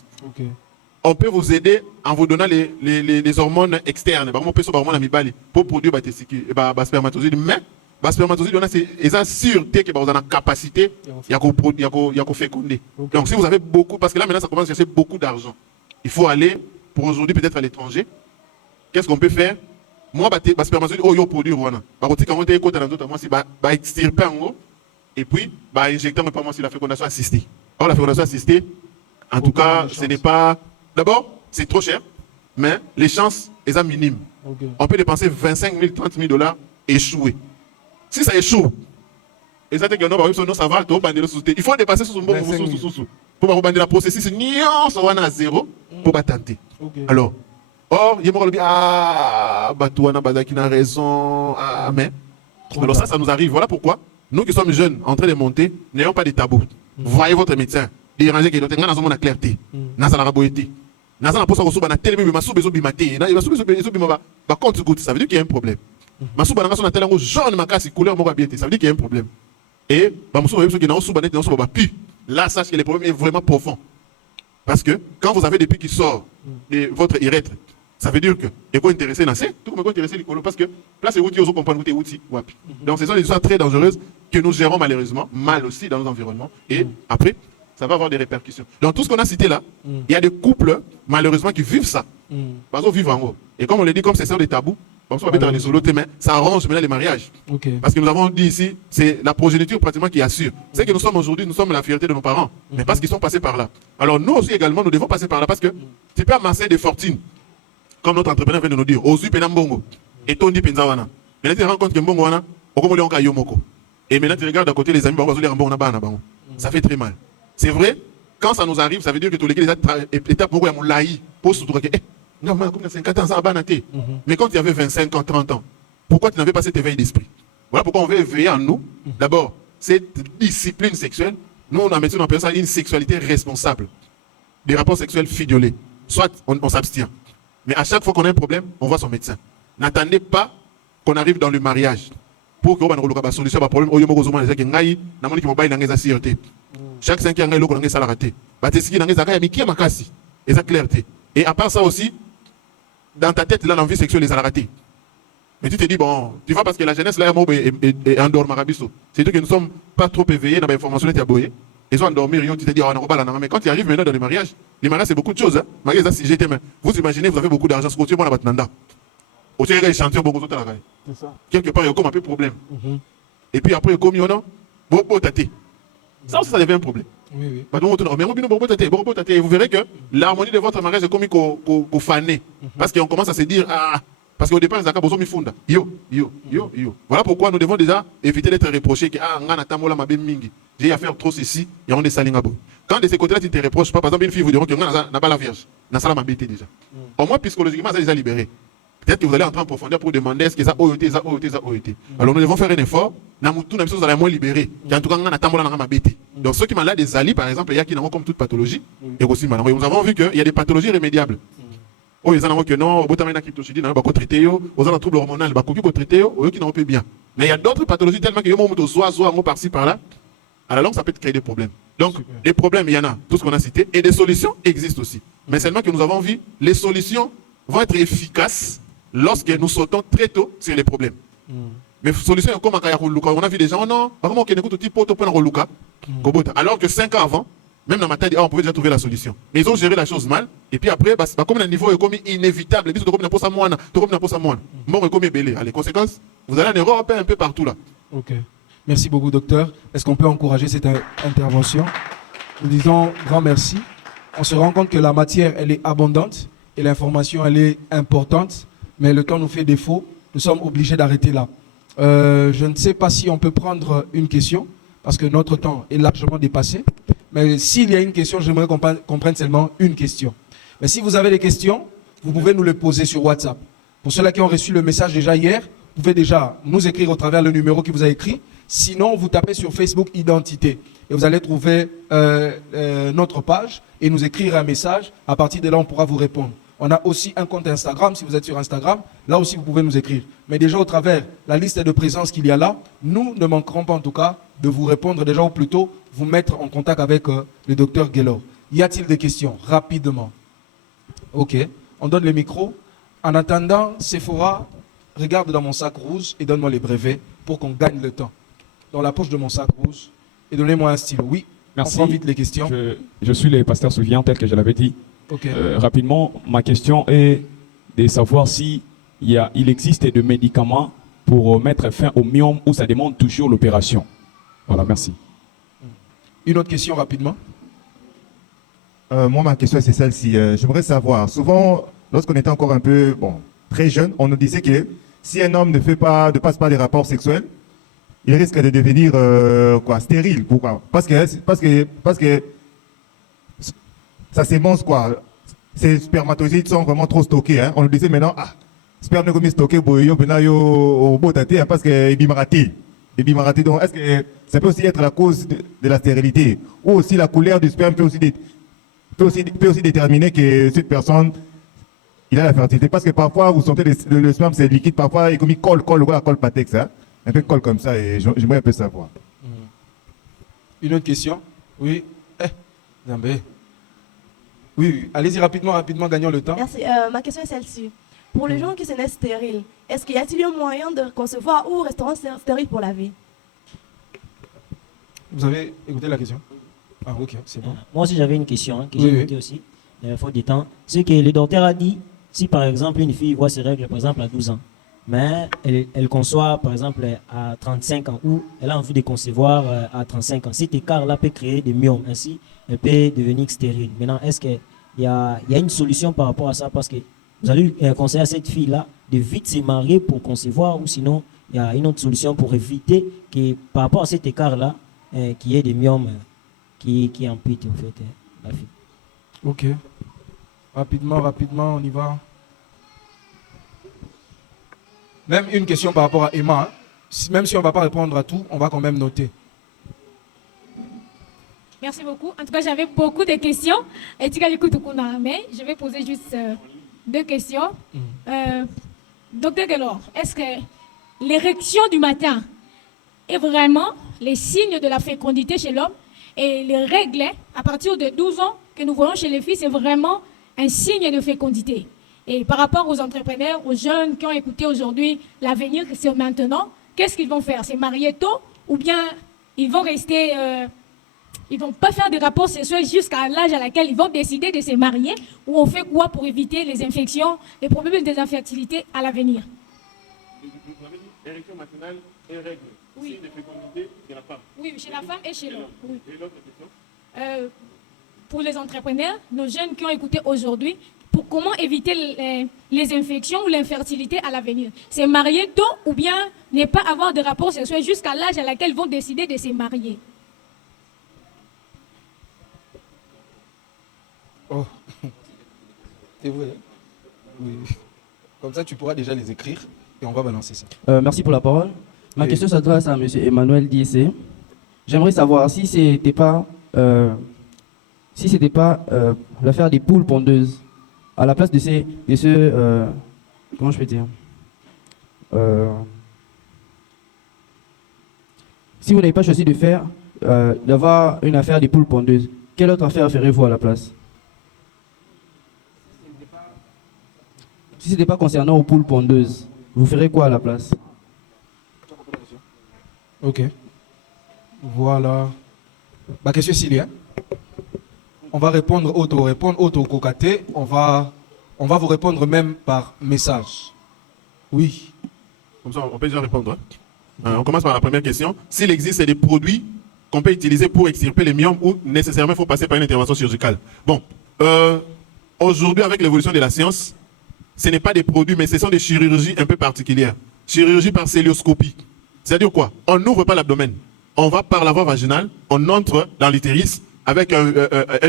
On peut vous aider en vous donnant les hormones externes. On peut hormones amibali pour produire des spermatozoïdes. Mais les spermatozoïdes, c'est sûreté que vous avez la capacité de féconder. Donc si vous avez beaucoup, parce que là maintenant ça commence à chercher beaucoup d'argent. Il faut aller pour aujourd'hui peut-être à l'étranger. Qu'est-ce qu'on peut faire? Moi, les spermatozoïdes, ils produisent. Extirper et puis injecter si la fécondation assistée. Or la fécondation assistée, en tout cas, ce n'est pas D'abord, c'est trop cher, mais les chances sont minimes. Ok. On peut dépenser 25 000, 30 000 dollars et échouer. Si ça échoue, et ça, non, ça va, il faut dépasser sous pour le processus, on à zéro pour tenter. Ok. Alors, or, il y a des gens qui ont raison, mais. Alors ça nous arrive. Voilà pourquoi, nous qui sommes jeunes, en train de monter, n'ayons pas de tabou. Voyez votre médecin, dérangez qui est dans la clarté, dans la raboité. Dans la poste, on a tellement ça veut dire qu'il y a un problème. Masuba na na tellement jaune makasi couleur moko bien, ça veut dire qu'il y a un problème. Et là sache que le problème est vraiment profond. Parce que quand vous avez des pics qui sortent de votre urètre, ça veut dire que et quoi intéressé dans c'est tout comme intéressé l'écolo parce que place c'est outils, vous comprenez où outils wapi. Donc ce sont des histoires très dangereuses que nous gérons malheureusement mal aussi dans nos environnements et après ça va avoir des répercussions. Donc tout ce qu'on a cité là, il y a des couples malheureusement qui vivent ça. Parce qu'ils vivent en haut. Et comme on l'a dit, comme c'est ça des tabous, comme ça on va mettre les solos, ça arrange maintenant les mariages. Ok. Parce que nous avons dit ici, c'est la progéniture pratiquement qui assure. C'est que nous sommes aujourd'hui, nous sommes la fierté de nos parents, mais parce qu'ils sont passés par là. Alors nous aussi également, nous devons passer par là parce que tu peux amasser des fortunes, comme notre entrepreneur vient de nous dire, Ozu Penambongo, et Tony Penzawana. Maintenant tu te rends compte que Mbongo wana, Okomoli Onka Yomoko. Et maintenant tu regardes à côté les amis, ça fait très mal. C'est vrai, quand ça nous arrive, ça veut dire que tous les étapes pour moulaï, pour se trouver que, non, mais 50 ans, ça a banaté. Mais quand tu avais 25 ans, 30 ans, pourquoi tu n'avais pas cet éveil d'esprit? Voilà pourquoi on veut éveiller en nous, d'abord, cette discipline sexuelle. Nous, on a médecine, on appelle ça une sexualité responsable. Des rapports sexuels fignolés. Soit on s'abstient. Mais à chaque fois qu'on a un problème, on voit son médecin. N'attendez pas qu'on arrive dans le mariage. Pour qu'on ait une solution à un problème, chaque 5 ans, il y a un salarié. Et ça clarté. Et à part ça aussi, dans ta tête, là, l'envie sexuelle, les a ratés. Mais tu te dis, bon, tu vois, parce que la jeunesse, là, est endormie. C'est-à-dire que nous ne sommes pas trop éveillés dans l'information qui est aboyée. Ils ont endormi, tu te dis, oh, non, mais quand tu arrives maintenant dans les mariages, c'est beaucoup de choses. Hein. Vous imaginez, vous avez beaucoup d'argent, c'est moi, la quelque part, il y a comme un peu de problème. Et puis après, comme il y en a, ça aussi, ça devient un problème. Oui. Et vous verrez que l'harmonie de votre mariage est comme qu'on fané. Parce qu'on commence à se dire, parce qu'au départ, les accords sont mis funda. Yo. Voilà pourquoi nous devons déjà éviter d'être reprochés que, j'ai à faire trop ceci, et on est salingabo. Quand de ces côtés-là, tu ne te reproches pas, par exemple, une fille vous diront que n'a pas la vierge, n'a pas la mabité déjà. Au moins, psychologiquement, ça déjà libéré. Peut-être que vous allez entrer en profondeur pour demander est-ce que ça OET. Alors nous devons faire un effort. Vous allez moins libérer. Donc ceux qui ont là des alliés, par exemple, il y a qui n'ont comme toute pathologie. Et aussi, nous avons vu qu'il y a des pathologies rémédiables. Oh, ils en ont que non, au bout de la cryptochidie, ils ont traité, aux autres troubles hormonaux, ils ont traité, eux qui n'ont pas bien. Mais il y a d'autres pathologies tellement que soit par-ci, par-là. À la longue, ça peut créer des problèmes. Donc, des problèmes, il y en a, tout ce qu'on a cité, et des solutions existent aussi. Mais seulement que nous avons vu, les solutions vont être efficaces lorsque nous sautons très tôt sur les problèmes. Mais solution comme on a vu des gens, non, alors que 5 ans avant, même dans ma tête, on pouvait déjà trouver la solution. Mais ils ont géré la chose mal, et puis après, comme un niveau est comme inévitable, les conséquences, vous allez en Europe un peu partout là. Ok. Merci beaucoup, docteur. Est-ce qu'on peut encourager cette intervention? Nous disons grand merci. On se rend compte que la matière, elle est abondante et l'information, elle est importante, mais le temps nous fait défaut. Nous sommes obligés d'arrêter là. Je ne sais pas si on peut prendre une question, parce que notre temps est largement dépassé. Mais s'il y a une question, j'aimerais qu'on prenne seulement une question. Mais si vous avez des questions, vous pouvez nous les poser sur WhatsApp. Pour ceux-là qui ont reçu le message déjà hier, vous pouvez déjà nous écrire au travers le numéro qui vous a écrit. Sinon, vous tapez sur Facebook Identité et vous allez trouver notre page et nous écrire un message. À partir de là, on pourra vous répondre. On a aussi un compte Instagram. Si vous êtes sur Instagram, là aussi, vous pouvez nous écrire. Mais déjà, au travers la liste de présence qu'il y a là, nous ne manquerons pas en tout cas de vous répondre déjà, ou plutôt vous mettre en contact avec le docteur Guelor. Y a-t-il des questions? Rapidement. Ok. On donne le micro. En attendant, Sephora, regarde dans mon sac rouge et donne-moi les brevets pour qu'on gagne le temps. Dans la poche de mon sac rouge et donnez-moi un stylo. Oui, merci. On prend vite les questions. Je suis le pasteur Souviens, tel que je l'avais dit. Okay. Rapidement, ma question est de savoir si il existe des médicaments pour mettre fin au myome ou ça demande toujours l'opération. Voilà, merci. Une autre question rapidement. Moi, ma question, c'est celle-ci. J'aimerais savoir, souvent, lorsqu'on était encore un peu, très jeune, on nous disait que si un homme ne passe pas des rapports sexuels, il risque de devenir, stérile. Pourquoi? Parce que ça s'émence, quoi. Ces spermatozoïdes sont vraiment trop stockés, hein. On nous disait maintenant, sperme comme stocké, au beau daté, parce que bimaraté. Donc, est-ce que ça peut aussi être la cause de la stérilité? Ou aussi la couleur du sperme peut aussi déterminer que cette personne, il a la fertilité. Parce que parfois, vous sentez le sperme, c'est liquide, parfois, il colle, patex, hein. Un peu colle comme ça, et j'aimerais un peu savoir. Une autre question? Oui. Zambé. Oui, allez-y rapidement, gagnons le temps. Merci. Ma question est celle-ci. Pour les gens qui se naissent stériles, est-ce qu'il y a-t-il un moyen de concevoir ou resteront stériles pour la vie? Vous avez écouté la question? Ah, ok, c'est bon. Moi aussi, j'avais une question que Oui, j'ai notée aussi, faute du temps. C'est que le docteur a dit, si par exemple une fille voit ses règles, par exemple à 12 ans, mais elle conçoit par exemple à 35 ans, ou elle a envie de concevoir à 35 ans, cet écart-là peut créer des myomes, ainsi elle peut devenir stérile. Maintenant, est-ce qu'il y a une solution par rapport à ça? Parce que vous allez conseiller à cette fille-là de vite se marier pour concevoir, ou sinon il y a une autre solution pour éviter que par rapport à cet écart-là, qu'il y ait des myomes qui amputent en fait la fille. Ok. Rapidement, on y va. Même une question par rapport à Emma. Hein. Même si on ne va pas répondre à tout, on va quand même noter. Merci beaucoup. En tout cas, j'avais beaucoup de questions. Et mais je vais poser juste 2 questions. Docteur Gelor, est-ce que l'érection du matin est vraiment les signes de la fécondité chez l'homme, et les règles à partir de 12 ans que nous voyons chez les filles, c'est vraiment un signe de fécondité? Et par rapport aux entrepreneurs, aux jeunes qui ont écouté aujourd'hui, l'avenir c'est maintenant, qu'est-ce qu'ils vont faire? C'est marier tôt, ou bien ils vont rester, ils vont pas faire des rapports sexuels jusqu'à l'âge à laquelle ils vont décider de se marier, ou on fait quoi pour éviter les infections, les problèmes des infertilités à l'avenir? Érection matinale et règle. Oui. Signe de fécondité chez la femme. Oui, chez la femme et chez l'homme. Oui. Et l'autre question? Pour les entrepreneurs, nos jeunes qui ont écouté aujourd'hui, pour comment éviter les infections ou l'infertilité à l'avenir. C'est marier tôt, ou bien ne pas avoir de rapports sexuels jusqu'à l'âge à laquelle ils vont décider de se marier. Oh, c'est vrai. Oui. Comme ça, tu pourras déjà les écrire et on va balancer ça. Merci pour la parole. Ma question s'adresse à M. Emmanuel Diessé. J'aimerais savoir si c'était pas, l'affaire des poules pondeuses, à la place de comment je peux dire, si vous n'avez pas choisi de faire, d'avoir une affaire des poules pondeuses, quelle autre affaire ferez-vous à la place? Si ce n'était pas concernant aux poules pondeuses, vous ferez quoi à la place? Ok. Voilà. Ma question est Sylvia. On va répondre auto-cocaté. On va vous répondre même par message. Oui. Comme ça, on peut déjà répondre. On commence par la première question. S'il existe des produits qu'on peut utiliser pour extirper les myomes, ou nécessairement il faut passer par une intervention chirurgicale. Bon, aujourd'hui, avec l'évolution de la science, ce n'est pas des produits, mais ce sont des chirurgies un peu particulières. Chirurgie par célioscopie. C'est-à-dire quoi? On n'ouvre pas l'abdomen. On va par la voie vaginale, on entre dans l'utérus avec un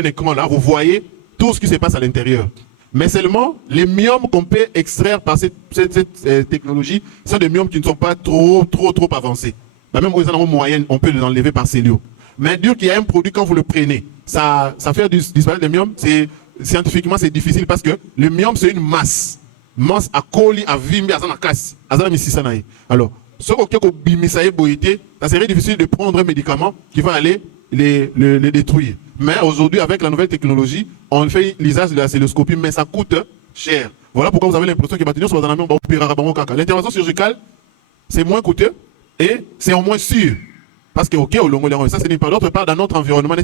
écran là, vous voyez tout ce qui se passe à l'intérieur. Mais seulement, les myomes qu'on peut extraire par cette technologie sont des myomes qui ne sont pas trop avancés. Bah, même aux animaux moyennes, on peut les enlever par cellio. Mais dire qu'il y a un produit, quand vous le prenez, ça fait disparaître les myomes, scientifiquement c'est difficile parce que le myome c'est une masse à coller, à vimber, à casse, à alors, ce ça serait difficile de prendre un médicament qui va aller les détruire. Mais aujourd'hui, avec la nouvelle technologie, on fait l'usage de la célioscopie, mais ça coûte cher. Voilà pourquoi vous avez l'impression que l'intervention chirurgicale, c'est moins coûteux et c'est au moins sûr. Parce que, ok, ça c'est pas d'autre part dans notre environnement,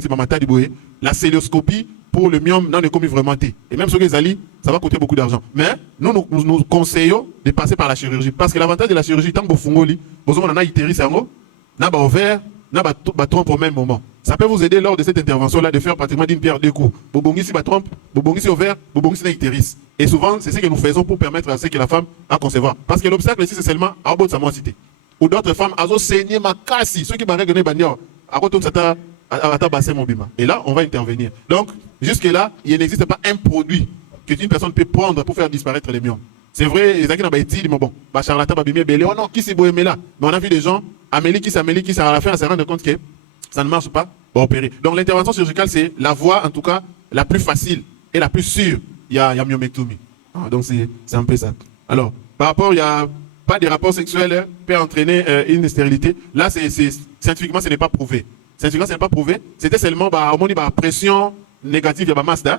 la célioscopie pour le myome dans les commis vraiment. Et même sur les alliés, ça va coûter beaucoup d'argent. Mais nous conseillons de passer par la chirurgie. Parce que l'avantage de la chirurgie, tant que vous fungoli, vous avez un utérus, un ovaire, un trompe au même moment. ça peut vous aider lors de cette intervention-là de faire pratiquement d'une pierre deux coups. Bobongisi va trompe, bobongisi ouvert, bobongisi na ictéris. Et souvent, c'est ce que nous faisons pour permettre à ce que la femme a concevoir. Parce que l'obstacle ici, c'est seulement à bout de sa moitié. Ou d'autres femmes, elles ont saigné ma casse. Ceux qui m'ont regardé, à côté de ça, et là, on va intervenir. Donc, jusque-là, il n'existe pas un produit qu'une personne peut prendre pour faire disparaître les myomes. C'est vrai, les gens qui ont bon, charlatan, oh non, qui s'est bohémé là? Mais on a vu des gens, Amélie, qui à la fin, elle se rend compte que ça ne marche pas, va opérer. Donc, l'intervention chirurgicale, c'est la voie, en tout cas, la plus facile et la plus sûre. Il y a myomectomie. Donc, c'est un peu ça. Alors, par rapport, il n'y a pas de rapport sexuel peut entraîner une stérilité. Là, scientifiquement, ce n'est pas prouvé. Scientifiquement, ce n'est pas prouvé. C'était seulement pression négative, il y a masse d'art.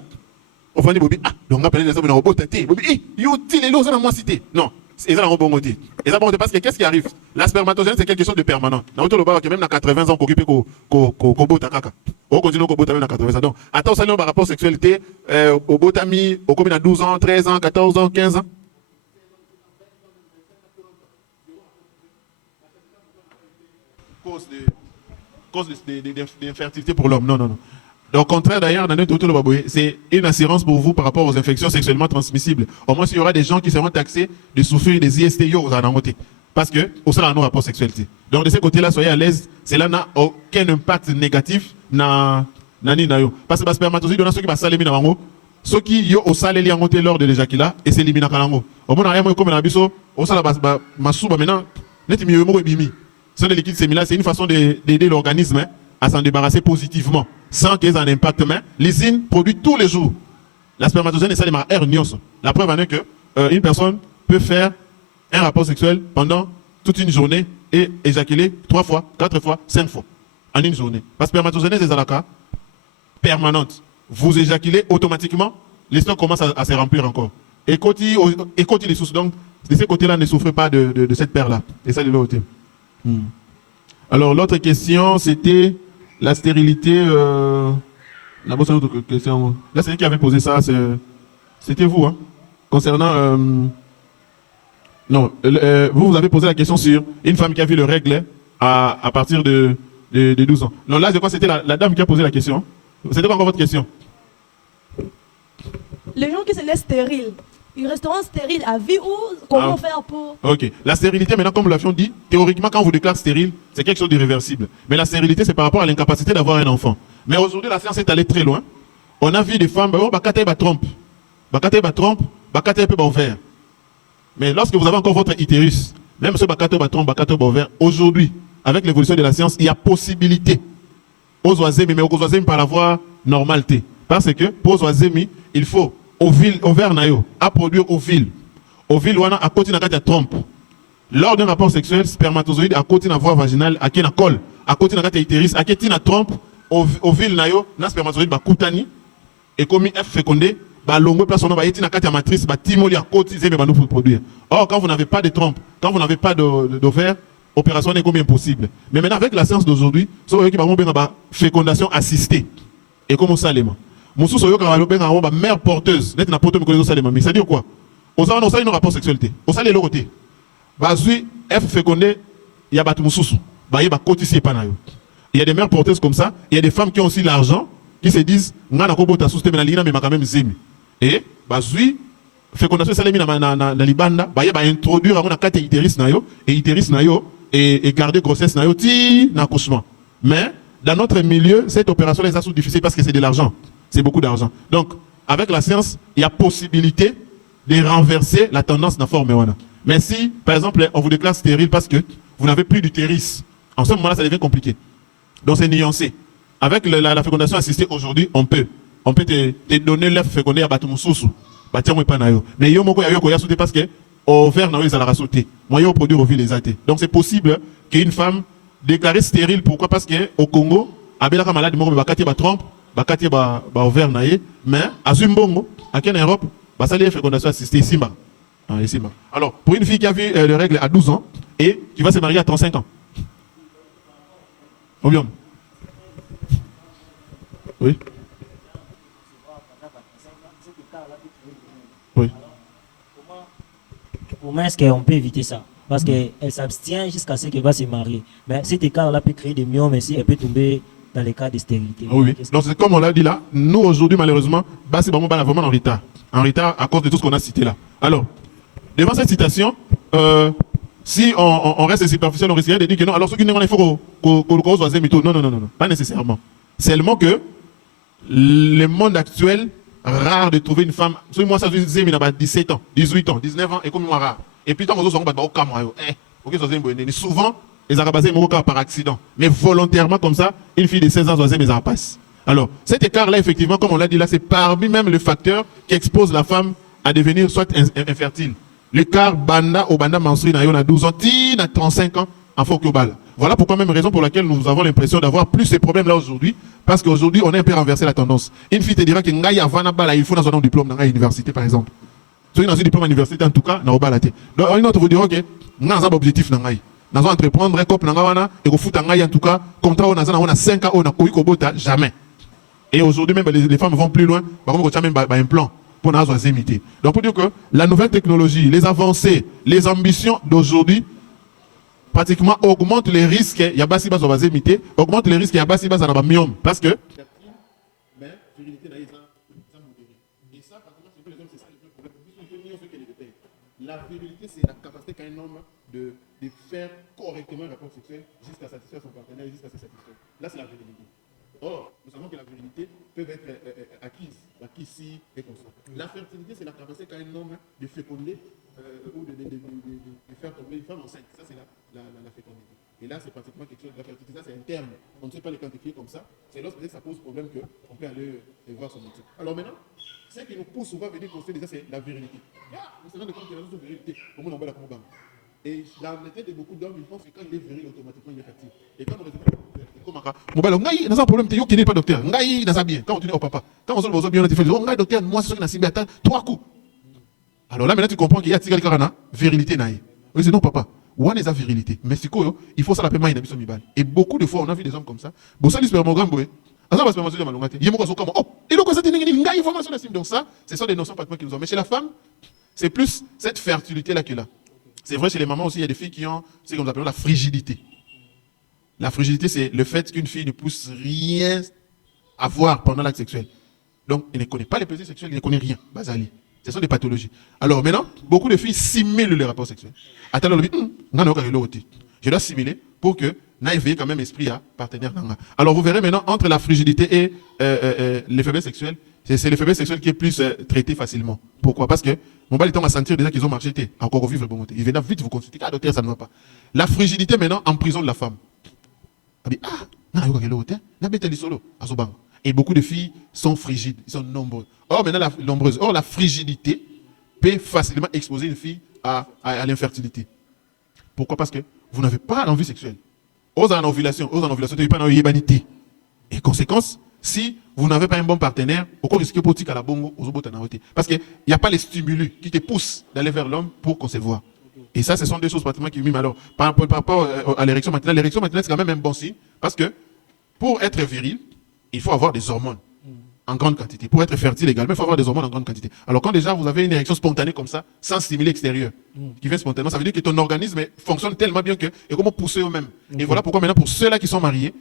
On va dire, donc on appelle les hommes dans le robot, non, c'est ça la robot. Et ça, parce que qu'est-ce qui arrive? La spermatogène, c'est quelque chose de permanent. Dans le bas, même à 80 ans, qu'on occupe on continue au bout à 80 ans. Donc, attends, ça, par rapport à sexualité, au bout au combien à 12 ans, 13 ans, 14 ans, 15 ans. Cause d'infertilité pour l'homme. Non, non, non. Au contraire, d'ailleurs, c'est une assurance pour vous par rapport aux infections sexuellement transmissibles. Au moins, il y aura des gens qui seront taxés de souffrir des IST parce que au sein de nos rapports sexualité. Donc, de ce côté-là, soyez à l'aise. Cela n'a aucun impact négatif na parce que les spermatozoïdes, ceux qui va saler ceux qui ont salé lors de l'éjaculat et c'est éliminé kalango. Au moins, il y a comme un abisso, au sein de masouba maintenant, c'est des liquides sémilaires, c'est une façon d'aider l'organisme à s'en débarrasser positivement, sans qu'il y ait un impact. Mais l'usine produit tous les jours. La spermatogène est ça, la preuve en est que une personne peut faire un rapport sexuel pendant toute une journée et éjaculer 3 fois, 4 fois, 5 fois en une journée. La spermatogène est des permanente. Vous éjaculez automatiquement, l'estomac commence à se remplir encore. Et quand il est sous, donc de ce côté-là, ne souffrez pas de cette paire-là. Et ça, de l'autre côté. Alors, l'autre question, c'était la stérilité. La autre question. Là, c'est qui avait posé ça. C'était vous, hein, concernant. Non, vous avez posé la question sur une femme qui a vu le règle à partir de 12 ans. Non, là, je crois que c'était la dame qui a posé la question. C'était pas encore votre question. Les gens qui se laissent stériles, ils resteront stériles à vie ou comment faire pour... Ok. La stérilité, maintenant, comme nous l'avions dit, théoriquement, quand on vous déclare stérile, c'est quelque chose d'irréversible. Mais la stérilité, c'est par rapport à l'incapacité d'avoir un enfant. Mais aujourd'hui, la science est allée très loin. On a vu des femmes, trompe. Ouvert. Mais lorsque vous avez encore votre utérus, même ce trompe, ouvert, aujourd'hui, avec l'évolution de la science, il y a possibilité aux oiseaux, mais aux oiseaux par la voie normalité. Parce que pour aux oiseaux, il faut ovaire nayo à produire ovule. Ovule wana à côté de la trompe. Lors d'un rapport sexuel, spermatozoïde à côté de la voie vaginale, à qui na col, à côté de la utérus, à qui na trompe, ovule nayo, na spermatozoïde ba kutani et comme F fécondé, ba longue place on va yeti na kati matrice, ba timoli à côté zeme ba nous produire. Or quand vous n'avez pas de trompe, quand vous n'avez pas d'ovaire, opération n'est comme impossible. Mais maintenant avec la science d'aujourd'hui, so qui va bien ba fécondation assistée. Et comment ça les mains? Moussou soyo quand on va mère porteuse, net na poto mikono salema. Mais ça dit quoi? On a un rapport sexualité. On a les côté. Bazui F fécondé, il y a bat moussou. Ba yeba cotiser pas nayo. Il y a des mères porteuses comme ça, il y a des femmes qui ont aussi l'argent qui se disent ngana ko bota sous na lina mais quand même zemi. Et bazui fécondation salemi na libanda, ba yeba introduire na kate utérus nayo et utérus nayo et garder grossesse nayo ti na accouchement. Mais dans notre milieu, cette opération est assez difficile parce que c'est de l'argent. C'est beaucoup d'argent. Donc, avec la science, il y a possibilité de renverser la tendance dans la forme. Mais si, par exemple, on vous déclare stérile parce que vous n'avez plus d'utérus, en ce moment-là, ça devient compliqué. Donc, c'est nuancé. Avec la fécondation assistée aujourd'hui, on peut te donner l'œuf fécondé à Batumoussou. Mais il y a parce que au verre, ils allaient sauter. Moi, il y a produit au ville les athées. Donc, c'est possible qu'une femme déclarée stérile. Pourquoi? Parce qu'au Congo, Abelaka malade, il y a trompe. Bakati ba ouvert naé mais à Zumbongo à en Europe bah ça les fécondation assistée ici bas. Alors pour une fille qui a vu les règles à 12 ans et qui va se marier à 35 ans. Combien? Oui. Oui. Comment est-ce qu'on peut éviter ça? Parce qu'elle s'abstient jusqu'à ce qu'elle va se marier. Mais cet écart-là peut créer des myomes, mais si elle peut tomber dans les cas de stérilité. Oui, oui. Donc, c'est comme on l'a dit là, nous aujourd'hui, malheureusement, bah, c'est vraiment en retard. En retard à cause de tout ce qu'on a cité là. Alors, devant cette citation, si on reste superficiel, on risquerait de dire que non, alors ceux qui n'ont pas, il faut qu'on soit mytho. Non, non, non, non, pas nécessairement. Seulement que le monde actuel, rare de trouver une femme. Moi, ça faisait 17 ans, 18 ans, 19 ans, et comme moi, rare. Et puis, tant que sont au cas, moi, souvent, les Arabasés sont par accident. Mais volontairement, comme ça, une fille de 16 ans, mais ça passe. Alors, cet écart-là, effectivement, comme on l'a dit là, c'est parmi même le facteur qui expose la femme à devenir soit infertile. L'écart banda au banda menstrué na 12 ans, na 35 ans, en faux que balle. Voilà pourquoi même raison pour laquelle nous avons l'impression d'avoir plus ces problèmes-là aujourd'hui, parce qu'aujourd'hui, on a un peu renversé la tendance. Une fille te dira que il faut dans un diplôme dans l'université, par exemple. Si dans un diplôme à l'université, en tout cas, na obala te. Donc, une autre vous dira que nous avons un objectif dans nous allons entreprendre un couple et au foot en tout cas, contrat on a 5 ans, on a koïkobota, jamais. Et aujourd'hui, même les femmes vont plus loin, par contre, même un plan pour nous imiter. Donc, pour dire que la nouvelle technologie, les avancées, les ambitions d'aujourd'hui, pratiquement augmentent les risques, il y a bassi bas va imiter, augmentent les risques, il y a bassi bas à myome. Parce que. La virilité, c'est la capacité qu'a un homme de faire correctement un rapport sexuel jusqu'à satisfaire son partenaire, jusqu'à se satisfaire. Là, c'est la virilité. Or, nous savons que la virilité peut être acquise ici et comme ça. La fertilité, c'est la capacité qu'a un homme de féconder ou de faire tomber une femme enceinte. Ça, c'est la fécondité. Et là, c'est pratiquement quelque chose. La fertilité, ça, c'est un terme. On ne sait pas les quantifier comme ça. C'est lorsque ça pose problème qu'on peut aller voir son médecin. Alors maintenant, ce qui nous pousse souvent à venir constater déjà, c'est la virilité. Nous savons de compte qu'il y a une virilité. Comment on va la combattre. Et dans la tête de beaucoup d'hommes, ils pensent que quand il est viril, automatiquement il est fertile. Et quand on résultat, mon ngai, dans un problème, tu n'es pas docteur. Ngai, dans un bien. Quand on dit au papa, quand on se voit bien, on dit, oh, ngai, docteur, moi, c'est ce qu'on a 3 coups. Alors là, maintenant, tu comprends qu'il y a Tigal Karana, virilité naïe. Oui, c'est non, papa. Ou est sa virilité. Mais c'est quoi, il faut ça la paiement, il a mis son mibal. Et beaucoup de fois, on a vu des hommes comme ça. Bon, ça, l'ispermogramme, boé. Donc ça, ce sont des notions pratiquement qui nous ont. Mais chez la femme, c'est plus cette fertilité-là qu'il a. C'est vrai, chez les mamans aussi, il y a des filles qui ont ce qu'on appelle la frigidité. La frigidité, c'est le fait qu'une fille ne puisse rien avoir pendant l'acte sexuel. Donc, elle ne connaît pas les plaisirs sexuels, elle ne connaît rien. Basali. Ce sont des pathologies. Alors maintenant, beaucoup de filles simulent les rapports sexuels. Je dois simuler pour que n'aille quand même esprit à partenaire. Alors vous verrez maintenant, entre la frigidité et les faiblesses sexuelles, c'est les faiblesses sexuelles qui est plus traité facilement. Pourquoi? Parce que mon bal est à sentir déjà qu'ils ont marché, encore vivre bon. Ils viennent vite vous consulter. Ah, docteur, ça ne va pas. La frigidité maintenant emprisonne la femme. Et beaucoup de filles sont frigides, ils sont nombreux. Or, la frigidité peut facilement exposer une fille à l'infertilité. Pourquoi? Parce que vous n'avez pas d'envie sexuelle. Aux ovulations, tu n'avez pas d'humanité. Et conséquence, si vous n'avez pas un bon partenaire, au cours risque à la bongo, parce qu'il n'y a pas les stimuli qui te poussent d'aller vers l'homme pour concevoir. Et ça, ce sont des choses pratiquement qui miment. Alors, par rapport à l'érection matinale, c'est quand même un bon signe, parce que pour être viril, il faut avoir des hormones en grande quantité. Pour être fertile également, il faut avoir des hormones en grande quantité. Alors quand déjà vous avez une érection spontanée comme ça, sans stimuli extérieur, qui vient spontanément, ça veut dire que ton organisme fonctionne tellement bien que et comment pousser eux-mêmes. Et voilà pourquoi maintenant pour ceux-là qui sont mariés,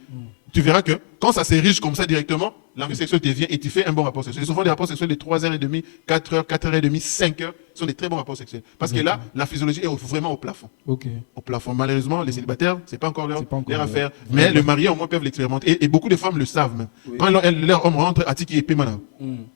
tu verras que quand ça s'érige comme ça directement, l'envie sexuelle te vient et tu fais un bon rapport sexuel. Et souvent des rapports sexuels de 3h30, 4h, 4h30, 5h sont des très bons rapports sexuels. Parce que là, la physiologie est vraiment au plafond. Au plafond. Malheureusement, les célibataires, c'est pas encore leur affaire. Mais les mariés au moins peuvent l'expérimenter. Et beaucoup de femmes le savent même. Quand leur homme rentre à Tiki et Pemana,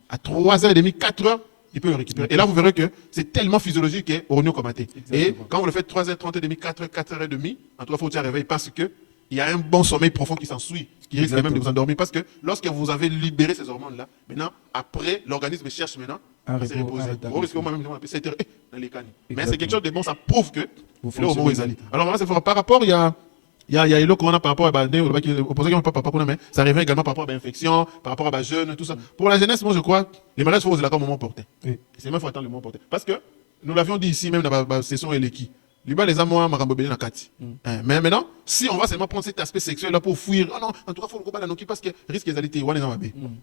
à 3h30, 4h, il peut le récupérer. Et là, vous verrez que c'est tellement physiologique qu'au Rio Komaté. Et quand vous le faites 3h30, 4h, 4h30, en 3 fois, vous réveillez parce que il y a un bon sommeil profond qui s'ensuit, qui risque même de vous endormir. Parce que lorsque vous avez libéré ces hormones-là, maintenant, après, l'organisme cherche maintenant à se reposer. Mais c'est quelque chose de bon, ça prouve que le hormone est allé. Alors là, c'est par rapport, il y a le corona par rapport à mais ça revient également par rapport à l'infection, par rapport à la jeune, tout ça. Pour la jeunesse, moi je crois, les maladies sont au moment porté. C'est même faut attendre le moment porté. Parce que nous l'avions dit ici, même dans la session Eleki. Les amours, mais maintenant, si on va seulement prendre cet aspect sexuel là pour fuir, oh non, en tout cas, il faut le combattre parce que risque d'égalité.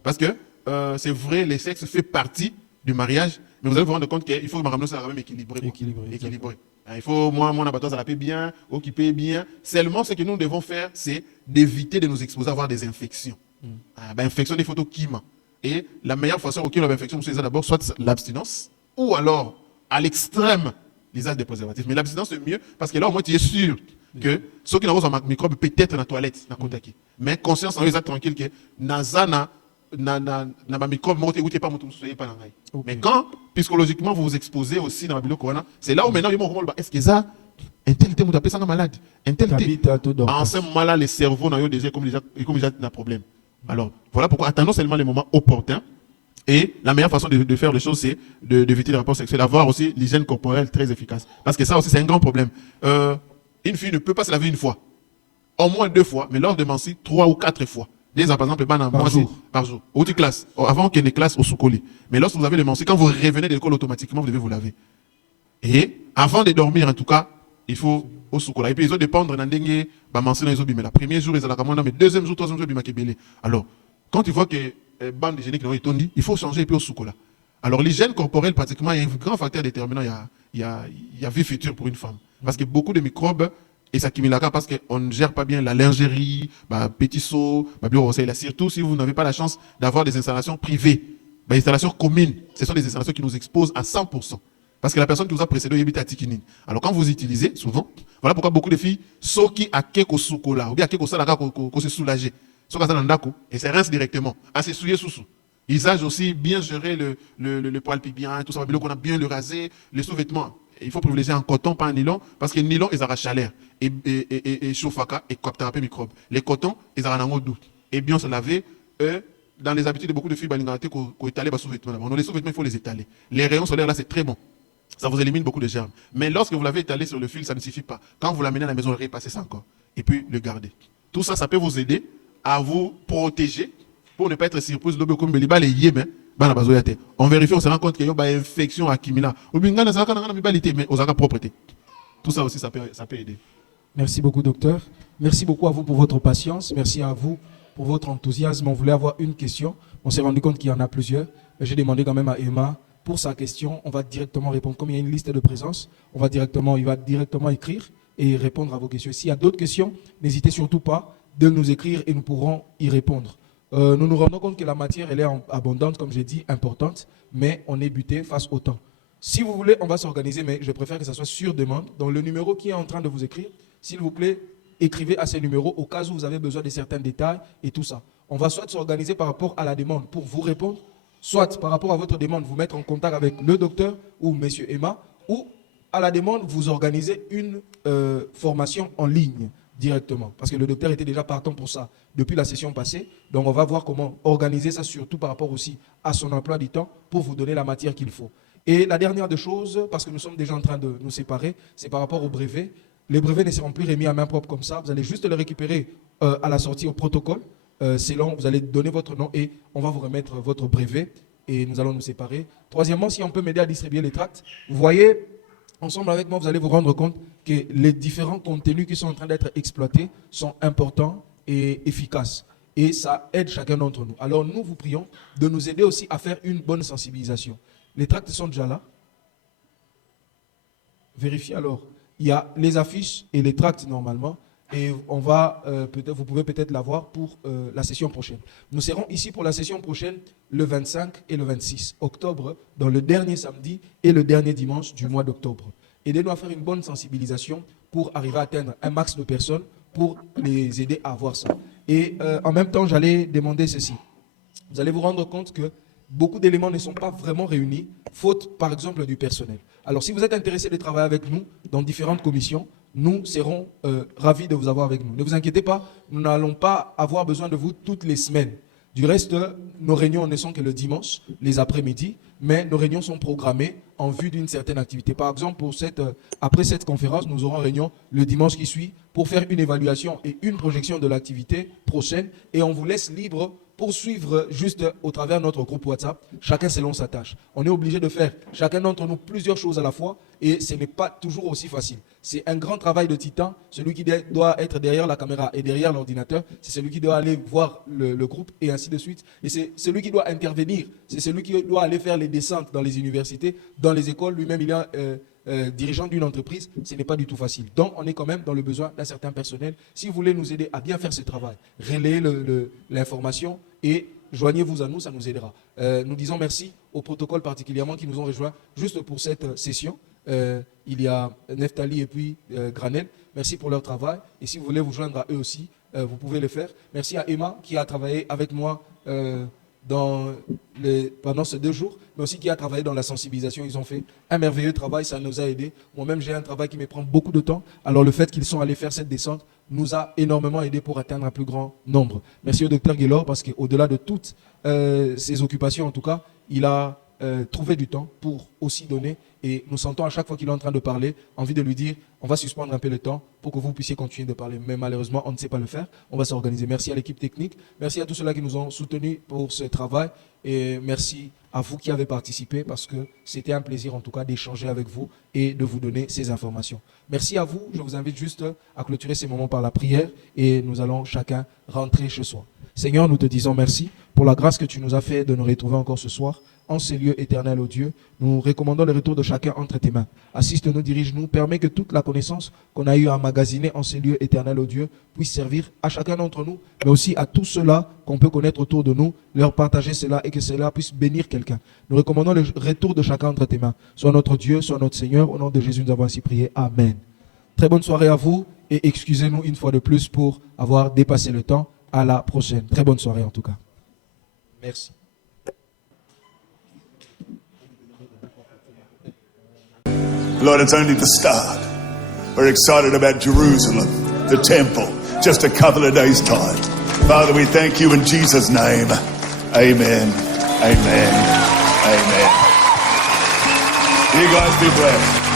Parce que c'est vrai, le sexe fait partie du mariage, mais vous allez vous rendre compte qu'il faut que ça soit même équilibré. Il faut, moi, mon abattoir, ça la paie bien, occuper bien. Seulement, ce que nous devons faire, c'est d'éviter de nous exposer à avoir des infections. Infection des photos qui ment. Et la meilleure façon auquel on a infection, c'est d'abord soit l'abstinence, ou alors, à l'extrême, l'usage des préservatifs. Mais l'abstinence, c'est mieux, parce que là, au moins, tu es sûr que ceux qui n'ont pas un microbe peut-être dans la toilette, dans le contact. Mais conscience, on est tranquille que Nazana, na microbe, mais quand psychologiquement vous vous exposez aussi dans la corona, c'est là où maintenant ils vont est-ce que ça un tel thé vous appelez ça malade un tel thé en ce moment-là les cerveaux n'ont déjà comme déjà un problème. Alors voilà pourquoi attendons seulement les moments opportuns et la meilleure façon de faire les choses c'est d'éviter les rapports sexuels, d'avoir aussi l'hygiène corporelle très efficace parce que ça aussi c'est un grand problème. Une fille ne peut pas se laver une fois, au moins 2 fois, mais lors de menstrues 3 ou 4 fois. Par exemple, par jour. Ou classe, avant qu'il y ait des classes au sous-collé. Mais lorsque vous avez les menstrues, quand vous revenez de l'école, automatiquement, vous devez vous laver. Et avant de dormir, en tout cas, il faut au sous-collé. Et puis, ils ont dépendre d'un dengue, menstrues dans les obimés. Le premier jour, ils ont la commande, mais deuxième jour, troisième jour, ils ont alors, quand tu vois que bande hygiénique n'ont été dit, il faut changer et puis au sous-collé. Alors, l'hygiène corporelle, pratiquement, il y a un grand facteur déterminant. Il y a vie future pour une femme. Parce que beaucoup de microbes, et ça qui met la parce qu'on ne gère pas bien la lingerie, petit seau, surtout si vous n'avez pas la chance d'avoir des installations privées, des installations communes. Ce sont des installations qui nous exposent à 100%. Parce que la personne qui vous a précédé, il habite à Tikinine. Alors quand vous utilisez, souvent, voilà pourquoi beaucoup de filles, ceux qui a quelque soukola, ou bien quelque chose qu'on se soulager, ceux qui ont et se rincent directement, à se souiller sous. Ils sagent aussi bien gérer le poil pibien, tout ça, qu'on a bien le raser, les sous-vêtements. Il faut privilégier un coton, pas un nylon, parce que le nylon, ils arrachent chaleur. Et chauffaka, et captent un peu microbe. Les cotons, ils arrachent un doux. Et bien se laver, dans les habitudes de beaucoup de filles, qu'on étale les sous-vêtements. Les sous-vêtements, il faut les étaler. Les rayons solaires, là, c'est très bon. Ça vous élimine beaucoup de germes. Mais lorsque vous l'avez étalé sur le fil, ça ne suffit pas. Quand vous l'amenez à la maison, repassez ça encore. Et puis, le garder. Tout ça, ça peut vous aider à vous protéger pour ne pas être surprise. On vérifie, on se rend compte qu'il y a une infection à Kimila. Mais aux propreté. Tout ça aussi, ça peut aider. Merci beaucoup, docteur. Merci beaucoup à vous pour votre patience. Merci à vous pour votre enthousiasme. On voulait avoir une question. On s'est rendu compte qu'il y en a plusieurs. J'ai demandé quand même à Emma pour sa question. On va directement répondre. Comme il y a une liste de présence, il va directement écrire et répondre à vos questions. S'il y a d'autres questions, n'hésitez surtout pas de nous écrire et nous pourrons y répondre. Nous nous rendons compte que la matière, elle est abondante, comme j'ai dit, importante, mais on est buté face au temps. Si vous voulez, on va s'organiser, mais je préfère que ça soit sur demande. Donc le numéro qui est en train de vous écrire, s'il vous plaît, écrivez à ces numéros au cas où vous avez besoin de certains détails et tout ça. On va soit s'organiser par rapport à la demande pour vous répondre, soit par rapport à votre demande, vous mettre en contact avec le docteur ou monsieur Emma, ou à la demande, vous organisez une formation en ligne directement, parce que le docteur était déjà partant pour ça depuis la session passée. Donc on va voir comment organiser ça, surtout par rapport aussi à son emploi du temps, pour vous donner la matière qu'il faut. Et la dernière des choses, parce que nous sommes déjà en train de nous séparer, c'est par rapport aux brevets. Les brevets ne seront plus remis à main propre comme ça. Vous allez juste les récupérer à la sortie au protocole. C'est long, vous allez donner votre nom et on va vous remettre votre brevet et nous allons nous séparer. Troisièmement, si on peut m'aider à distribuer les tracts, vous voyez, ensemble avec moi, vous allez vous rendre compte que les différents contenus qui sont en train d'être exploités sont importants et efficaces. Et ça aide chacun d'entre nous. Alors nous vous prions de nous aider aussi à faire une bonne sensibilisation. Les tracts sont déjà là. Vérifiez alors. Il y a les affiches et les tracts normalement. Et on va, vous pouvez peut-être l'avoir pour la session prochaine. Nous serons ici pour la session prochaine le 25 et le 26 octobre, dans le dernier samedi et le dernier dimanche du mois d'octobre. Aidez-nous à faire une bonne sensibilisation pour arriver à atteindre un max de personnes pour les aider à voir ça. Et en même temps, j'allais demander ceci. Vous allez vous rendre compte que beaucoup d'éléments ne sont pas vraiment réunis, faute par exemple du personnel. Alors si vous êtes intéressé de travailler avec nous dans différentes commissions, nous serons ravis de vous avoir avec nous. Ne vous inquiétez pas, nous n'allons pas avoir besoin de vous toutes les semaines. Du reste, nos réunions ne sont que le dimanche, les après-midi, mais nos réunions sont programmées en vue d'une certaine activité. Par exemple, après cette conférence, nous aurons réunion le dimanche qui suit pour faire une évaluation et une projection de l'activité prochaine et on vous laisse libre pour suivre juste au travers de notre groupe WhatsApp, chacun selon sa tâche. On est obligé de faire, chacun d'entre nous, plusieurs choses à la fois et ce n'est pas toujours aussi facile. C'est un grand travail de titan. Celui qui doit être derrière la caméra et derrière l'ordinateur, c'est celui qui doit aller voir le groupe et ainsi de suite. Et c'est celui qui doit intervenir, c'est celui qui doit aller faire les descentes dans les universités, dans les écoles. Lui-même, il a dirigeant d'une entreprise, ce n'est pas du tout facile. Donc, on est quand même dans le besoin d'un certain personnel. Si vous voulez nous aider à bien faire ce travail, relayez l'information et joignez-vous à nous, ça nous aidera. Nous disons merci au protocole particulièrement qui nous ont rejoints juste pour cette session. Il y a Neftali et puis Granel. Merci pour leur travail. Et si vous voulez vous joindre à eux aussi, vous pouvez le faire. Merci à Emma qui a travaillé avec moi pendant ces 2 jours, mais aussi qui a travaillé dans la sensibilisation. Ils ont fait un merveilleux travail, ça nous a aidés. Moi-même, j'ai un travail qui me prend beaucoup de temps. Alors le fait qu'ils sont allés faire cette descente nous a énormément aidés pour atteindre un plus grand nombre. Merci au docteur Guélor parce qu'au-delà de toutes ses occupations, en tout cas, il a trouvé du temps pour aussi donner. Et nous sentons à chaque fois qu'il est en train de parler, envie de lui dire, on va suspendre un peu le temps pour que vous puissiez continuer de parler. Mais malheureusement, on ne sait pas le faire. On va s'organiser. Merci à l'équipe technique. Merci à tous ceux-là qui nous ont soutenus pour ce travail. Et merci à vous qui avez participé parce que c'était un plaisir en tout cas d'échanger avec vous et de vous donner ces informations. Merci à vous. Je vous invite juste à clôturer ces moments par la prière et nous allons chacun rentrer chez soi. Seigneur, nous te disons merci pour la grâce que tu nous as fait de nous retrouver encore ce soir. En ces lieux éternels, ô Dieu, nous recommandons le retour de chacun entre tes mains. Assiste-nous, dirige-nous, permets que toute la connaissance qu'on a eu à emmagasiner en ces lieux éternels, ô Dieu, puisse servir à chacun d'entre nous, mais aussi à tous ceux-là qu'on peut connaître autour de nous, leur partager cela et que cela puisse bénir quelqu'un. Nous recommandons le retour de chacun entre tes mains. Sois notre Dieu, sois notre Seigneur. Au nom de Jésus, nous avons ainsi prié. Amen. Très bonne soirée à vous et excusez-nous une fois de plus pour avoir dépassé le temps. À la prochaine. Très bonne soirée en tout cas. Merci. Lord, it's only the start. We're excited about Jerusalem, the temple, just a couple of days' time. Father, we thank you in Jesus' name. Amen. Amen. Amen. You guys be blessed.